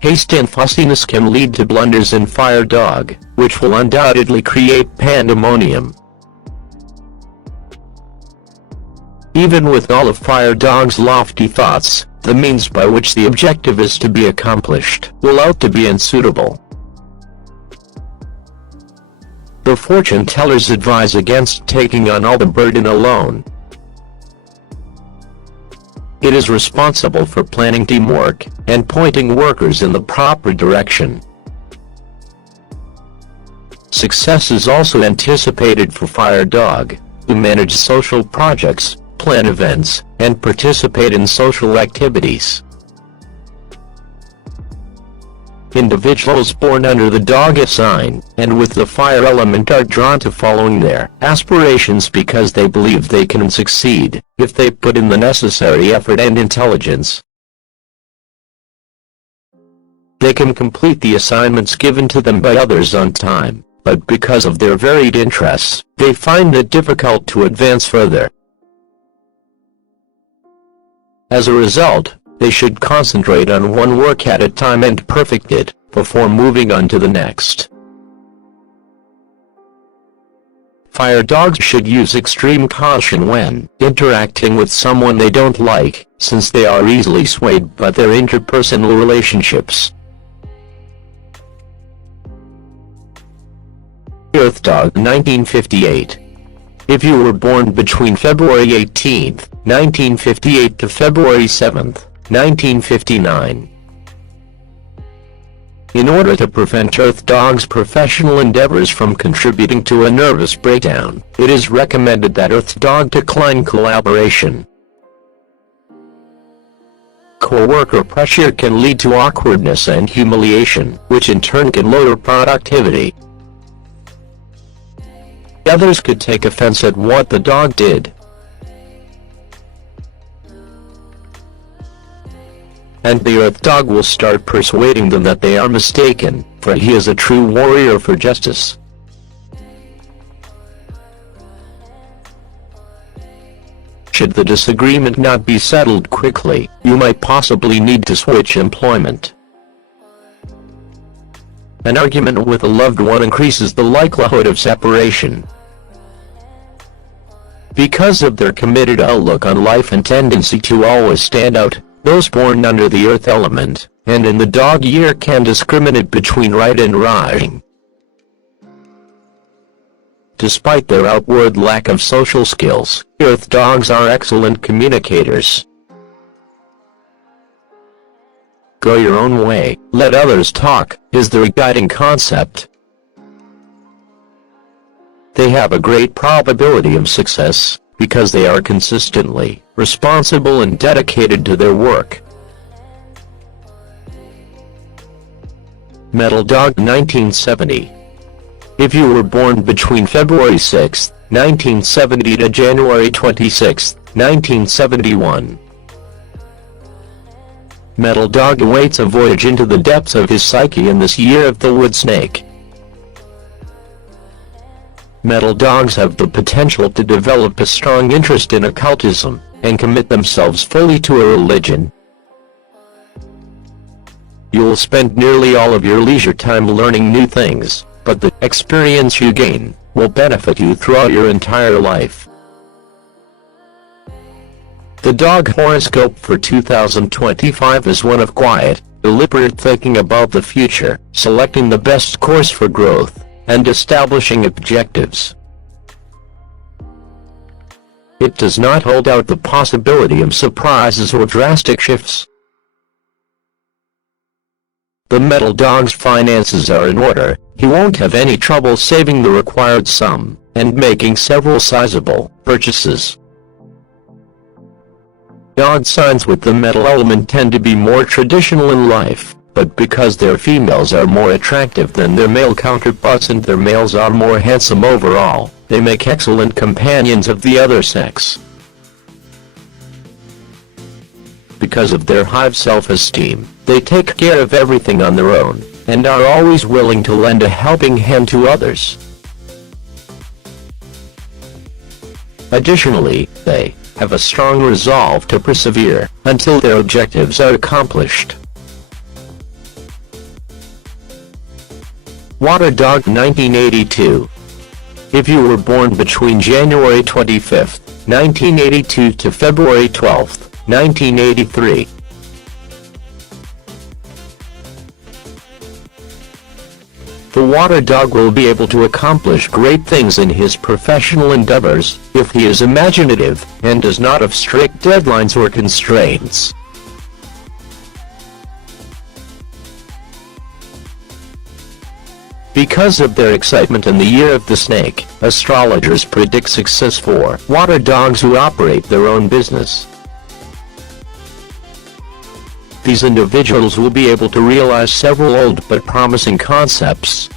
Haste and fussiness can lead to blunders in fire dog, which will undoubtedly create pandemonium. Even with all of fire dog's lofty thoughts, the means by which the objective is to be accomplished will out to be unsuitable. The fortune tellers advise against taking on all the burden alone. It is responsible for planning teamwork and pointing workers in the proper direction. Success is also anticipated for fire dog, who manage social projects, plan events, and participate in social activities. Individuals born under the dog sign and with the fire element are drawn to following their aspirations because they believe they can succeed if they put in the necessary effort and intelligence. They can complete the assignments given to them by others on time, but because of their varied interests, they find it difficult to advance further. As a result, they should concentrate on one work at a time and perfect it, before moving on to the next. Fire dogs should use extreme caution when interacting with someone they don't like, since they are easily swayed by their interpersonal relationships. Earth Dog 1958. If you were born between February 18, 1958 to February 7, 1959. In order to prevent Earth Dog's professional endeavors from contributing to a nervous breakdown, it is recommended that Earth Dog decline collaboration. Co-worker pressure can lead to awkwardness and humiliation, which in turn can lower productivity. Others could take offense at what the dog did, and the Earth Dog will start persuading them that they are mistaken, for he is a true warrior for justice. Should the disagreement not be settled quickly, you might possibly need to switch employment. An argument with a loved one increases the likelihood of separation. Because of their committed outlook on life and tendency to always stand out, those born under the earth element, and in the dog year can discriminate between right and wrong. Despite their outward lack of social skills, earth dogs are excellent communicators. Go your own way, let others talk, is their guiding concept. They have a great probability of success, because they are consistently responsible and dedicated to their work. Metal Dog 1970. If you were born between February 6, 1970 to January 26, 1971, Metal Dog awaits a voyage into the depths of his psyche in this year of the wood snake. Metal dogs have the potential to develop a strong interest in occultism, and commit themselves fully to a religion. You will spend nearly all of your leisure time learning new things, but the experience you gain will benefit you throughout your entire life. The dog horoscope for 2025 is one of quiet, deliberate thinking about the future, selecting the best course for growth, and establishing objectives. It does not hold out the possibility of surprises or drastic shifts. The metal dog's finances are in order, he won't have any trouble saving the required sum, and making several sizable purchases. Dog signs with the metal element tend to be more traditional in life, but because their females are more attractive than their male counterparts and their males are more handsome overall, they make excellent companions of the other sex. Because of their high self-esteem, they take care of everything on their own, and are always willing to lend a helping hand to others. Additionally, they have a strong resolve to persevere until their objectives are accomplished. Water Dog 1982. If you were born between January 25, 1982 to February 12, 1983, the water dog will be able to accomplish great things in his professional endeavors, if he is imaginative, and does not have strict deadlines or constraints. Because of their excitement in the year of the snake, astrologers predict success for water dogs who operate their own business. These individuals will be able to realize several old but promising concepts.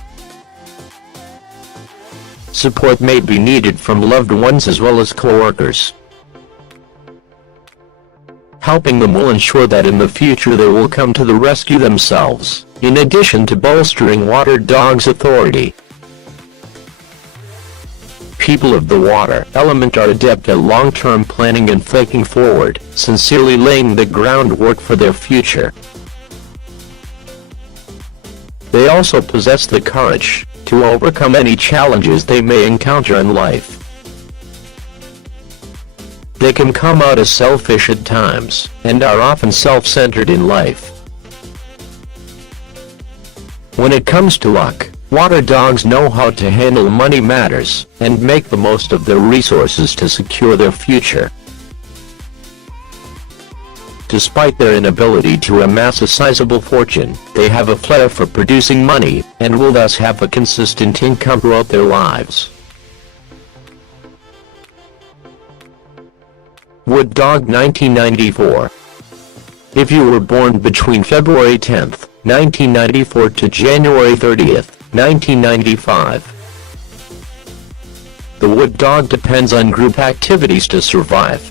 Support may be needed from loved ones as well as co-workers. Helping them will ensure that in the future they will come to the rescue themselves, in addition to bolstering water dogs' authority. People of the water element are adept at long-term planning and thinking forward, sincerely laying the groundwork for their future. They also possess the courage to overcome any challenges they may encounter in life. They can come out as selfish at times, and are often self-centered in life. When it comes to luck, water dogs know how to handle money matters, and make the most of their resources to secure their future. Despite their inability to amass a sizable fortune, they have a flair for producing money, and will thus have a consistent income throughout their lives. Wood Dog 1994. If you were born between February 10, 1994 to January 30, 1995. The wood dog depends on group activities to survive.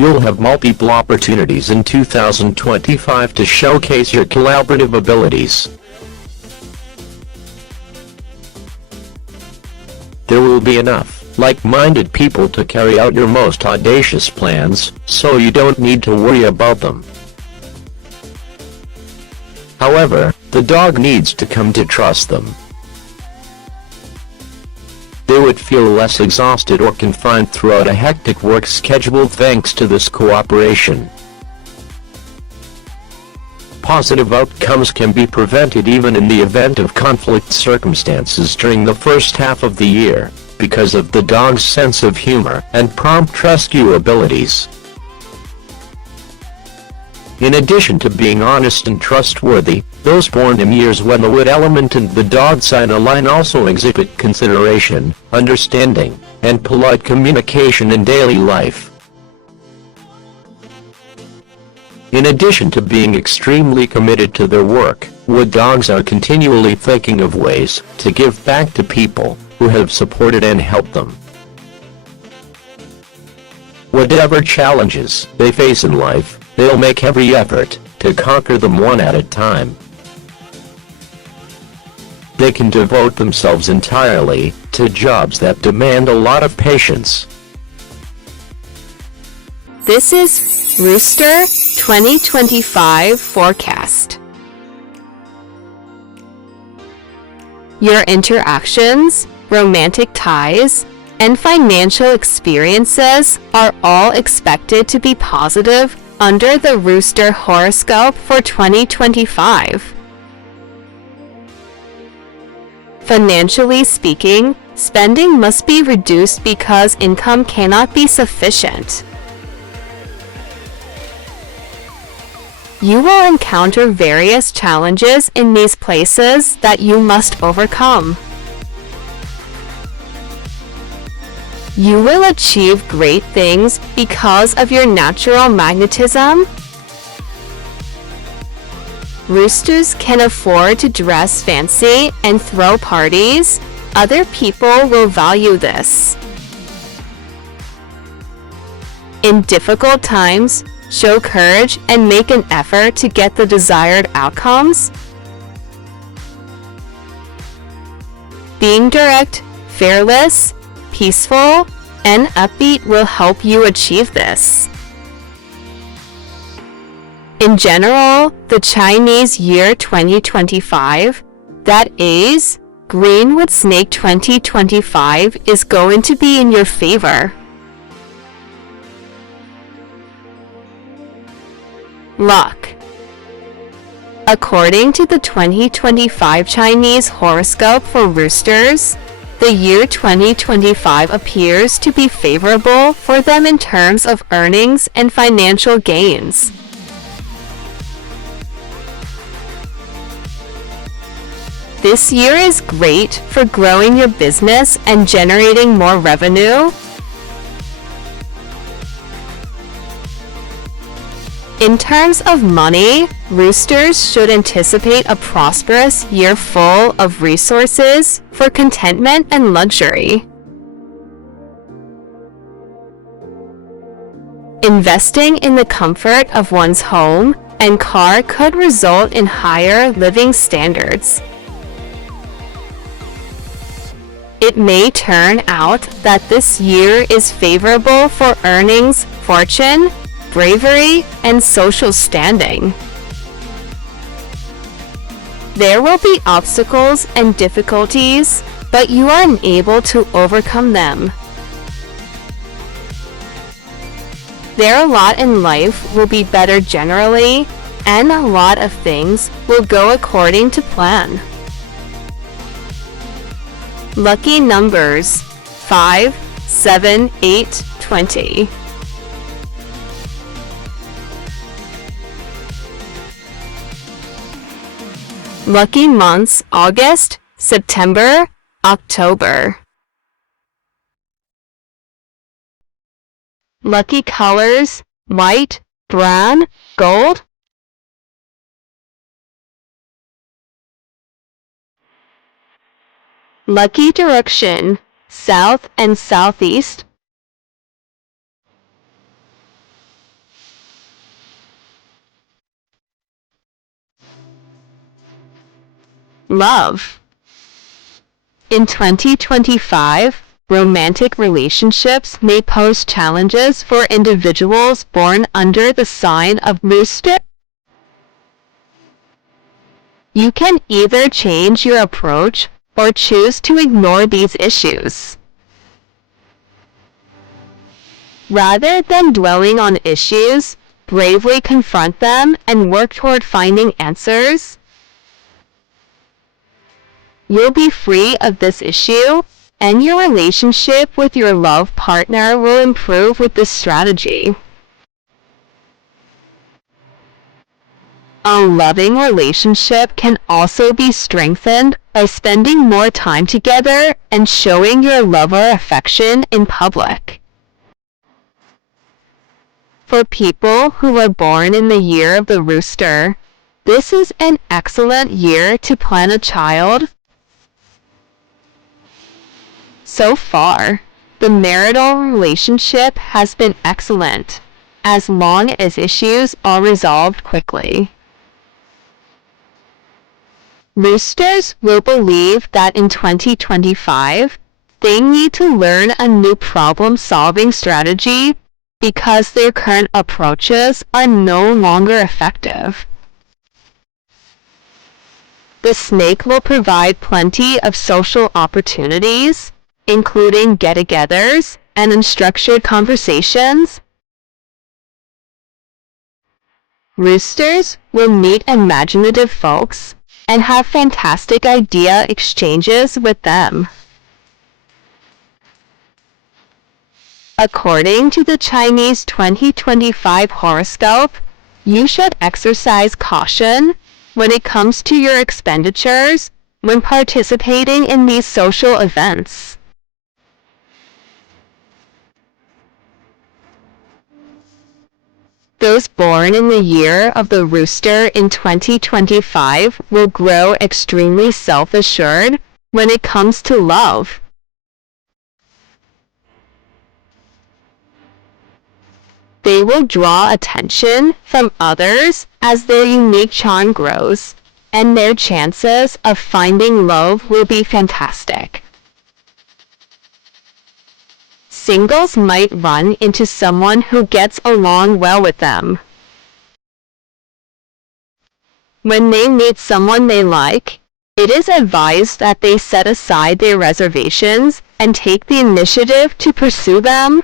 you'll have multiple opportunities in 2025 to showcase your collaborative abilities. There will be enough like-minded people to carry out your most audacious plans, so you don't need to worry about them. However, the dog needs to come to trust them. They would feel less exhausted or confined throughout a hectic work schedule thanks to this cooperation. Positive outcomes can be prevented even in the event of conflict circumstances during the first half of the year, because of the dog's sense of humor and prompt rescue abilities. In addition to being honest and trustworthy, those born in years when the wood element and the dog sign align also exhibit consideration, understanding, and polite communication in daily life. In addition to being extremely committed to their work, wood dogs are continually thinking of ways to give back to people who have supported and helped them. Whatever challenges they face in life, they'll make every effort to conquer them one at a time. They can devote themselves entirely to jobs that demand a lot of patience. This is Rooster 2025 forecast. Your interactions, romantic ties, and financial experiences are all expected to be positive under the Rooster horoscope for 2025. Financially speaking, spending must be reduced because income cannot be sufficient. You will encounter various challenges in these places that you must overcome. You will achieve great things because of your natural magnetism. Roosters can afford to dress fancy and throw parties. Other people will value this. In difficult times, show courage and make an effort to get the desired outcomes. Being direct, fearless, peaceful, and upbeat will help you achieve this. In general, the Chinese year 2025, that is, Greenwood Snake 2025, is going to be in your favor. Luck. According to the 2025 Chinese horoscope for roosters, the year 2025 appears to be favorable for them in terms of earnings and financial gains. This year is great for growing your business and generating more revenue. In terms of money, roosters should anticipate a prosperous year full of resources for contentment and luxury. Investing in the comfort of one's home and car could result in higher living standards. It may turn out that this year is favorable for earnings, fortune, bravery, and social standing. There will be obstacles and difficulties, but you are able to overcome them. Their lot in life will be better generally, and a lot of things will go according to plan. Lucky numbers 5, 7, 8, 20. Lucky months August, September, October. Lucky colors white, brown, gold. Lucky direction south and southeast. Love. In 2025, romantic relationships may pose challenges for individuals born under the sign of Rooster. You can either change your approach or choose to ignore these issues. Rather than dwelling on issues, bravely confront them and work toward finding answers. You'll be free of this issue, and your relationship with your love partner will improve with this strategy. A loving relationship can also be strengthened by spending more time together and showing your lover affection in public. For people who were born in the year of the Rooster, this is an excellent year to plan a child. So far, the marital relationship has been excellent, as long as issues are resolved quickly. Roosters will believe that in 2025, they need to learn a new problem-solving strategy because their current approaches are no longer effective. The snake will provide plenty of social opportunities, including get-togethers and unstructured conversations. Roosters will meet imaginative folks and have fantastic idea exchanges with them. According to the Chinese 2025 horoscope, you should exercise caution when it comes to your expenditures when participating in these social events. Those born in the year of the Rooster in 2025 will grow extremely self-assured when it comes to love. They will draw attention from others as their unique charm grows, and their chances of finding love will be fantastic. Singles might run into someone who gets along well with them. When they meet someone they like, it is advised that they set aside their reservations and take the initiative to pursue them.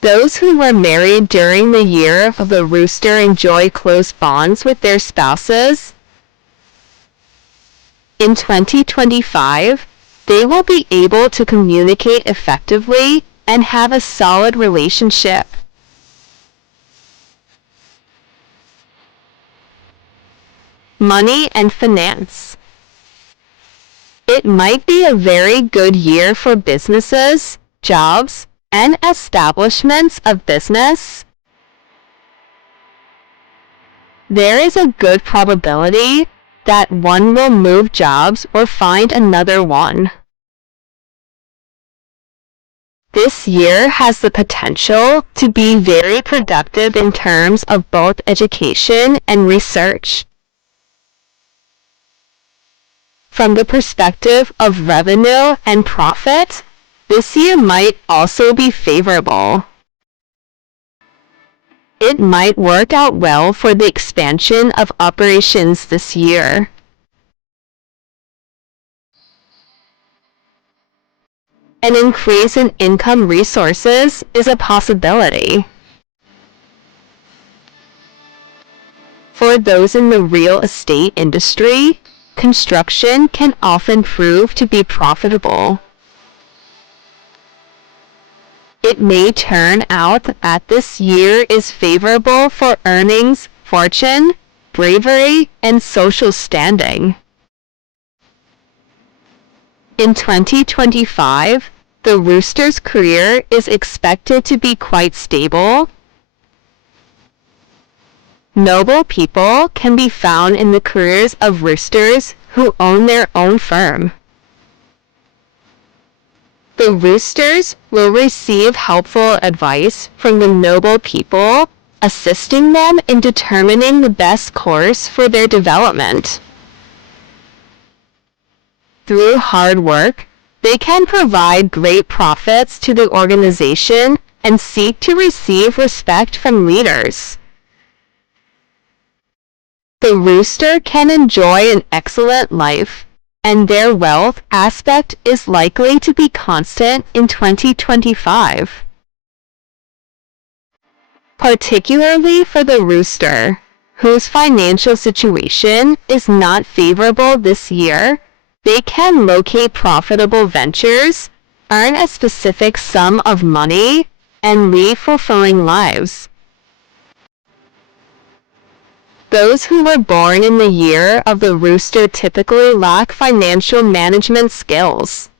Those who were married during the year of the Rooster enjoy close bonds with their spouses. In 2025, they will be able to communicate effectively and have a solid relationship. Money and finance. It might be a very good year for businesses, jobs, and establishments of business. There is a good probability that one will move jobs or find another one. This year has the potential to be very productive in terms of both education and research. From the perspective of revenue and profit, this year might also be favorable. It might work out well for the expansion of operations this year. An increase in income resources is a possibility. For those in the real estate industry, construction can often prove to be profitable. It may turn out that this year is favorable for earnings, fortune, bravery, and social standing. In 2025, the Rooster's career is expected to be quite stable. Noble people can be found in the careers of Roosters who own their own firm. The Roosters will receive helpful advice from the noble people assisting them in determining the best course for their development. Through hard work, they can provide great profits to the organization and seek to receive respect from leaders. The rooster can enjoy an excellent life, and their wealth aspect is likely to be constant in 2025. Particularly for the rooster, whose financial situation is not favorable this year, they can locate profitable ventures, earn a specific sum of money, and lead fulfilling lives. Those who were born in the year of the rooster typically lack financial management skills.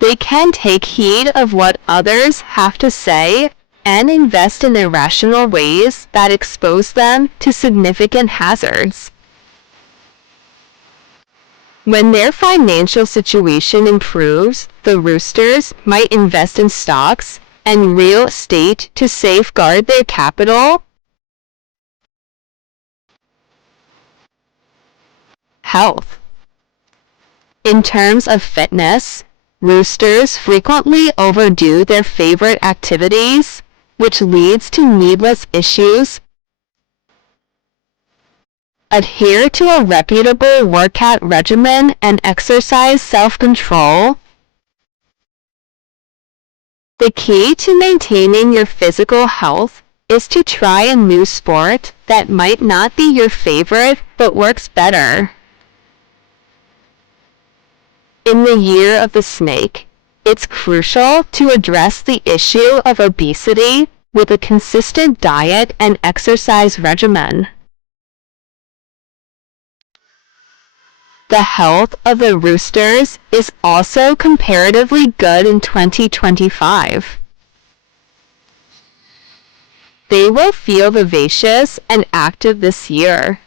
They can take heed of what others have to say and invest in irrational ways that expose them to significant hazards. When their financial situation improves, the roosters might invest in stocks and real estate to safeguard their capital. Health. In terms of fitness, roosters frequently overdo their favorite activities, which leads to needless issues. Adhere to a reputable workout regimen and exercise self-control. The key to maintaining your physical health is to try a new sport that might not be your favorite but works better. In the year of the snake, it's crucial to address the issue of obesity with a consistent diet and exercise regimen. The health of the roosters is also comparatively good in 2025. They will feel vivacious and active this year.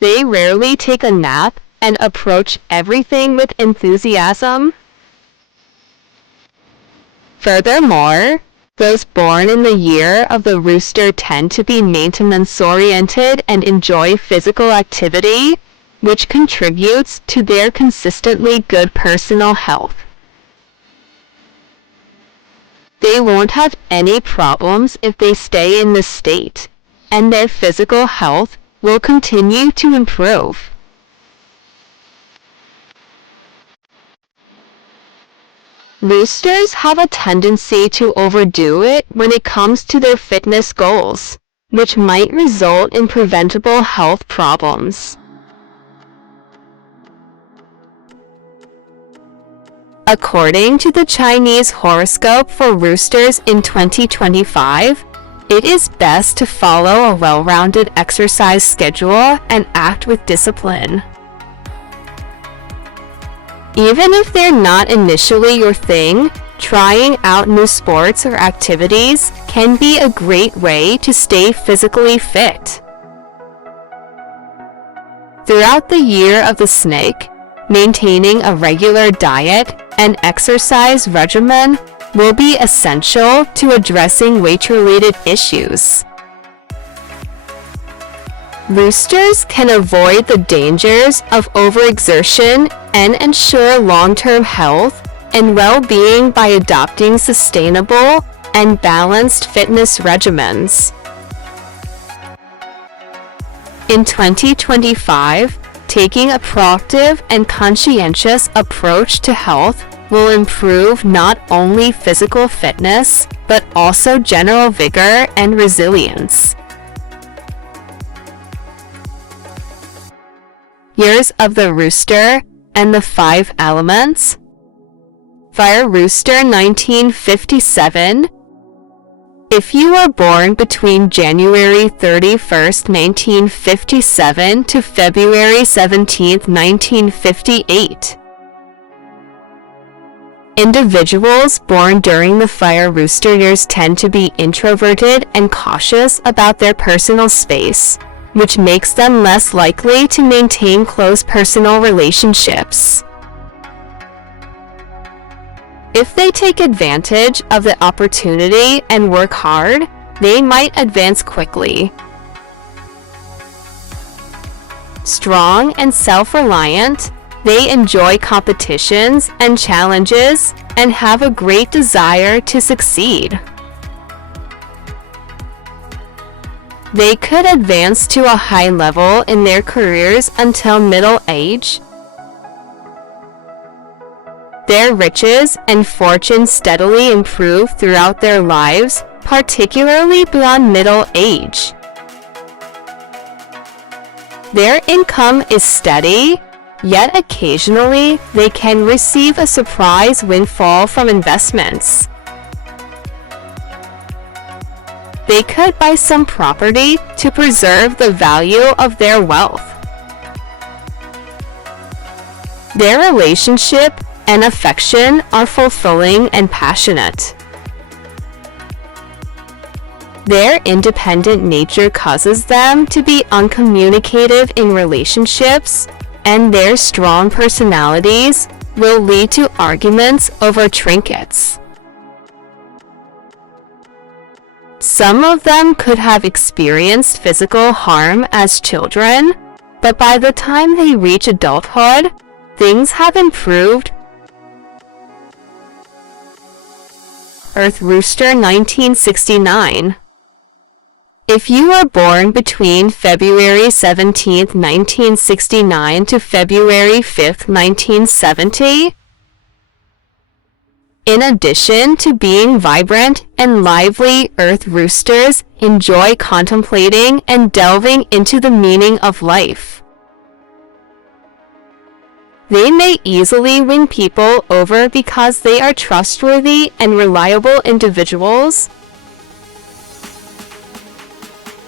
They rarely take a nap and approach everything with enthusiasm. Furthermore, those born in the year of the rooster tend to be maintenance-oriented and enjoy physical activity, which contributes to their consistently good personal health. They won't have any problems if they stay in this state, and their physical health will continue to improve. Roosters have a tendency to overdo it when it comes to their fitness goals, which might result in preventable health problems. According to the Chinese horoscope for roosters in 2025, it is best to follow a well-rounded exercise schedule and act with discipline. Even if they're not initially your thing, trying out new sports or activities can be a great way to stay physically fit. Throughout the year of the snake, maintaining a regular diet and exercise regimen will be essential to addressing weight-related issues. Roosters can avoid the dangers of overexertion and ensure long-term health and well-being by adopting sustainable and balanced fitness regimens. In 2025, taking a proactive and conscientious approach to health will improve not only physical fitness, but also general vigor and resilience. Years of the Rooster and the 5 Elements. Fire Rooster 1957. If you were born between January 31st, 1957 to February 17th, 1958. Individuals born during the Fire Rooster years tend to be introverted and cautious about their personal space, which makes them less likely to maintain close personal relationships. If they take advantage of the opportunity and work hard, they might advance quickly. Strong and self-reliant, they enjoy competitions and challenges and have a great desire to succeed. They could advance to a high level in their careers until middle age. Their riches and fortune steadily improve throughout their lives, particularly beyond middle age. Their income is steady, yet occasionally they can receive a surprise windfall from investments. They could buy some property to preserve the value of their wealth. Their relationship and affection are fulfilling and passionate. Their independent nature causes them to be uncommunicative in relationships, and their strong personalities will lead to arguments over trinkets. Some of them could have experienced physical harm as children, but by the time they reach adulthood, things have improved. Earth Rooster 1969. If you were born between February 17, 1969 to February 5, 1970, in addition to being vibrant and lively, Earth Roosters enjoy contemplating and delving into the meaning of life. They may easily win people over because they are trustworthy and reliable individuals.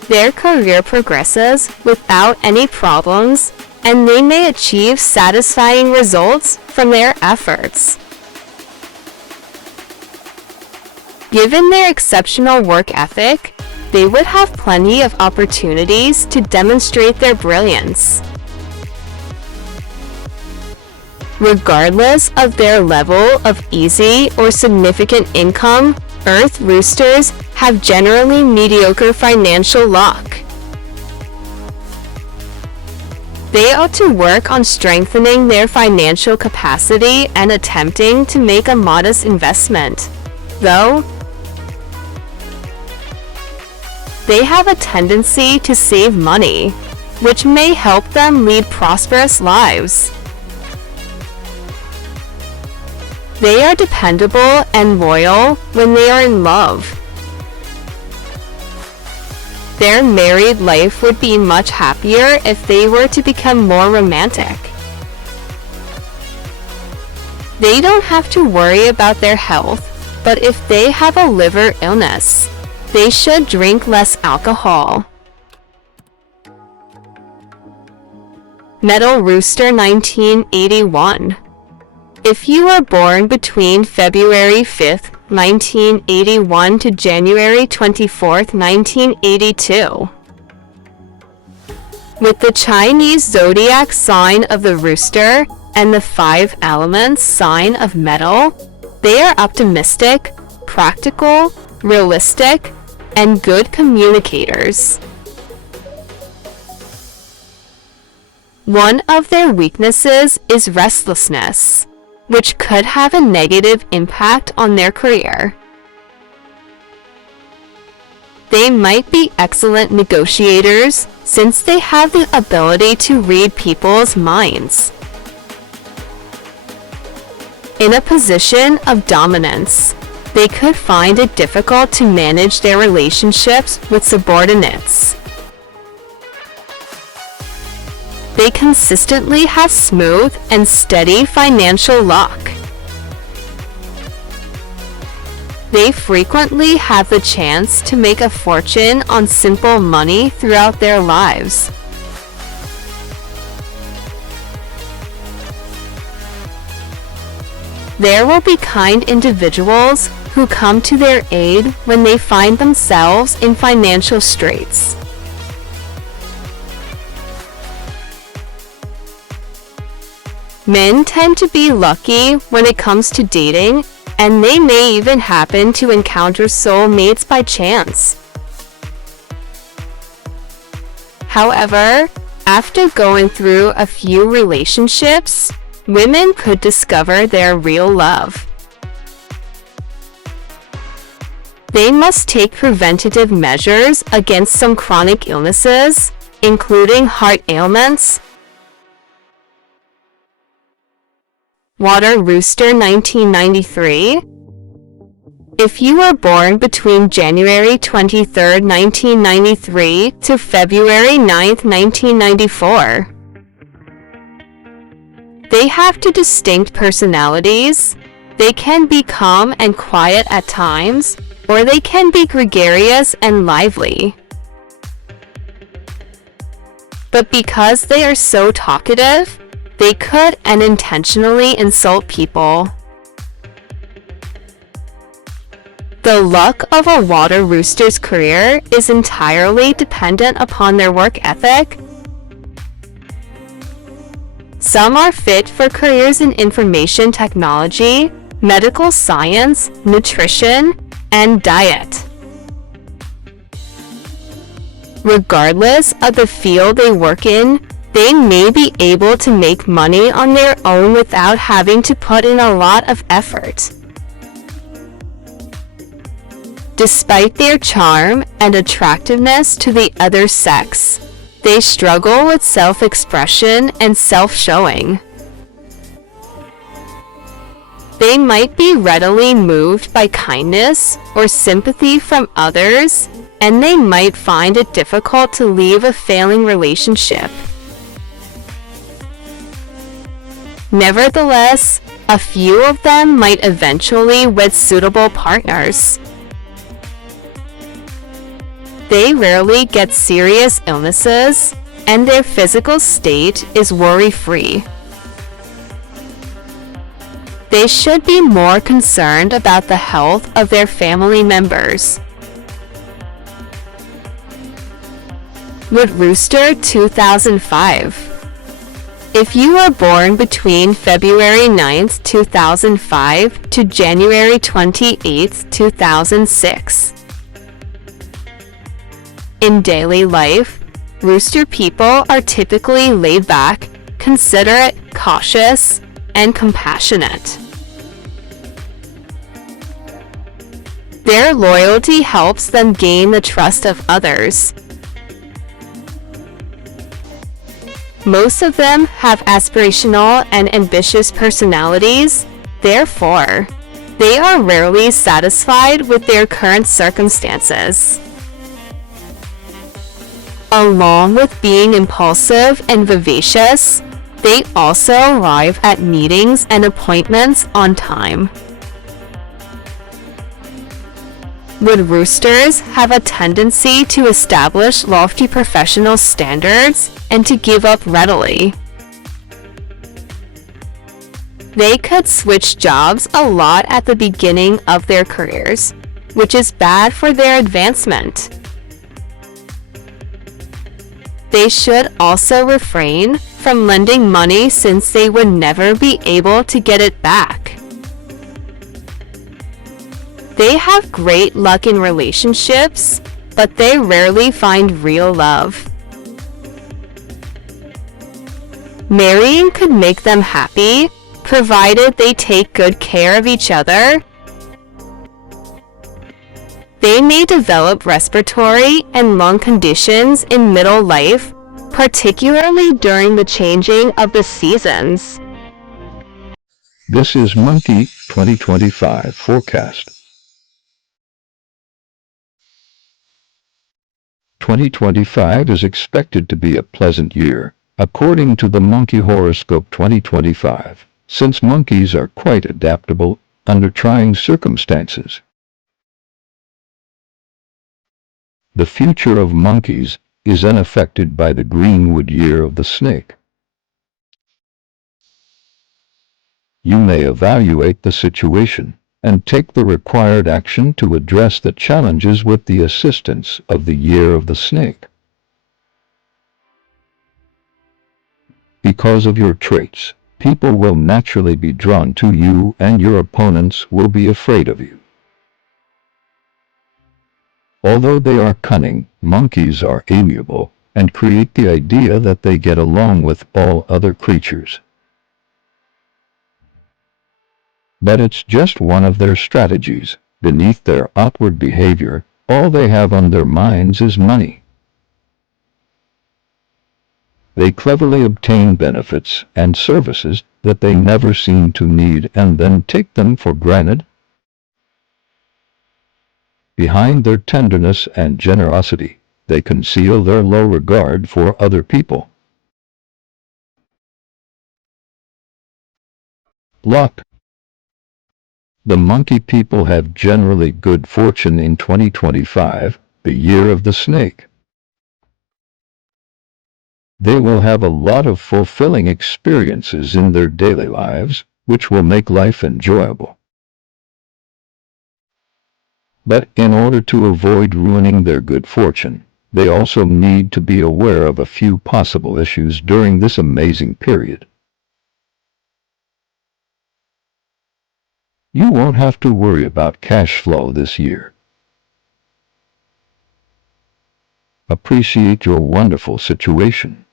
Their career progresses without any problems, and they may achieve satisfying results from their efforts. Given their exceptional work ethic, they would have plenty of opportunities to demonstrate their brilliance. Regardless of their level of easy or significant income, Earth Roosters have generally mediocre financial luck. They ought to work on strengthening their financial capacity and attempting to make a modest investment, though they have a tendency to save money, which may help them lead prosperous lives. They are dependable and loyal when they are in love. Their married life would be much happier if they were to become more romantic. They don't have to worry about their health, but if they have a liver illness, they should drink less alcohol. Metal Rooster 1981. If you were born between February 5, 1981 to January 24, 1982, with the Chinese zodiac sign of the rooster and the 5 elements sign of metal, they are optimistic, practical, realistic, and good communicators. One of their weaknesses is restlessness, which could have a negative impact on their career. They might be excellent negotiators since they have the ability to read people's minds. In a position of dominance, they could find it difficult to manage their relationships with subordinates. They consistently have smooth and steady financial luck. They frequently have the chance to make a fortune on simple money throughout their lives. There will be kind individuals who come to their aid when they find themselves in financial straits. Men tend to be lucky when it comes to dating, and they may even happen to encounter soulmates by chance. However, after going through a few relationships, women could discover their real love. They must take preventative measures against some chronic illnesses, including heart ailments. Water Rooster 1993. If you were born between January 23, 1993 to February 9, 1994, they have two distinct personalities. They can be calm and quiet at times, or they can be gregarious and lively. But because they are so talkative, they could unintentionally insult people. The luck of a water rooster's career is entirely dependent upon their work ethic. Some are fit for careers in information technology, medical science, nutrition, and diet. Regardless of the field they work in, they may be able to make money on their own without having to put in a lot of effort. Despite their charm and attractiveness to the other sex, they struggle with self-expression and self-showing. They might be readily moved by kindness or sympathy from others, and they might find it difficult to leave a failing relationship. Nevertheless, a few of them might eventually wed suitable partners. They rarely get serious illnesses, and their physical state is worry-free. They should be more concerned about the health of their family members. Wood Rooster 2005. If you were born between February 9, 2005 to January 28, 2006. In daily life, rooster people are typically laid back, considerate, cautious, and compassionate. Their loyalty helps them gain the trust of others. Most of them have aspirational and ambitious personalities, therefore, they are rarely satisfied with their current circumstances. Along with being impulsive and vivacious, they also arrive at meetings and appointments on time. Wood roosters have a tendency to establish lofty professional standards and to give up readily. They could switch jobs a lot at the beginning of their careers, which is bad for their advancement. They should also refrain from lending money since they would never be able to get it back. They have great luck in relationships, but they rarely find real love. Marrying could make them happy, provided they take good care of each other. They may develop respiratory and lung conditions in middle life, particularly during the changing of the seasons. This is Monkey 2025 forecast. 2025 is expected to be a pleasant year, according to the Monkey Horoscope 2025, since monkeys are quite adaptable under trying circumstances. The future of monkeys is unaffected by the Greenwood year of the snake. You may evaluate the situation and take the required action to address the challenges with the assistance of the year of the snake. Because of your traits, People will naturally be drawn to you and your opponents will be afraid of you. Although they are cunning, monkeys are amiable and create the idea that they get along with all other creatures. But it's just one of their strategies. Beneath their outward behavior, all they have on their minds is money. They cleverly obtain benefits and services that they never seem to need and then take them for granted. Behind their tenderness and generosity, they conceal their low regard for other people. Luck. The monkey people have generally good fortune in 2025, the year of the snake. They will have a lot of fulfilling experiences in their daily lives, which will make life enjoyable. But in order to avoid ruining their good fortune, they also need to be aware of a few possible issues during this amazing period. You won't have to worry about cash flow this year. Appreciate your wonderful situation.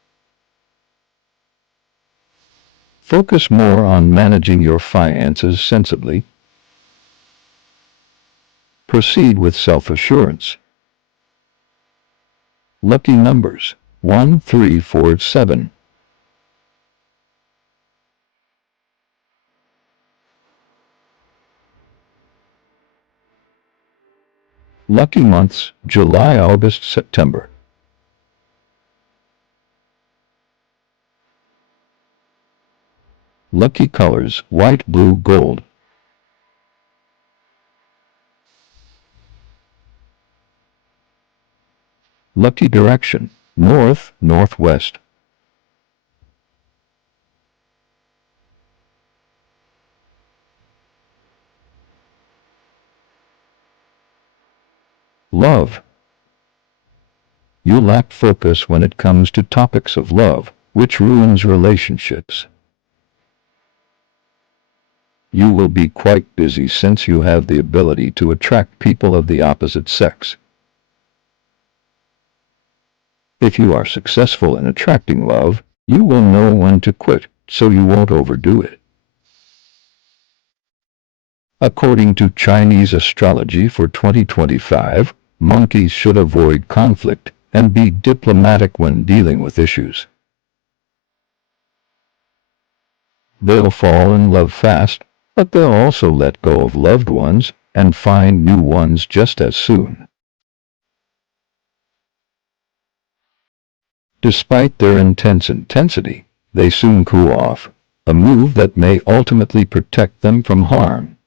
Focus more on managing your finances sensibly. Proceed with self-assurance. Lucky numbers 1, 3, 4, 7. Lucky months July, August, September. Lucky colors white, blue, gold. Lucky direction north, northwest. Love. You lack focus when it comes to topics of love, which ruins relationships. You will be quite busy since you have the ability to attract people of the opposite sex. If you are successful in attracting love, you will know when to quit, so you won't overdo it. According to Chinese astrology for 2025, monkeys should avoid conflict and be diplomatic when dealing with issues. They'll fall in love fast, but they'll also let go of loved ones and find new ones just as soon. Despite their intense intensity, they soon cool off, a move that may ultimately protect them from harm.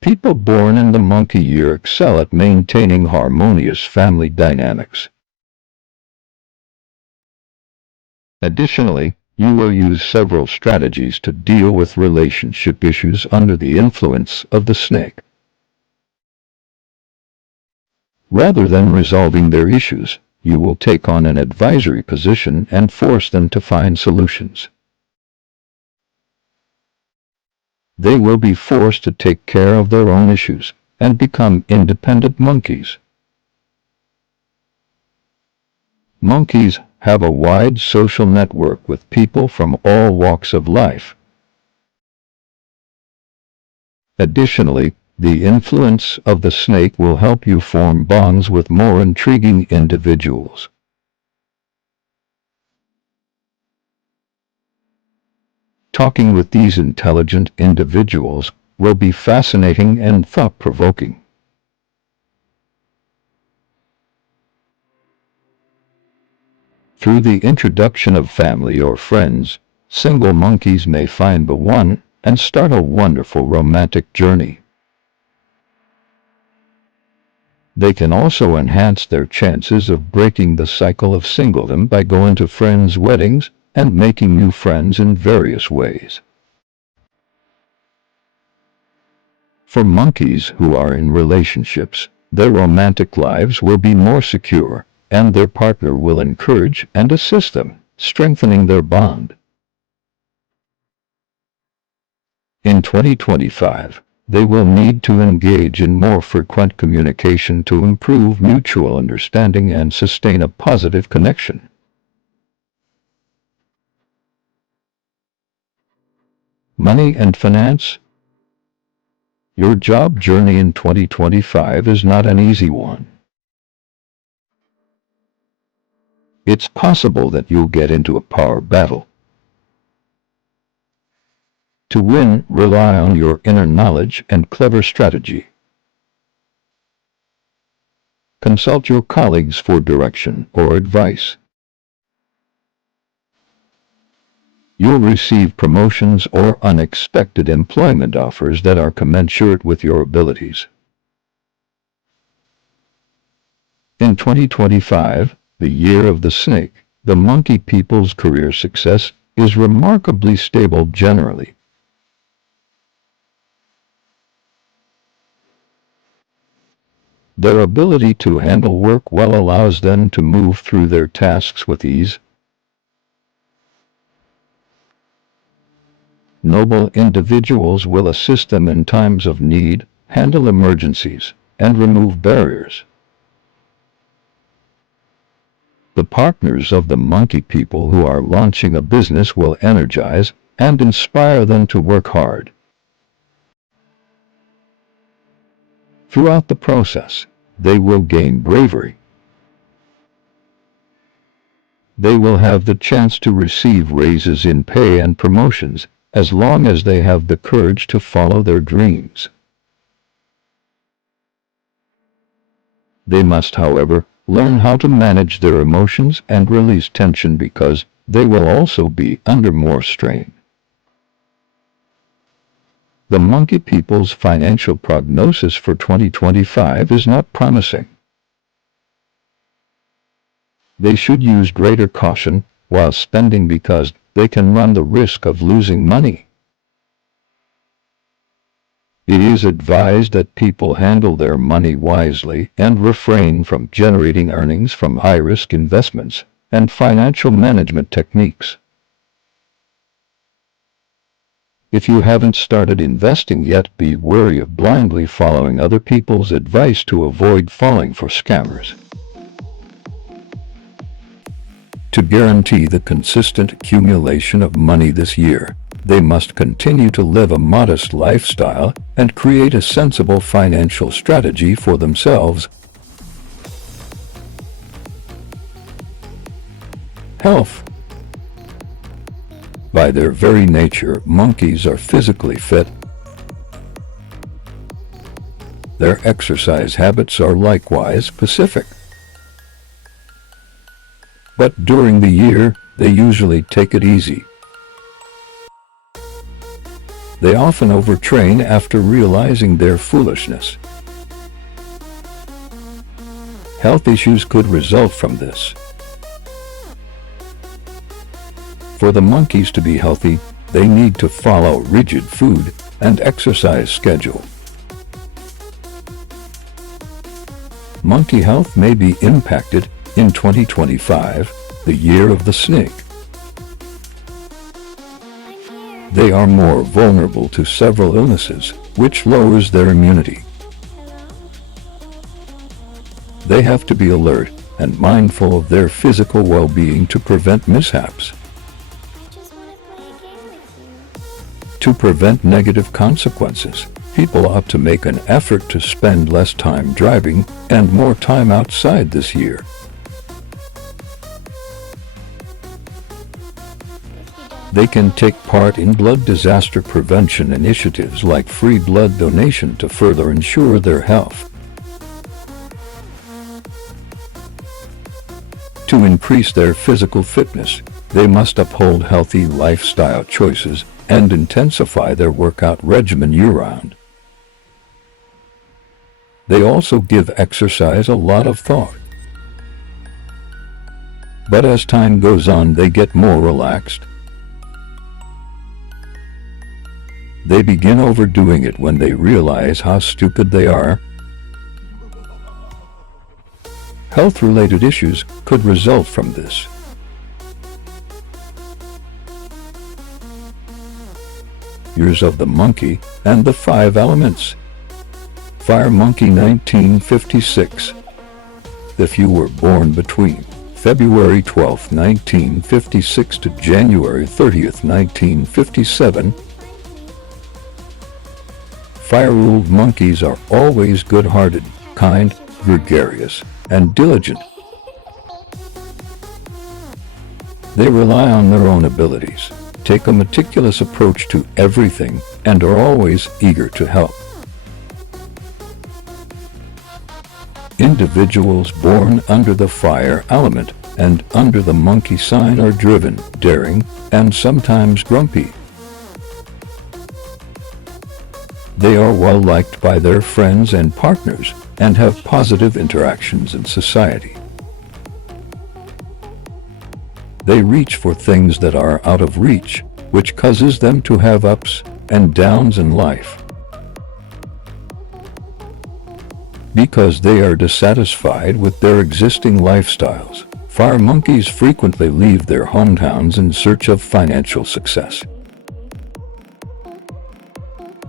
People born in the monkey year excel at maintaining harmonious family dynamics. Additionally, you will use several strategies to deal with relationship issues under the influence of the snake. Rather than resolving their issues, you will take on an advisory position and force them to find solutions. They will be forced to take care of their own issues and become independent monkeys. Monkeys have a wide social network with people from all walks of life. Additionally, the influence of the snake will help you form bonds with more intriguing individuals. Talking with these intelligent individuals will be fascinating and thought-provoking. Through the introduction of family or friends, single monkeys may find the one and start a wonderful romantic journey. They can also enhance their chances of breaking the cycle of singledom by going to friends' weddings and making new friends in various ways. For monkeys who are in relationships, their romantic lives will be more secure, and their partner will encourage and assist them, strengthening their bond. In 2025, they will need to engage in more frequent communication to improve mutual understanding and sustain a positive connection. Money and finance. Your job journey in 2025 is not an easy one. It's possible that you'll get into a power battle. To win, rely on your inner knowledge and clever strategy. Consult your colleagues for direction or advice. You'll receive promotions or unexpected employment offers that are commensurate with your abilities. In 2025, the year of the snake, the monkey people's career success is remarkably stable generally. Their ability to handle work well allows them to move through their tasks with ease. Noble individuals will assist them in times of need, handle emergencies, and remove barriers. The partners of the monkey people who are launching a business will energize and inspire them to work hard. Throughout the process, they will gain bravery. They will have the chance to receive raises in pay and promotions, as long as they have the courage to follow their dreams. They must, however, learn how to manage their emotions and release tension because they will also be under more strain. The monkey people's financial prognosis for 2025 is not promising. They should use greater caution while spending because they can run the risk of losing money. It is advised that people handle their money wisely and refrain from generating earnings from high-risk investments and financial management techniques. If you haven't started investing yet, be wary of blindly following other people's advice to avoid falling for scammers. To guarantee the consistent accumulation of money this year, they must continue to live a modest lifestyle and create a sensible financial strategy for themselves. Health. By their very nature, monkeys are physically fit. Their exercise habits are likewise specific. But during the year, they usually take it easy. They often overtrain after realizing their foolishness. Health issues could result from this. For the monkeys to be healthy, they need to follow rigid food and exercise schedule. Monkey health may be impacted in 2025, the year of the snake. They are more vulnerable to several illnesses, which lowers their immunity. They have to be alert and mindful of their physical well-being to prevent mishaps. To prevent negative consequences, people ought to make an effort to spend less time driving and more time outside this year. They can take part in blood disaster prevention initiatives like free blood donation to further ensure their health. To increase their physical fitness, they must uphold healthy lifestyle choices and intensify their workout regimen year-round. They also give exercise a lot of thought. But as time goes on, they get more relaxed. They begin overdoing it when they realize how stupid they are. Health-related issues could result from this. Years of the Monkey and the Five Elements. Fire Monkey 1956. If you were born between February 12, 1956 to January 30, 1957, fire-ruled monkeys are always good-hearted, kind, gregarious, and diligent. They rely on their own abilities, take a meticulous approach to everything, and are always eager to help. Individuals born under the fire element and under the monkey sign are driven, daring, and sometimes grumpy. They are well liked by their friends and partners and have positive interactions in society. They reach for things that are out of reach, which causes them to have ups and downs in life. Because they are dissatisfied with their existing lifestyles, fire monkeys frequently leave their hometowns in search of financial success.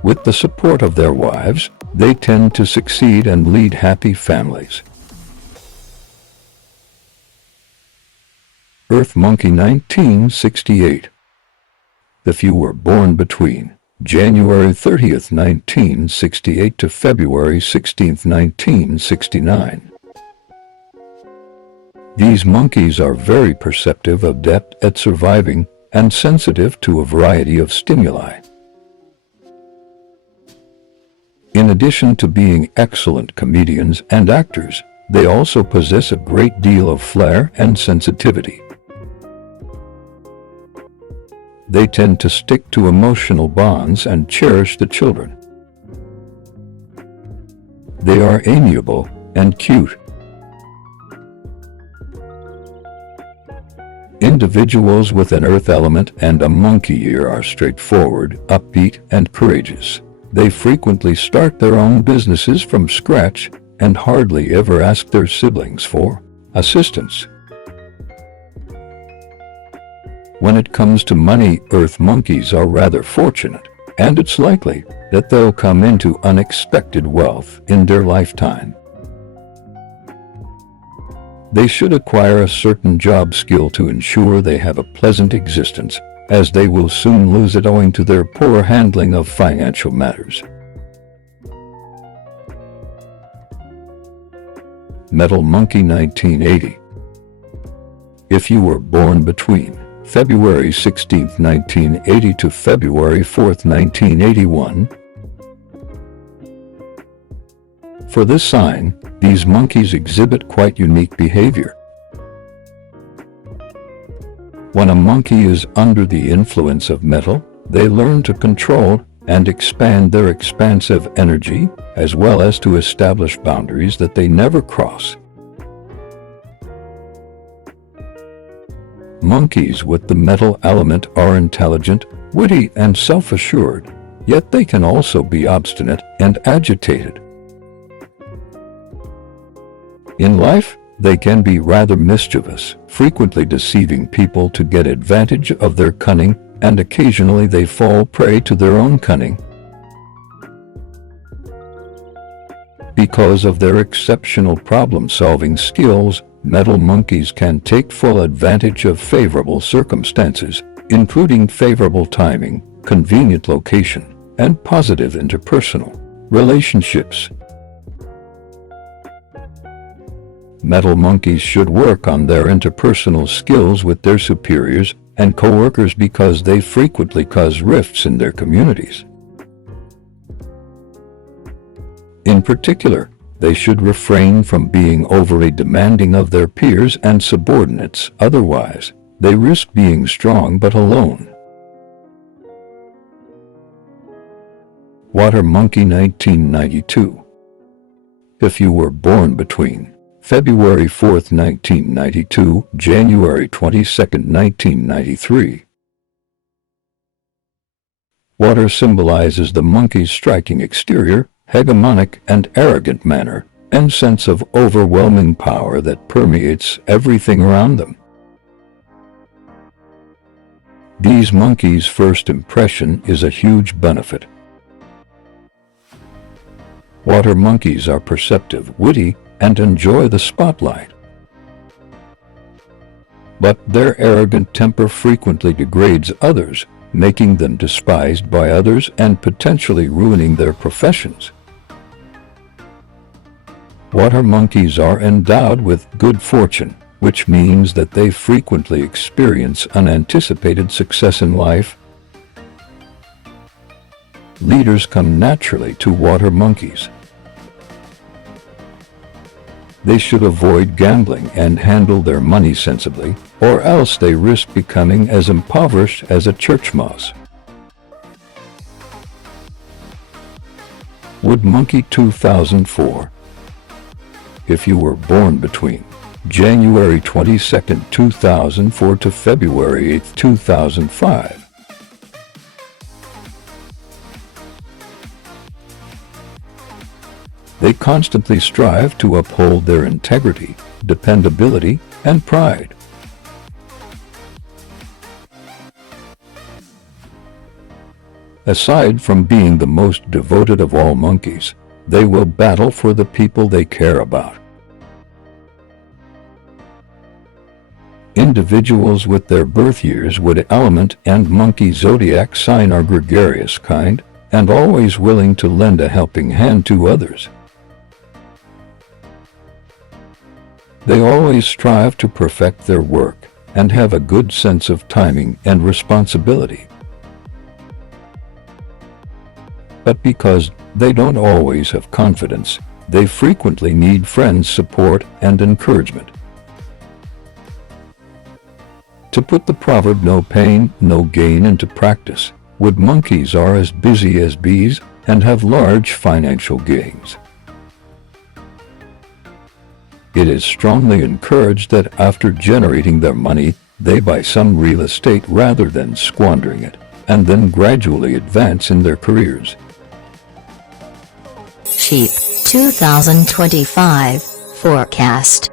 With the support of their wives, they tend to succeed and lead happy families. Earth Monkey 1968. If you were born between January 30th, 1968 to February 16th, 1969. These monkeys are very perceptive, adept at surviving, and sensitive to a variety of stimuli. In addition to being excellent comedians and actors, they also possess a great deal of flair and sensitivity. They tend to stick to emotional bonds and cherish the children. They are amiable and cute. Individuals with an earth element and a monkey ear are straightforward, upbeat, and courageous. They frequently start their own businesses from scratch and hardly ever ask their siblings for assistance. When it comes to money, earth monkeys are rather fortunate, and it's likely that they'll come into unexpected wealth in their lifetime. They should acquire a certain job skill to ensure they have a pleasant existence, as they will soon lose it owing to their poor handling of financial matters. Metal Monkey 1980. If you were born between February 16, 1980 to February 4, 1981. For this sign, these monkeys exhibit quite unique behavior. When a monkey is under the influence of metal, they learn to control and expand their expansive energy, as well as to establish boundaries that they never cross. Monkeys with the metal element are intelligent, witty, and self-assured, yet they can also be obstinate and agitated. In life, they can be rather mischievous, frequently deceiving people to get advantage of their cunning, and occasionally they fall prey to their own cunning. Because of their exceptional problem-solving skills, metal monkeys can take full advantage of favorable circumstances, including favorable timing, convenient location, and positive interpersonal relationships. Metal monkeys should work on their interpersonal skills with their superiors and co-workers because they frequently cause rifts in their communities. In particular, they should refrain from being overly demanding of their peers and subordinates, otherwise, they risk being strong but alone. Water Monkey 1992. If you were born between February 4, 1992, January 22, 1993. Water symbolizes the monkey's striking exterior, hegemonic and arrogant manner, and sense of overwhelming power that permeates everything around them. These monkeys' first impression is a huge benefit. Water monkeys are perceptive, witty, and enjoy the spotlight. But their arrogant temper frequently degrades others, making them despised by others and potentially ruining their professions. Water monkeys are endowed with good fortune, which means that they frequently experience unanticipated success in life. Leaders come naturally to water monkeys. They should avoid gambling and handle their money sensibly, or else they risk becoming as impoverished as a church mouse. Wood Monkey 2004. If you were born between January 22, 2004 to February 8, 2005, they constantly strive to uphold their integrity, dependability, and pride. Aside from being the most devoted of all monkeys, they will battle for the people they care about. Individuals with their birth years, wood element, and monkey zodiac sign are gregarious, kind, and always willing to lend a helping hand to others. They always strive to perfect their work and have a good sense of timing and responsibility. But because they don't always have confidence, they frequently need friends' support and encouragement. To put the proverb "no pain, no gain" into practice, wood monkeys are as busy as bees and have large financial gains. It is strongly encouraged that after generating their money, they buy some real estate rather than squandering it, and then gradually advance in their careers. Sheep 2025 Forecast.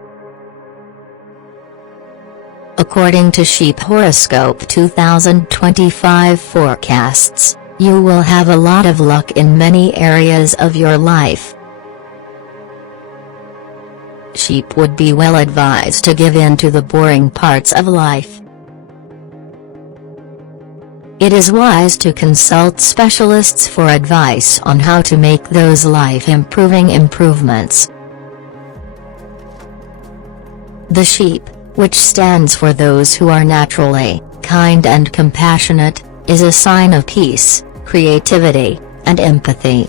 According to Sheep Horoscope 2025 forecasts, you will have a lot of luck in many areas of your life. Sheep would be well advised to give in to the boring parts of life. It is wise to consult specialists for advice on how to make those life-improving improvements. The sheep, which stands for those who are naturally kind and compassionate, is a sign of peace, creativity, and empathy.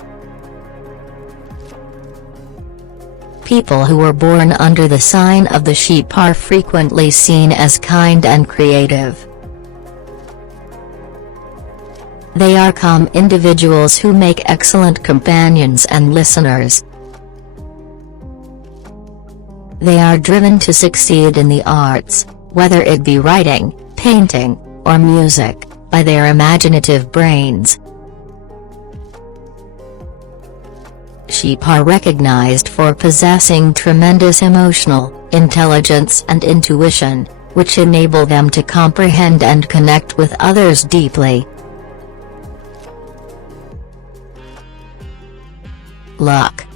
People who were born under the sign of the sheep are frequently seen as kind and creative. They are calm individuals who make excellent companions and listeners. They are driven to succeed in the arts, whether it be writing, painting, or music, by their imaginative brains. Sheep are recognized for possessing tremendous emotional intelligence and intuition, which enable them to comprehend and connect with others deeply. Luck.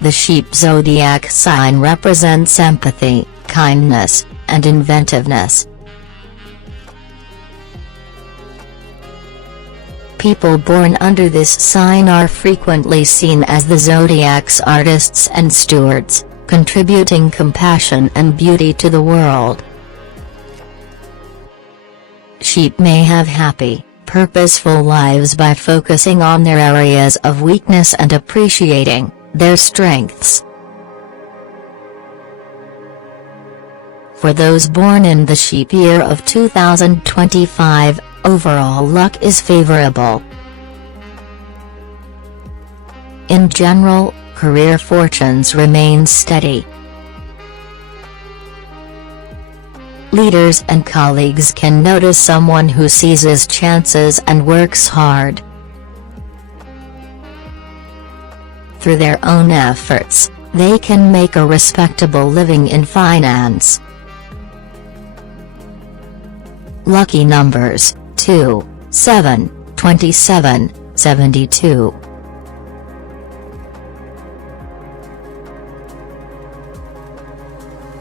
The sheep zodiac sign represents empathy, kindness, and inventiveness. People born under this sign are frequently seen as the zodiac's artists and stewards, contributing compassion and beauty to the world. Sheep may have happy, purposeful lives by focusing on their areas of weakness and appreciating their strengths. For those born in the sheep year of 2025, overall luck is favorable. In general, career fortunes remain steady. Leaders and colleagues can notice someone who seizes chances and works hard. Through their own efforts, they can make a respectable living in finance. Lucky numbers 2, 7, 27, 72.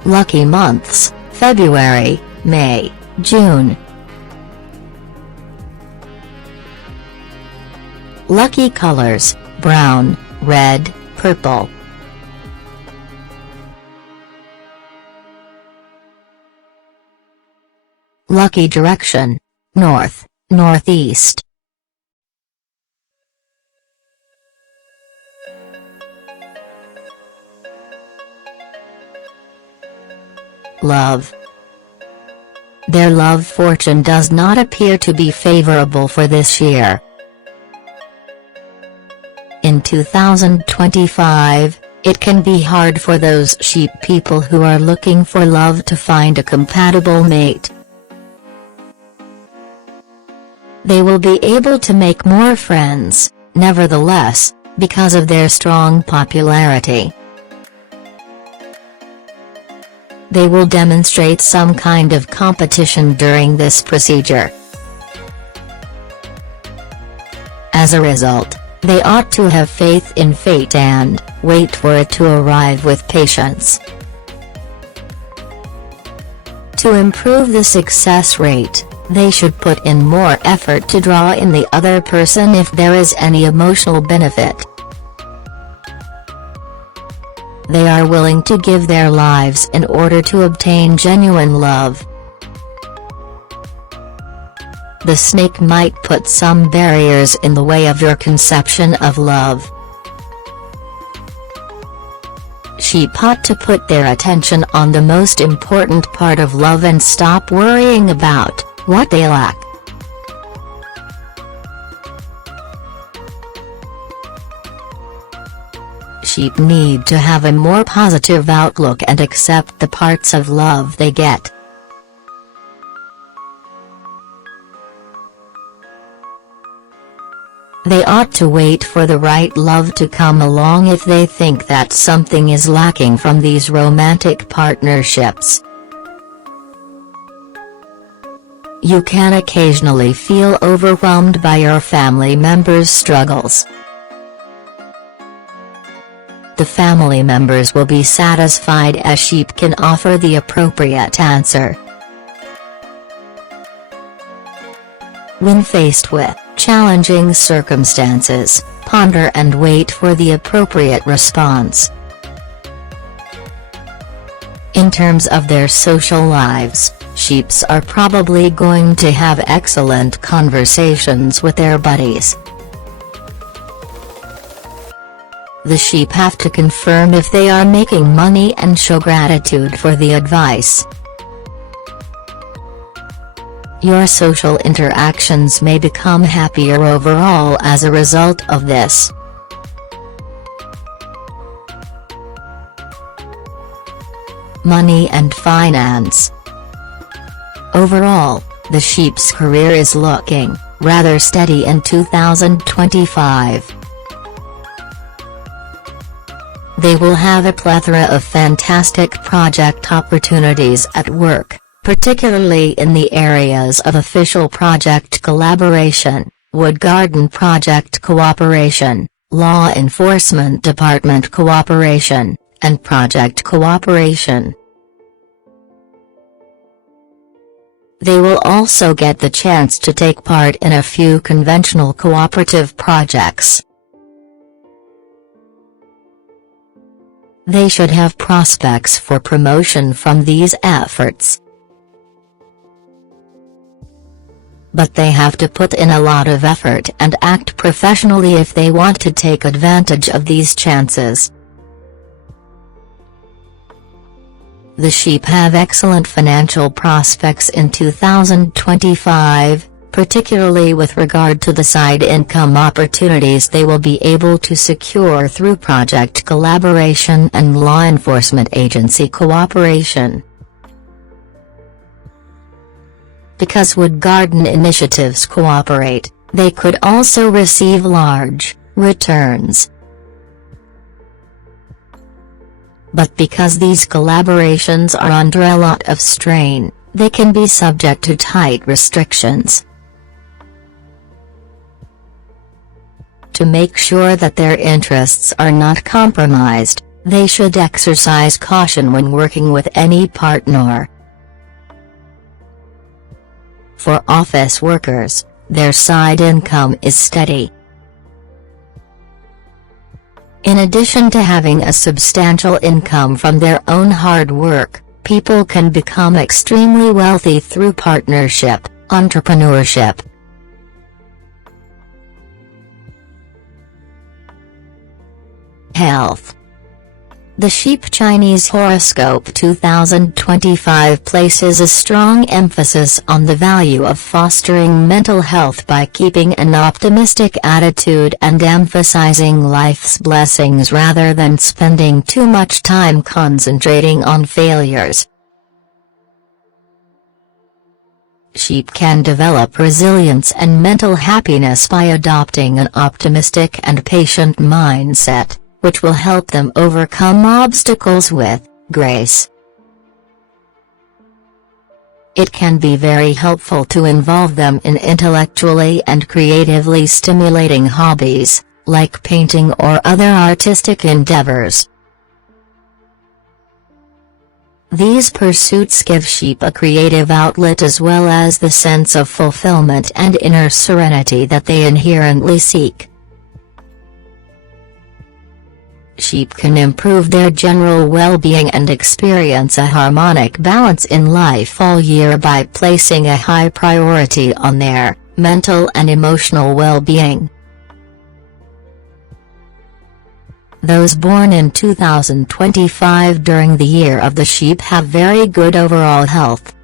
Lucky months: February, May, June. Lucky colors: brown, red, purple. Lucky direction: north, northeast. Love. Their love fortune does not appear to be favorable for this year. In 2025, it can be hard for those sheep people who are looking for love to find a compatible mate. They will be able to make more friends, nevertheless, because of their strong popularity. They will demonstrate some kind of competition during this procedure. As a result, they ought to have faith in fate and wait for it to arrive with patience. To improve the success rate, they should put in more effort to draw in the other person if there is any emotional benefit. They are willing to give their lives in order to obtain genuine love. The snake might put some barriers in the way of your conception of love. Sheep ought to put their attention on the most important part of love and stop worrying about what they lack. Sheep need to have a more positive outlook and accept the parts of love they get. They ought to wait for the right love to come along if they think that something is lacking from these romantic partnerships. You can occasionally feel overwhelmed by your family members' struggles. The family members will be satisfied as sheep can offer the appropriate answer. When faced with challenging circumstances, ponder and wait for the appropriate response. In terms of their social lives, sheeps are probably going to have excellent conversations with their buddies. The sheep have to confirm if they are making money and show gratitude for the advice. Your social interactions may become happier overall as a result of this. Money and finance. Overall, the sheep's career is looking rather steady in 2025. They will have a plethora of fantastic project opportunities at work, particularly in the areas of official project collaboration, wood garden project cooperation, law enforcement department cooperation, and project cooperation. They will also get the chance to take part in a few conventional cooperative projects. They should have prospects for promotion from these efforts. But they have to put in a lot of effort and act professionally if they want to take advantage of these chances. The sheep have excellent financial prospects in 2025, particularly with regard to the side income opportunities they will be able to secure through project collaboration and law enforcement agency cooperation. Because wood garden initiatives cooperate, they could also receive large returns. But because these collaborations are under a lot of strain, they can be subject to tight restrictions. To make sure that their interests are not compromised, they should exercise caution when working with any partner. For office workers, their side income is steady. In addition to having a substantial income from their own hard work, people can become extremely wealthy through partnership, entrepreneurship. Health. The Sheep Chinese Horoscope 2025 places a strong emphasis on the value of fostering mental health by keeping an optimistic attitude and emphasizing life's blessings rather than spending too much time concentrating on failures. Sheep can develop resilience and mental happiness by adopting an optimistic and patient mindset, which will help them overcome obstacles with grace. It can be very helpful to involve them in intellectually and creatively stimulating hobbies, like painting or other artistic endeavors. These pursuits give sheep a creative outlet as well as the sense of fulfillment and inner serenity that they inherently seek. Sheep can improve their general well-being and experience a harmonic balance in life all year by placing a high priority on their mental and emotional well-being. Those born in 2025 during the year of the sheep have very good overall health.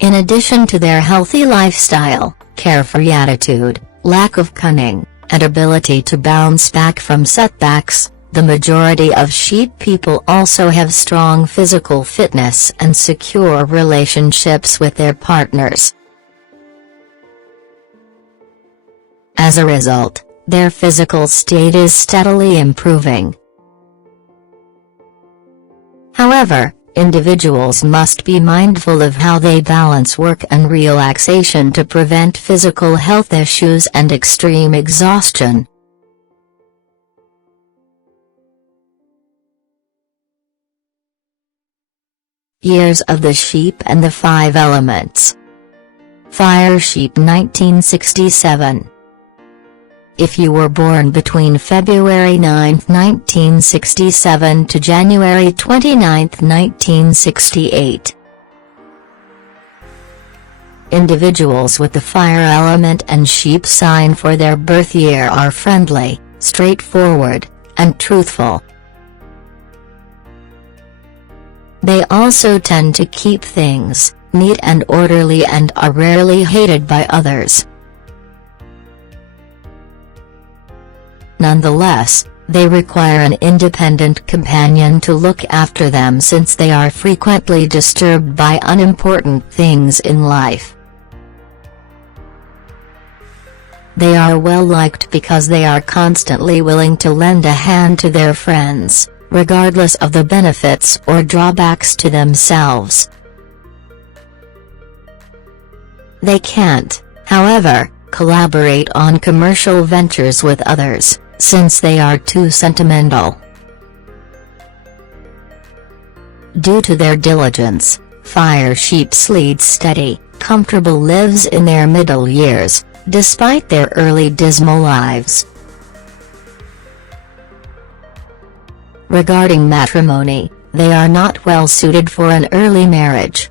In addition to their healthy lifestyle, carefree attitude, lack of cunning, and ability to bounce back from setbacks, the majority of sheep people also have strong physical fitness and secure relationships with their partners. As a result, their physical state is steadily improving. However, individuals must be mindful of how they balance work and relaxation to prevent physical health issues and extreme exhaustion. Years of the Sheep and the Five Elements. Fire Sheep 1967. If you were born between February 9, 1967 to January 29, 1968. Individuals with the fire element and sheep sign for their birth year are friendly, straightforward, and truthful. They also tend to keep things neat and orderly and are rarely hated by others. Nonetheless, they require an independent companion to look after them since they are frequently disturbed by unimportant things in life. They are well liked because they are constantly willing to lend a hand to their friends, regardless of the benefits or drawbacks to themselves. They can't, however, collaborate on commercial ventures with others, since they are too sentimental. Due to their diligence, fire sheeps lead steady, comfortable lives in their middle years, despite their early dismal lives. Regarding matrimony, they are not well suited for an early marriage.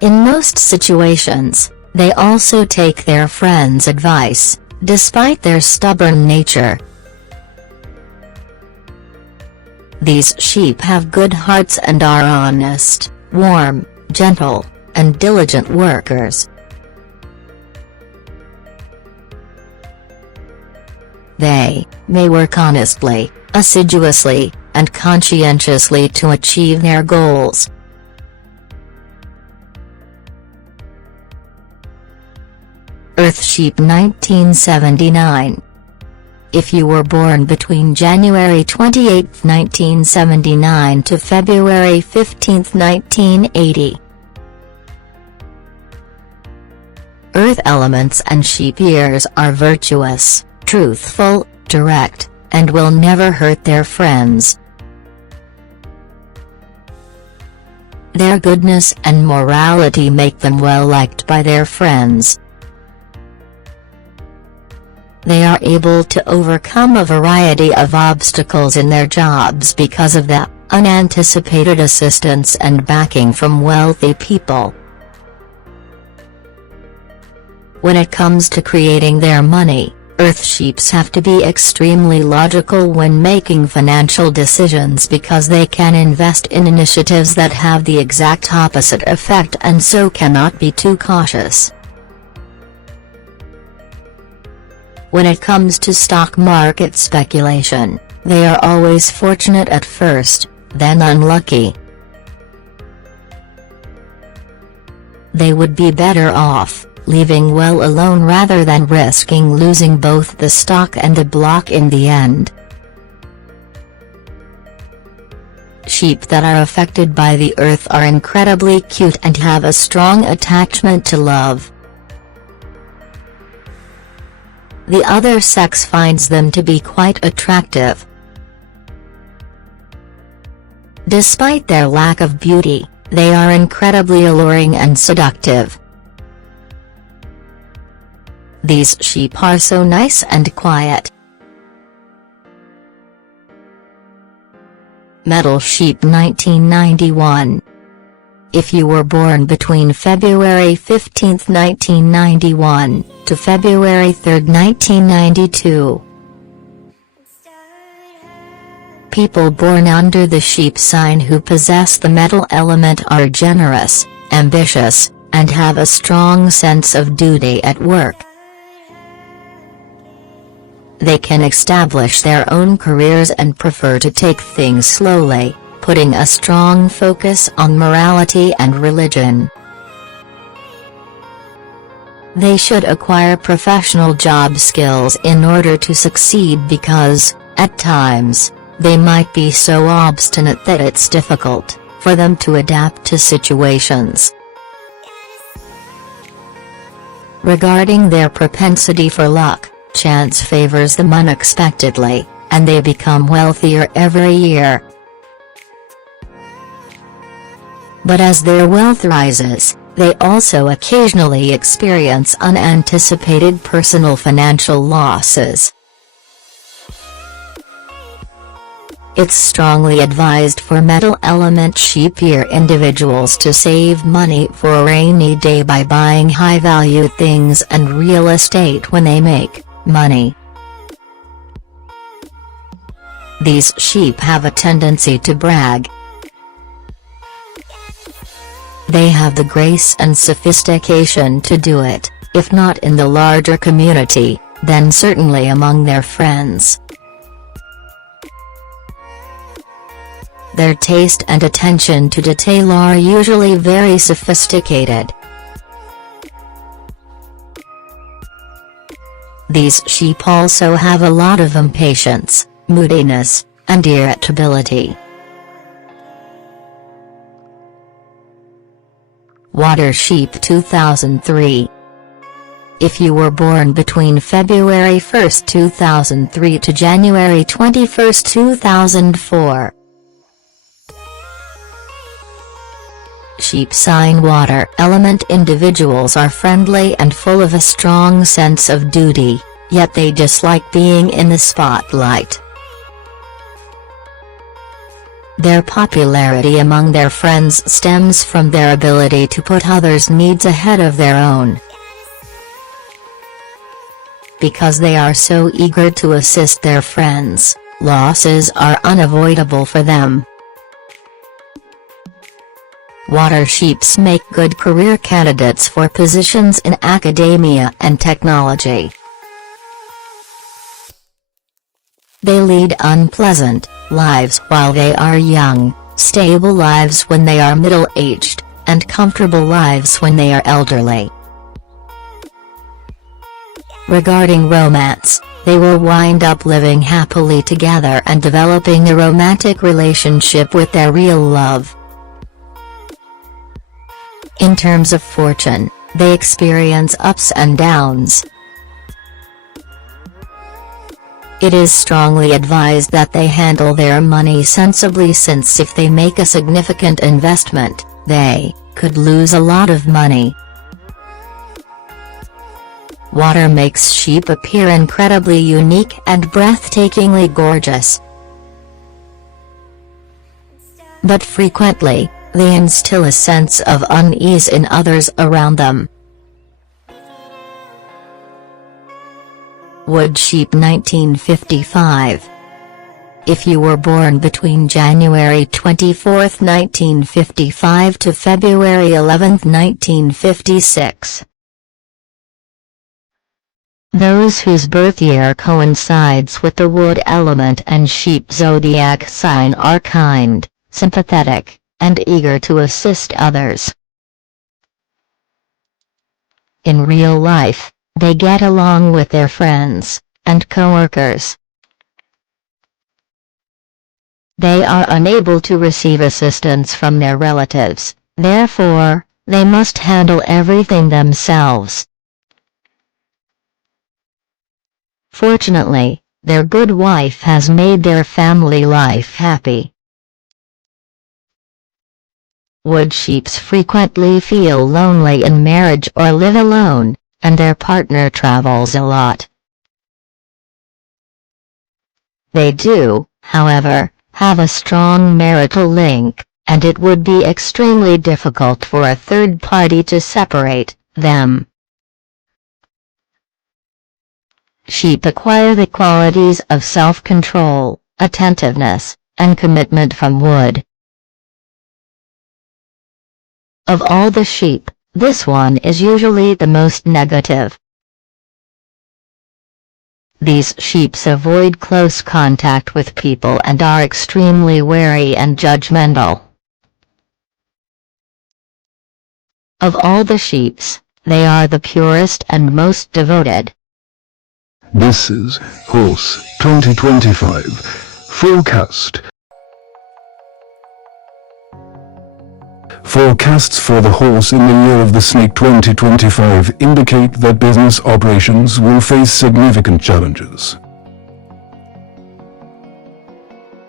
In most situations, they also take their friends' advice, despite their stubborn nature. These sheep have good hearts and are honest, warm, gentle, and diligent workers. They may work honestly, assiduously, and conscientiously to achieve their goals. Earth Sheep 1979. If you were born between January 28, 1979 to February 15, 1980. Earth elements and sheep years are virtuous, truthful, direct, and will never hurt their friends. Their goodness and morality make them well liked by their friends. They are able to overcome a variety of obstacles in their jobs because of the unanticipated assistance and backing from wealthy people. When it comes to creating their money, Earth sheeps have to be extremely logical when making financial decisions because they can invest in initiatives that have the exact opposite effect and so cannot be too cautious. When it comes to stock market speculation, they are always fortunate at first, then unlucky. They would be better off leaving well alone rather than risking losing both the stock and the block in the end. Sheep that are affected by the earth are incredibly cute and have a strong attachment to love. The other sex finds them to be quite attractive. Despite their lack of beauty, they are incredibly alluring and seductive. These sheep are so nice and quiet. Metal Sheep 1991. If you were born between February 15, 1991, to February 3, 1992. People born under the sheep sign who possess the metal element are generous, ambitious, and have a strong sense of duty at work. They can establish their own careers and prefer to take things slowly, putting a strong focus on morality and religion. They should acquire professional job skills in order to succeed because, at times, they might be so obstinate that it's difficult for them to adapt to situations. Regarding their propensity for luck, chance favors them unexpectedly, and they become wealthier every year. But as their wealth rises, they also occasionally experience unanticipated personal financial losses. It's strongly advised for metal element sheep year individuals to save money for a rainy day by buying high-value things and real estate when they make money. These sheep have a tendency to brag. They have the grace and sophistication to do it, if not in the larger community, then certainly among their friends. Their taste and attention to detail are usually very sophisticated. These sheep also have a lot of impatience, moodiness, and irritability. Water Sheep 2003. If you were born between February 1, 2003 to January 21, 2004. Sheep sign water element individuals are friendly and full of a strong sense of duty, yet they dislike being in the spotlight. Their popularity among their friends stems from their ability to put others' needs ahead of their own. Because they are so eager to assist their friends, losses are unavoidable for them. Water sheeps make good career candidates for positions in academia and technology. They lead unpleasant lives while they are young, stable lives when they are middle-aged, and comfortable lives when they are elderly. Regarding romance, they will wind up living happily together and developing a romantic relationship with their real love. In terms of fortune, they experience ups and downs. It is strongly advised that they handle their money sensibly, since if they make a significant investment, they could lose a lot of money. Water makes sheep appear incredibly unique and breathtakingly gorgeous. But frequently, they instill a sense of unease in others around them. Wood sheep 1955. If you were born between January 24, 1955 to February 11, 1956. Those whose birth year coincides with the wood element and sheep zodiac sign are kind, sympathetic, and eager to assist others. In real life, they get along with their friends and coworkers. They are unable to receive assistance from their relatives, therefore, they must handle everything themselves. Fortunately, their good wife has made their family life happy. Wood sheeps frequently feel lonely in marriage or live alone, and their partner travels a lot. They do, however, have a strong marital link, and it would be extremely difficult for a third party to separate them. Sheep acquire the qualities of self-control, attentiveness, and commitment from wood. Of all the sheep, this one is usually the most negative. These sheeps avoid close contact with people and are extremely wary and judgmental. Of all the sheeps, they are the purest and most devoted. This is Horse 2025 Forecast. Forecasts for the horse in the year of the snake 2025 indicate that business operations will face significant challenges.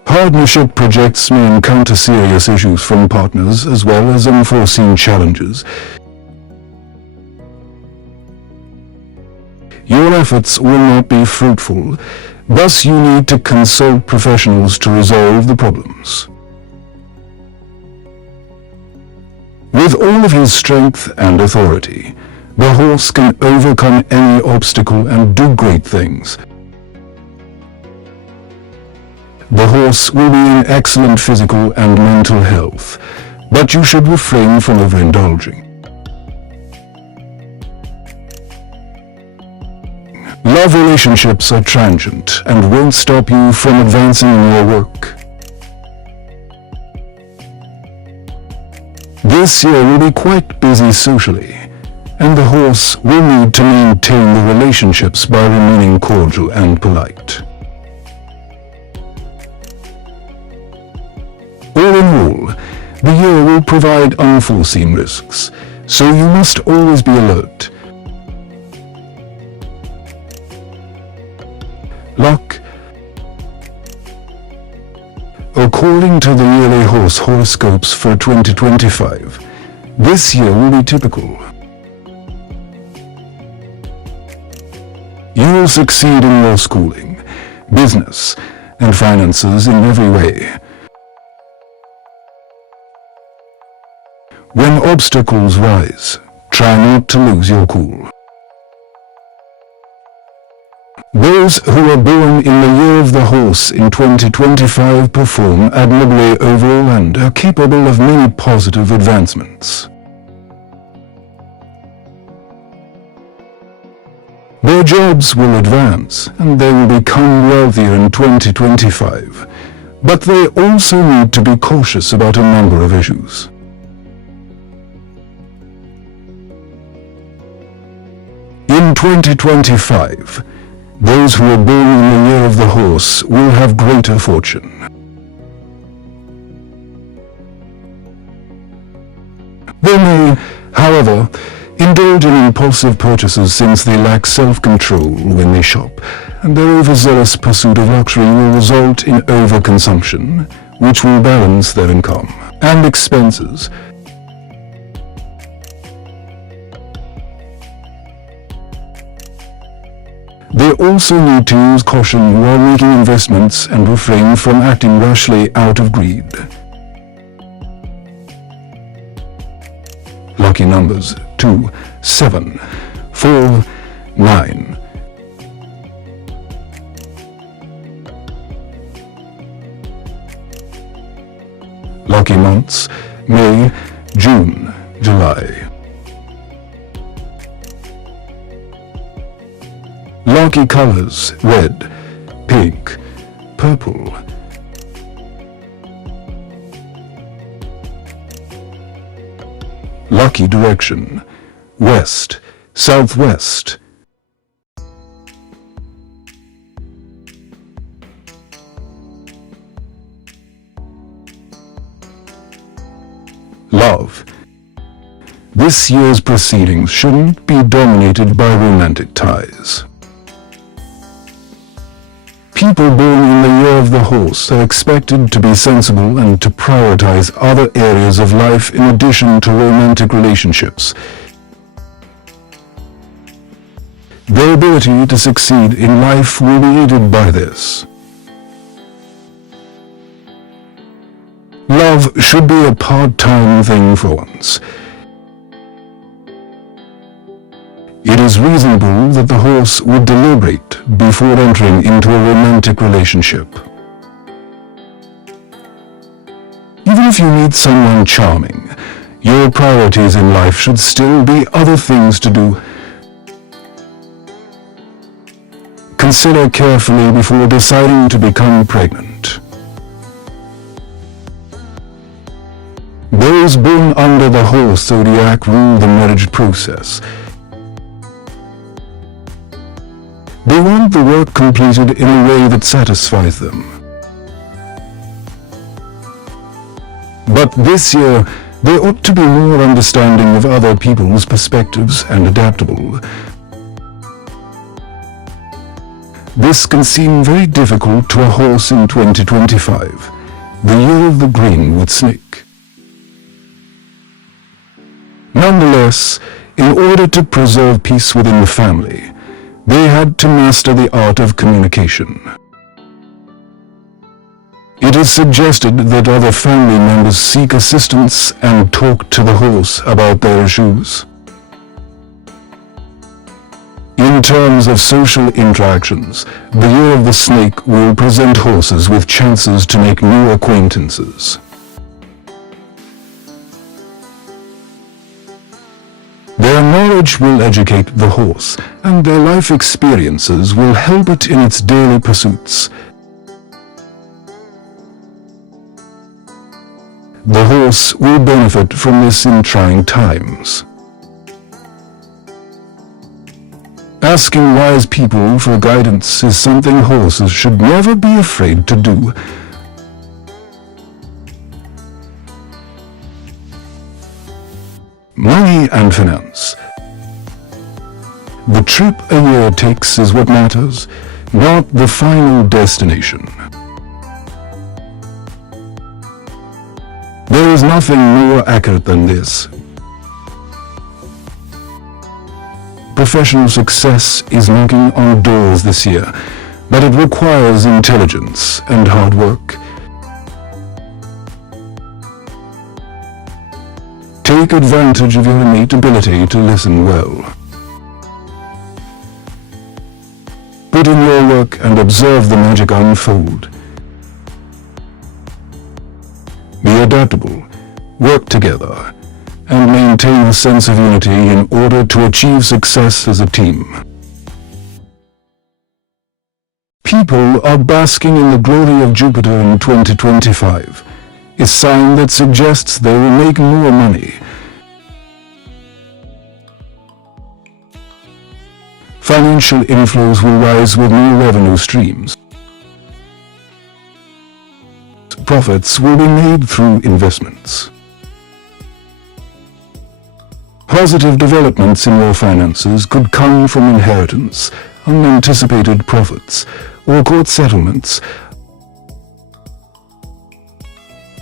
Partnership projects may encounter serious issues from partners as well as unforeseen challenges. Your efforts will not be fruitful, thus you need to consult professionals to resolve the problems. With all of his strength and authority, the horse can overcome any obstacle and do great things. The horse will be in excellent physical and mental health, but you should refrain from overindulging. Love relationships are transient and won't stop you from advancing in your work. This year will be quite busy socially, and the horse will need to maintain the relationships by remaining cordial and polite. All in all, the year will provide unforeseen risks, so you must always be alert. Luck. According to the yearly horse horoscopes for 2025, this year will be typical. You will succeed in your schooling, business, and finances in every way. When obstacles rise, try not to lose your cool. Those who are born in the year of the horse in 2025 perform admirably overall and are capable of many positive advancements. Their jobs will advance and they will become wealthier in 2025, but they also need to be cautious about a number of issues. In 2025, Those who are born in the year of the horse will have greater fortune. They may, however, indulge in impulsive purchases since they lack self-control when they shop, and their overzealous pursuit of luxury will result in overconsumption, which will balance their income and expenses. They also need to use caution while making investments and refrain from acting rashly out of greed. Lucky numbers 2, 7, 4, 9. Lucky months May, June, July. Lucky colors red, pink, purple. Lucky direction west, southwest. Love. This year's proceedings shouldn't be dominated by romantic ties. People born in the year of the horse are expected to be sensible and to prioritize other areas of life in addition to romantic relationships. Their ability to succeed in life will be aided by this. Love should be a part-time thing for once. It is reasonable that the horse would deliberate before entering into a romantic relationship. Even if you meet someone charming, your priorities in life should still be other things to do. Consider carefully before deciding to become pregnant. Those born under the horse zodiac rule the marriage process. They want the work completed in a way that satisfies them. But this year, they ought to be more understanding of other people's perspectives and adaptable. This can seem very difficult to a horse in 2025, the year of the Greenwood snake. Nonetheless, in order to preserve peace within the family, they had to master the art of communication. It is suggested that other family members seek assistance and talk to the horse about their issues. In terms of social interactions, the year of the snake will present horses with chances to make new acquaintances. Their knowledge will educate the horse, and their life experiences will help it in its daily pursuits. The horse will benefit from this in trying times. Asking wise people for guidance is something horses should never be afraid to do. Money and finance. The trip a year takes is what matters, not the final destination. There is nothing more accurate than this. Professional success is knocking on doors this year, but it requires intelligence and hard work. Take advantage of your innate ability to listen well. Put in your work and observe the magic unfold. Be adaptable, work together, and maintain a sense of unity in order to achieve success as a team. People are basking in the glory of Jupiter in 2025, a sign that suggests they will make more money. Financial inflows will rise with new revenue streams. Profits will be made through investments. Positive developments in your finances could come from inheritance, unanticipated profits, or court settlements.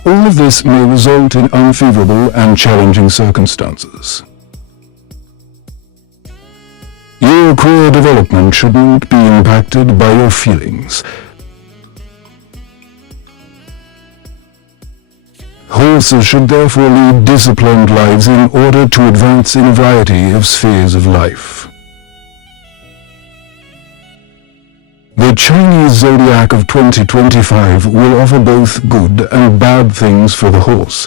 All of this may result in unfavorable and challenging circumstances. Your career development should not be impacted by your feelings. Horses should therefore lead disciplined lives in order to advance in a variety of spheres of life. The Chinese zodiac of 2025 will offer both good and bad things for the horse.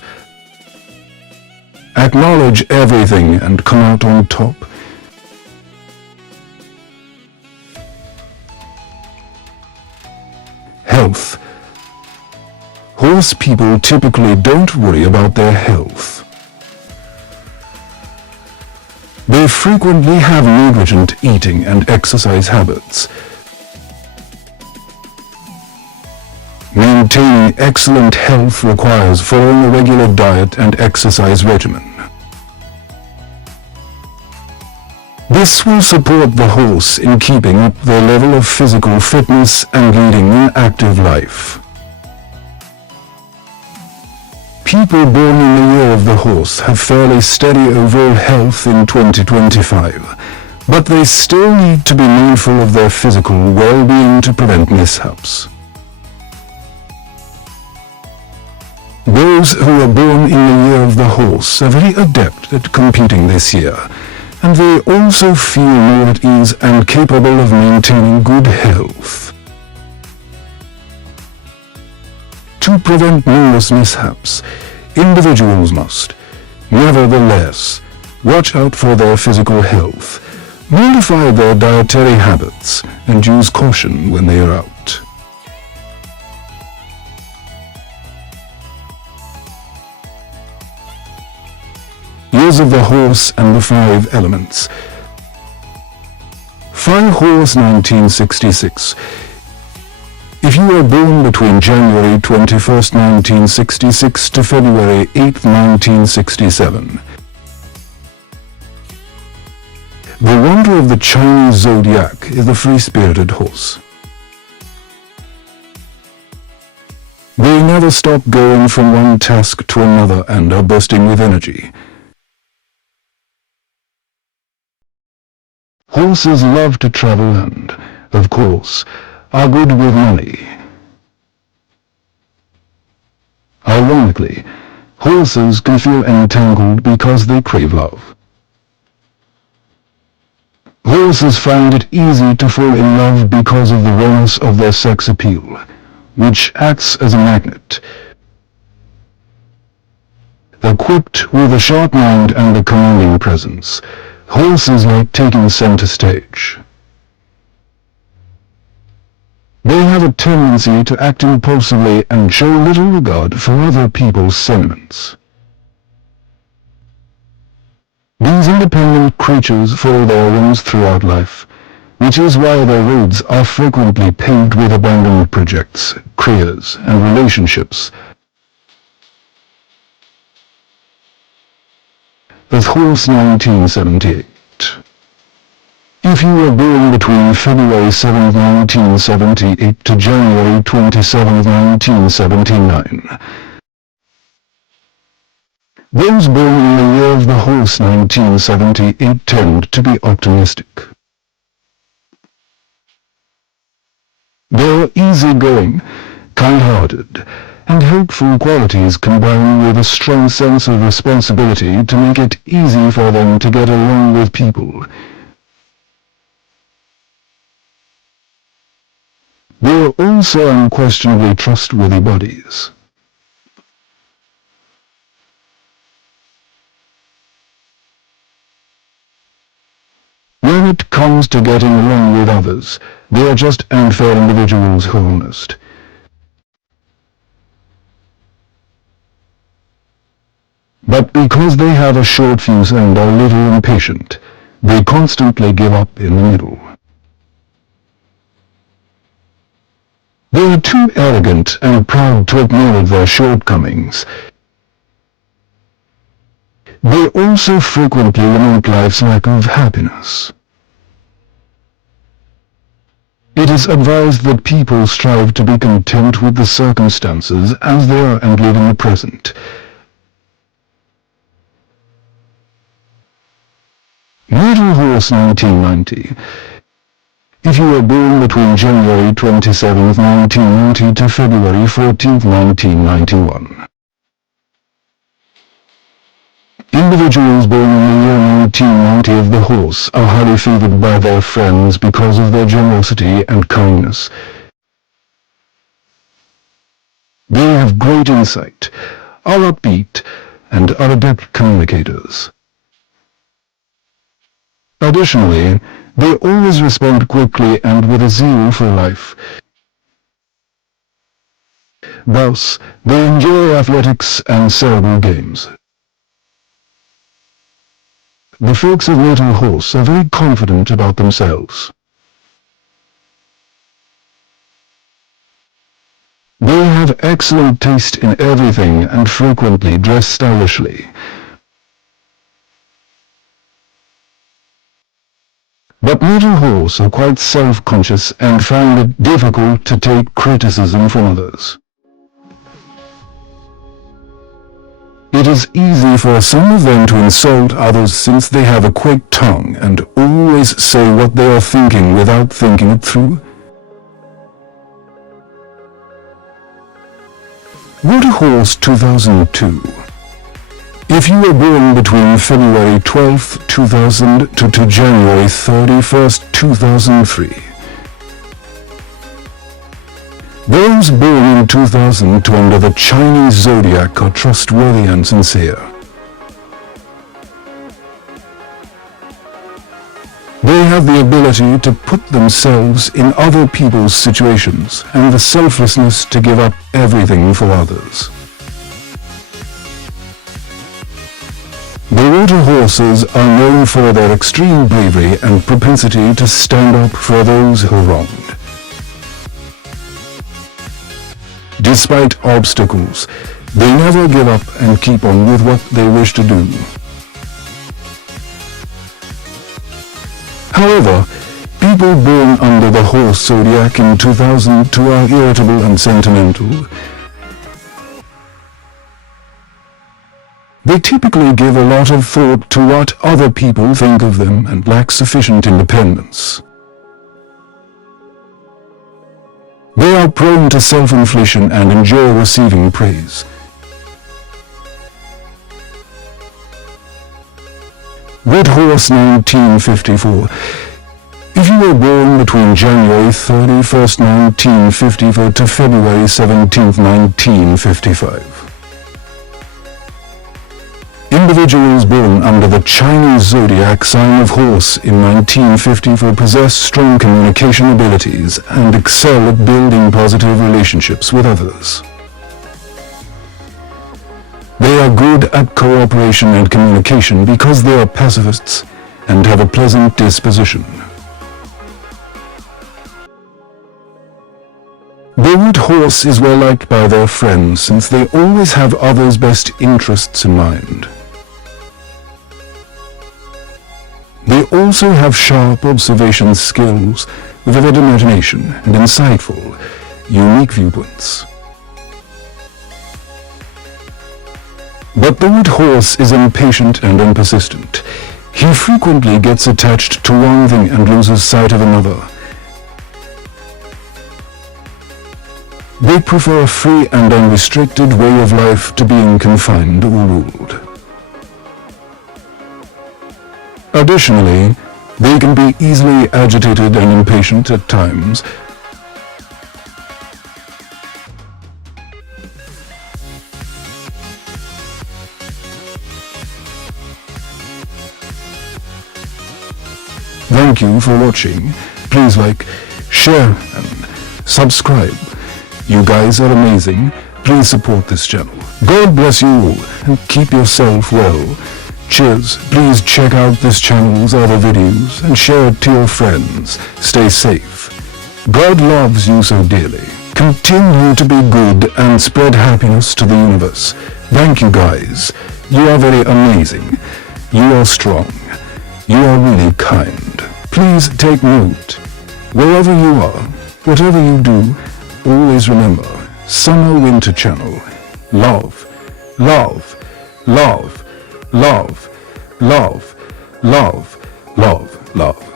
Acknowledge everything and come out on top. Health. Horse people typically don't worry about their health. They frequently have negligent eating and exercise habits. Maintaining excellent health requires following a regular diet and exercise regimen. This will support the horse in keeping up their level of physical fitness and leading an active life. People born in the year of the horse have fairly steady overall health in 2025, but they still need to be mindful of their physical well-being to prevent mishaps. Those who are born in the year of the horse are very adept at competing this year, and they also feel more at ease and capable of maintaining good health. To prevent numerous mishaps, individuals must, nevertheless, watch out for their physical health, modify their dietary habits, and use caution when they are out. Years of the Horse and the Five Elements. Fire Horse 1966. If you were born between January 21st, 1966 to February 8th, 1967, the wonder of the Chinese zodiac is the free-spirited horse. They never stop going from one task to another and are bursting with energy. Horses love to travel and, of course, are good with money. Ironically, horses can feel entangled because they crave love. Horses find it easy to fall in love because of the rawness of their sex appeal, which acts as a magnet. Equipped with a sharp mind and a commanding presence, horses like taking center stage. They have a tendency to act impulsively and show little regard for other people's sentiments. These independent creatures follow their whims throughout life, which is why their roads are frequently paved with abandoned projects, careers, and relationships. The Horse 1978. If you were born between February 7, 1978 to January 27, 1979, those born in the year of the Horse 1978 tend to be optimistic. They are easygoing, kind-hearted, and helpful qualities combine with a strong sense of responsibility to make it easy for them to get along with people. They are also unquestionably trustworthy bodies. When it comes to getting along with others, they are just unfair individuals who are honest. But because they have a short fuse and are a little impatient, they constantly give up in the middle. They are too arrogant and proud to acknowledge their shortcomings. They also frequently lament life's lack of happiness. It is advised that people strive to be content with the circumstances as they are and live in the present. Little Horse 1990. If you were born between January 27, 1990 to February 14, 1991. Individuals born in the year 1990 of the horse are highly favored by their friends because of their generosity and kindness. They have great insight, are upbeat, and are adept communicators. Additionally, they always respond quickly and with a zeal for life. Thus, they enjoy athletics and cerebral games. The folks of Little Horse are very confident about themselves. They have excellent taste in everything and frequently dress stylishly. But Little Horse are quite self-conscious and find it difficult to take criticism from others. It is easy for some of them to insult others since they have a quick tongue and always say what they are thinking without thinking it through. Little Horse 2002. If you were born between February 12, 2000 to January 31, 2003. Those born in 2000 to under the Chinese zodiac are trustworthy and sincere. They have the ability to put themselves in other people's situations and the selflessness to give up everything for others. The Little Horses are known for their extreme bravery and propensity to stand up for those who are wronged. Despite obstacles, they never give up and keep on with what they wish to do. However, people born under the Horse zodiac in 2002 are irritable and sentimental. They typically give a lot of thought to what other people think of them and lack sufficient independence. They are prone to self-inflation and enjoy receiving praise. Red Horse 1954. If you were born between January 31st, 1954 to February 17th, 1955. Individuals born under the Chinese zodiac sign of Horse in 1954 possess strong communication abilities and excel at building positive relationships with others. They are good at cooperation and communication because they are pacifists and have a pleasant disposition. The Red Horse is well liked by their friends since they always have others' best interests in mind. They also have sharp observation skills, vivid imagination, and insightful, unique viewpoints. But the Red Horse is impatient and unpersistent. He frequently gets attached to one thing and loses sight of another. They prefer a free and unrestricted way of life to being confined or ruled. Additionally, they can be easily agitated and impatient at times. Thank you for watching. Please like, share, and subscribe. You guys are amazing. Please support this channel. God bless you all, and keep yourself well. Cheers. Please check out this channel's other videos and share it to your friends. Stay safe. God loves you so dearly. Continue to be good and spread happiness to the universe. Thank you, guys. You are very amazing. You are strong. You are really kind. Please take note. Wherever you are, whatever you do, always remember, Summer Winter Channel. Love, love, love, love, love, love, love, love.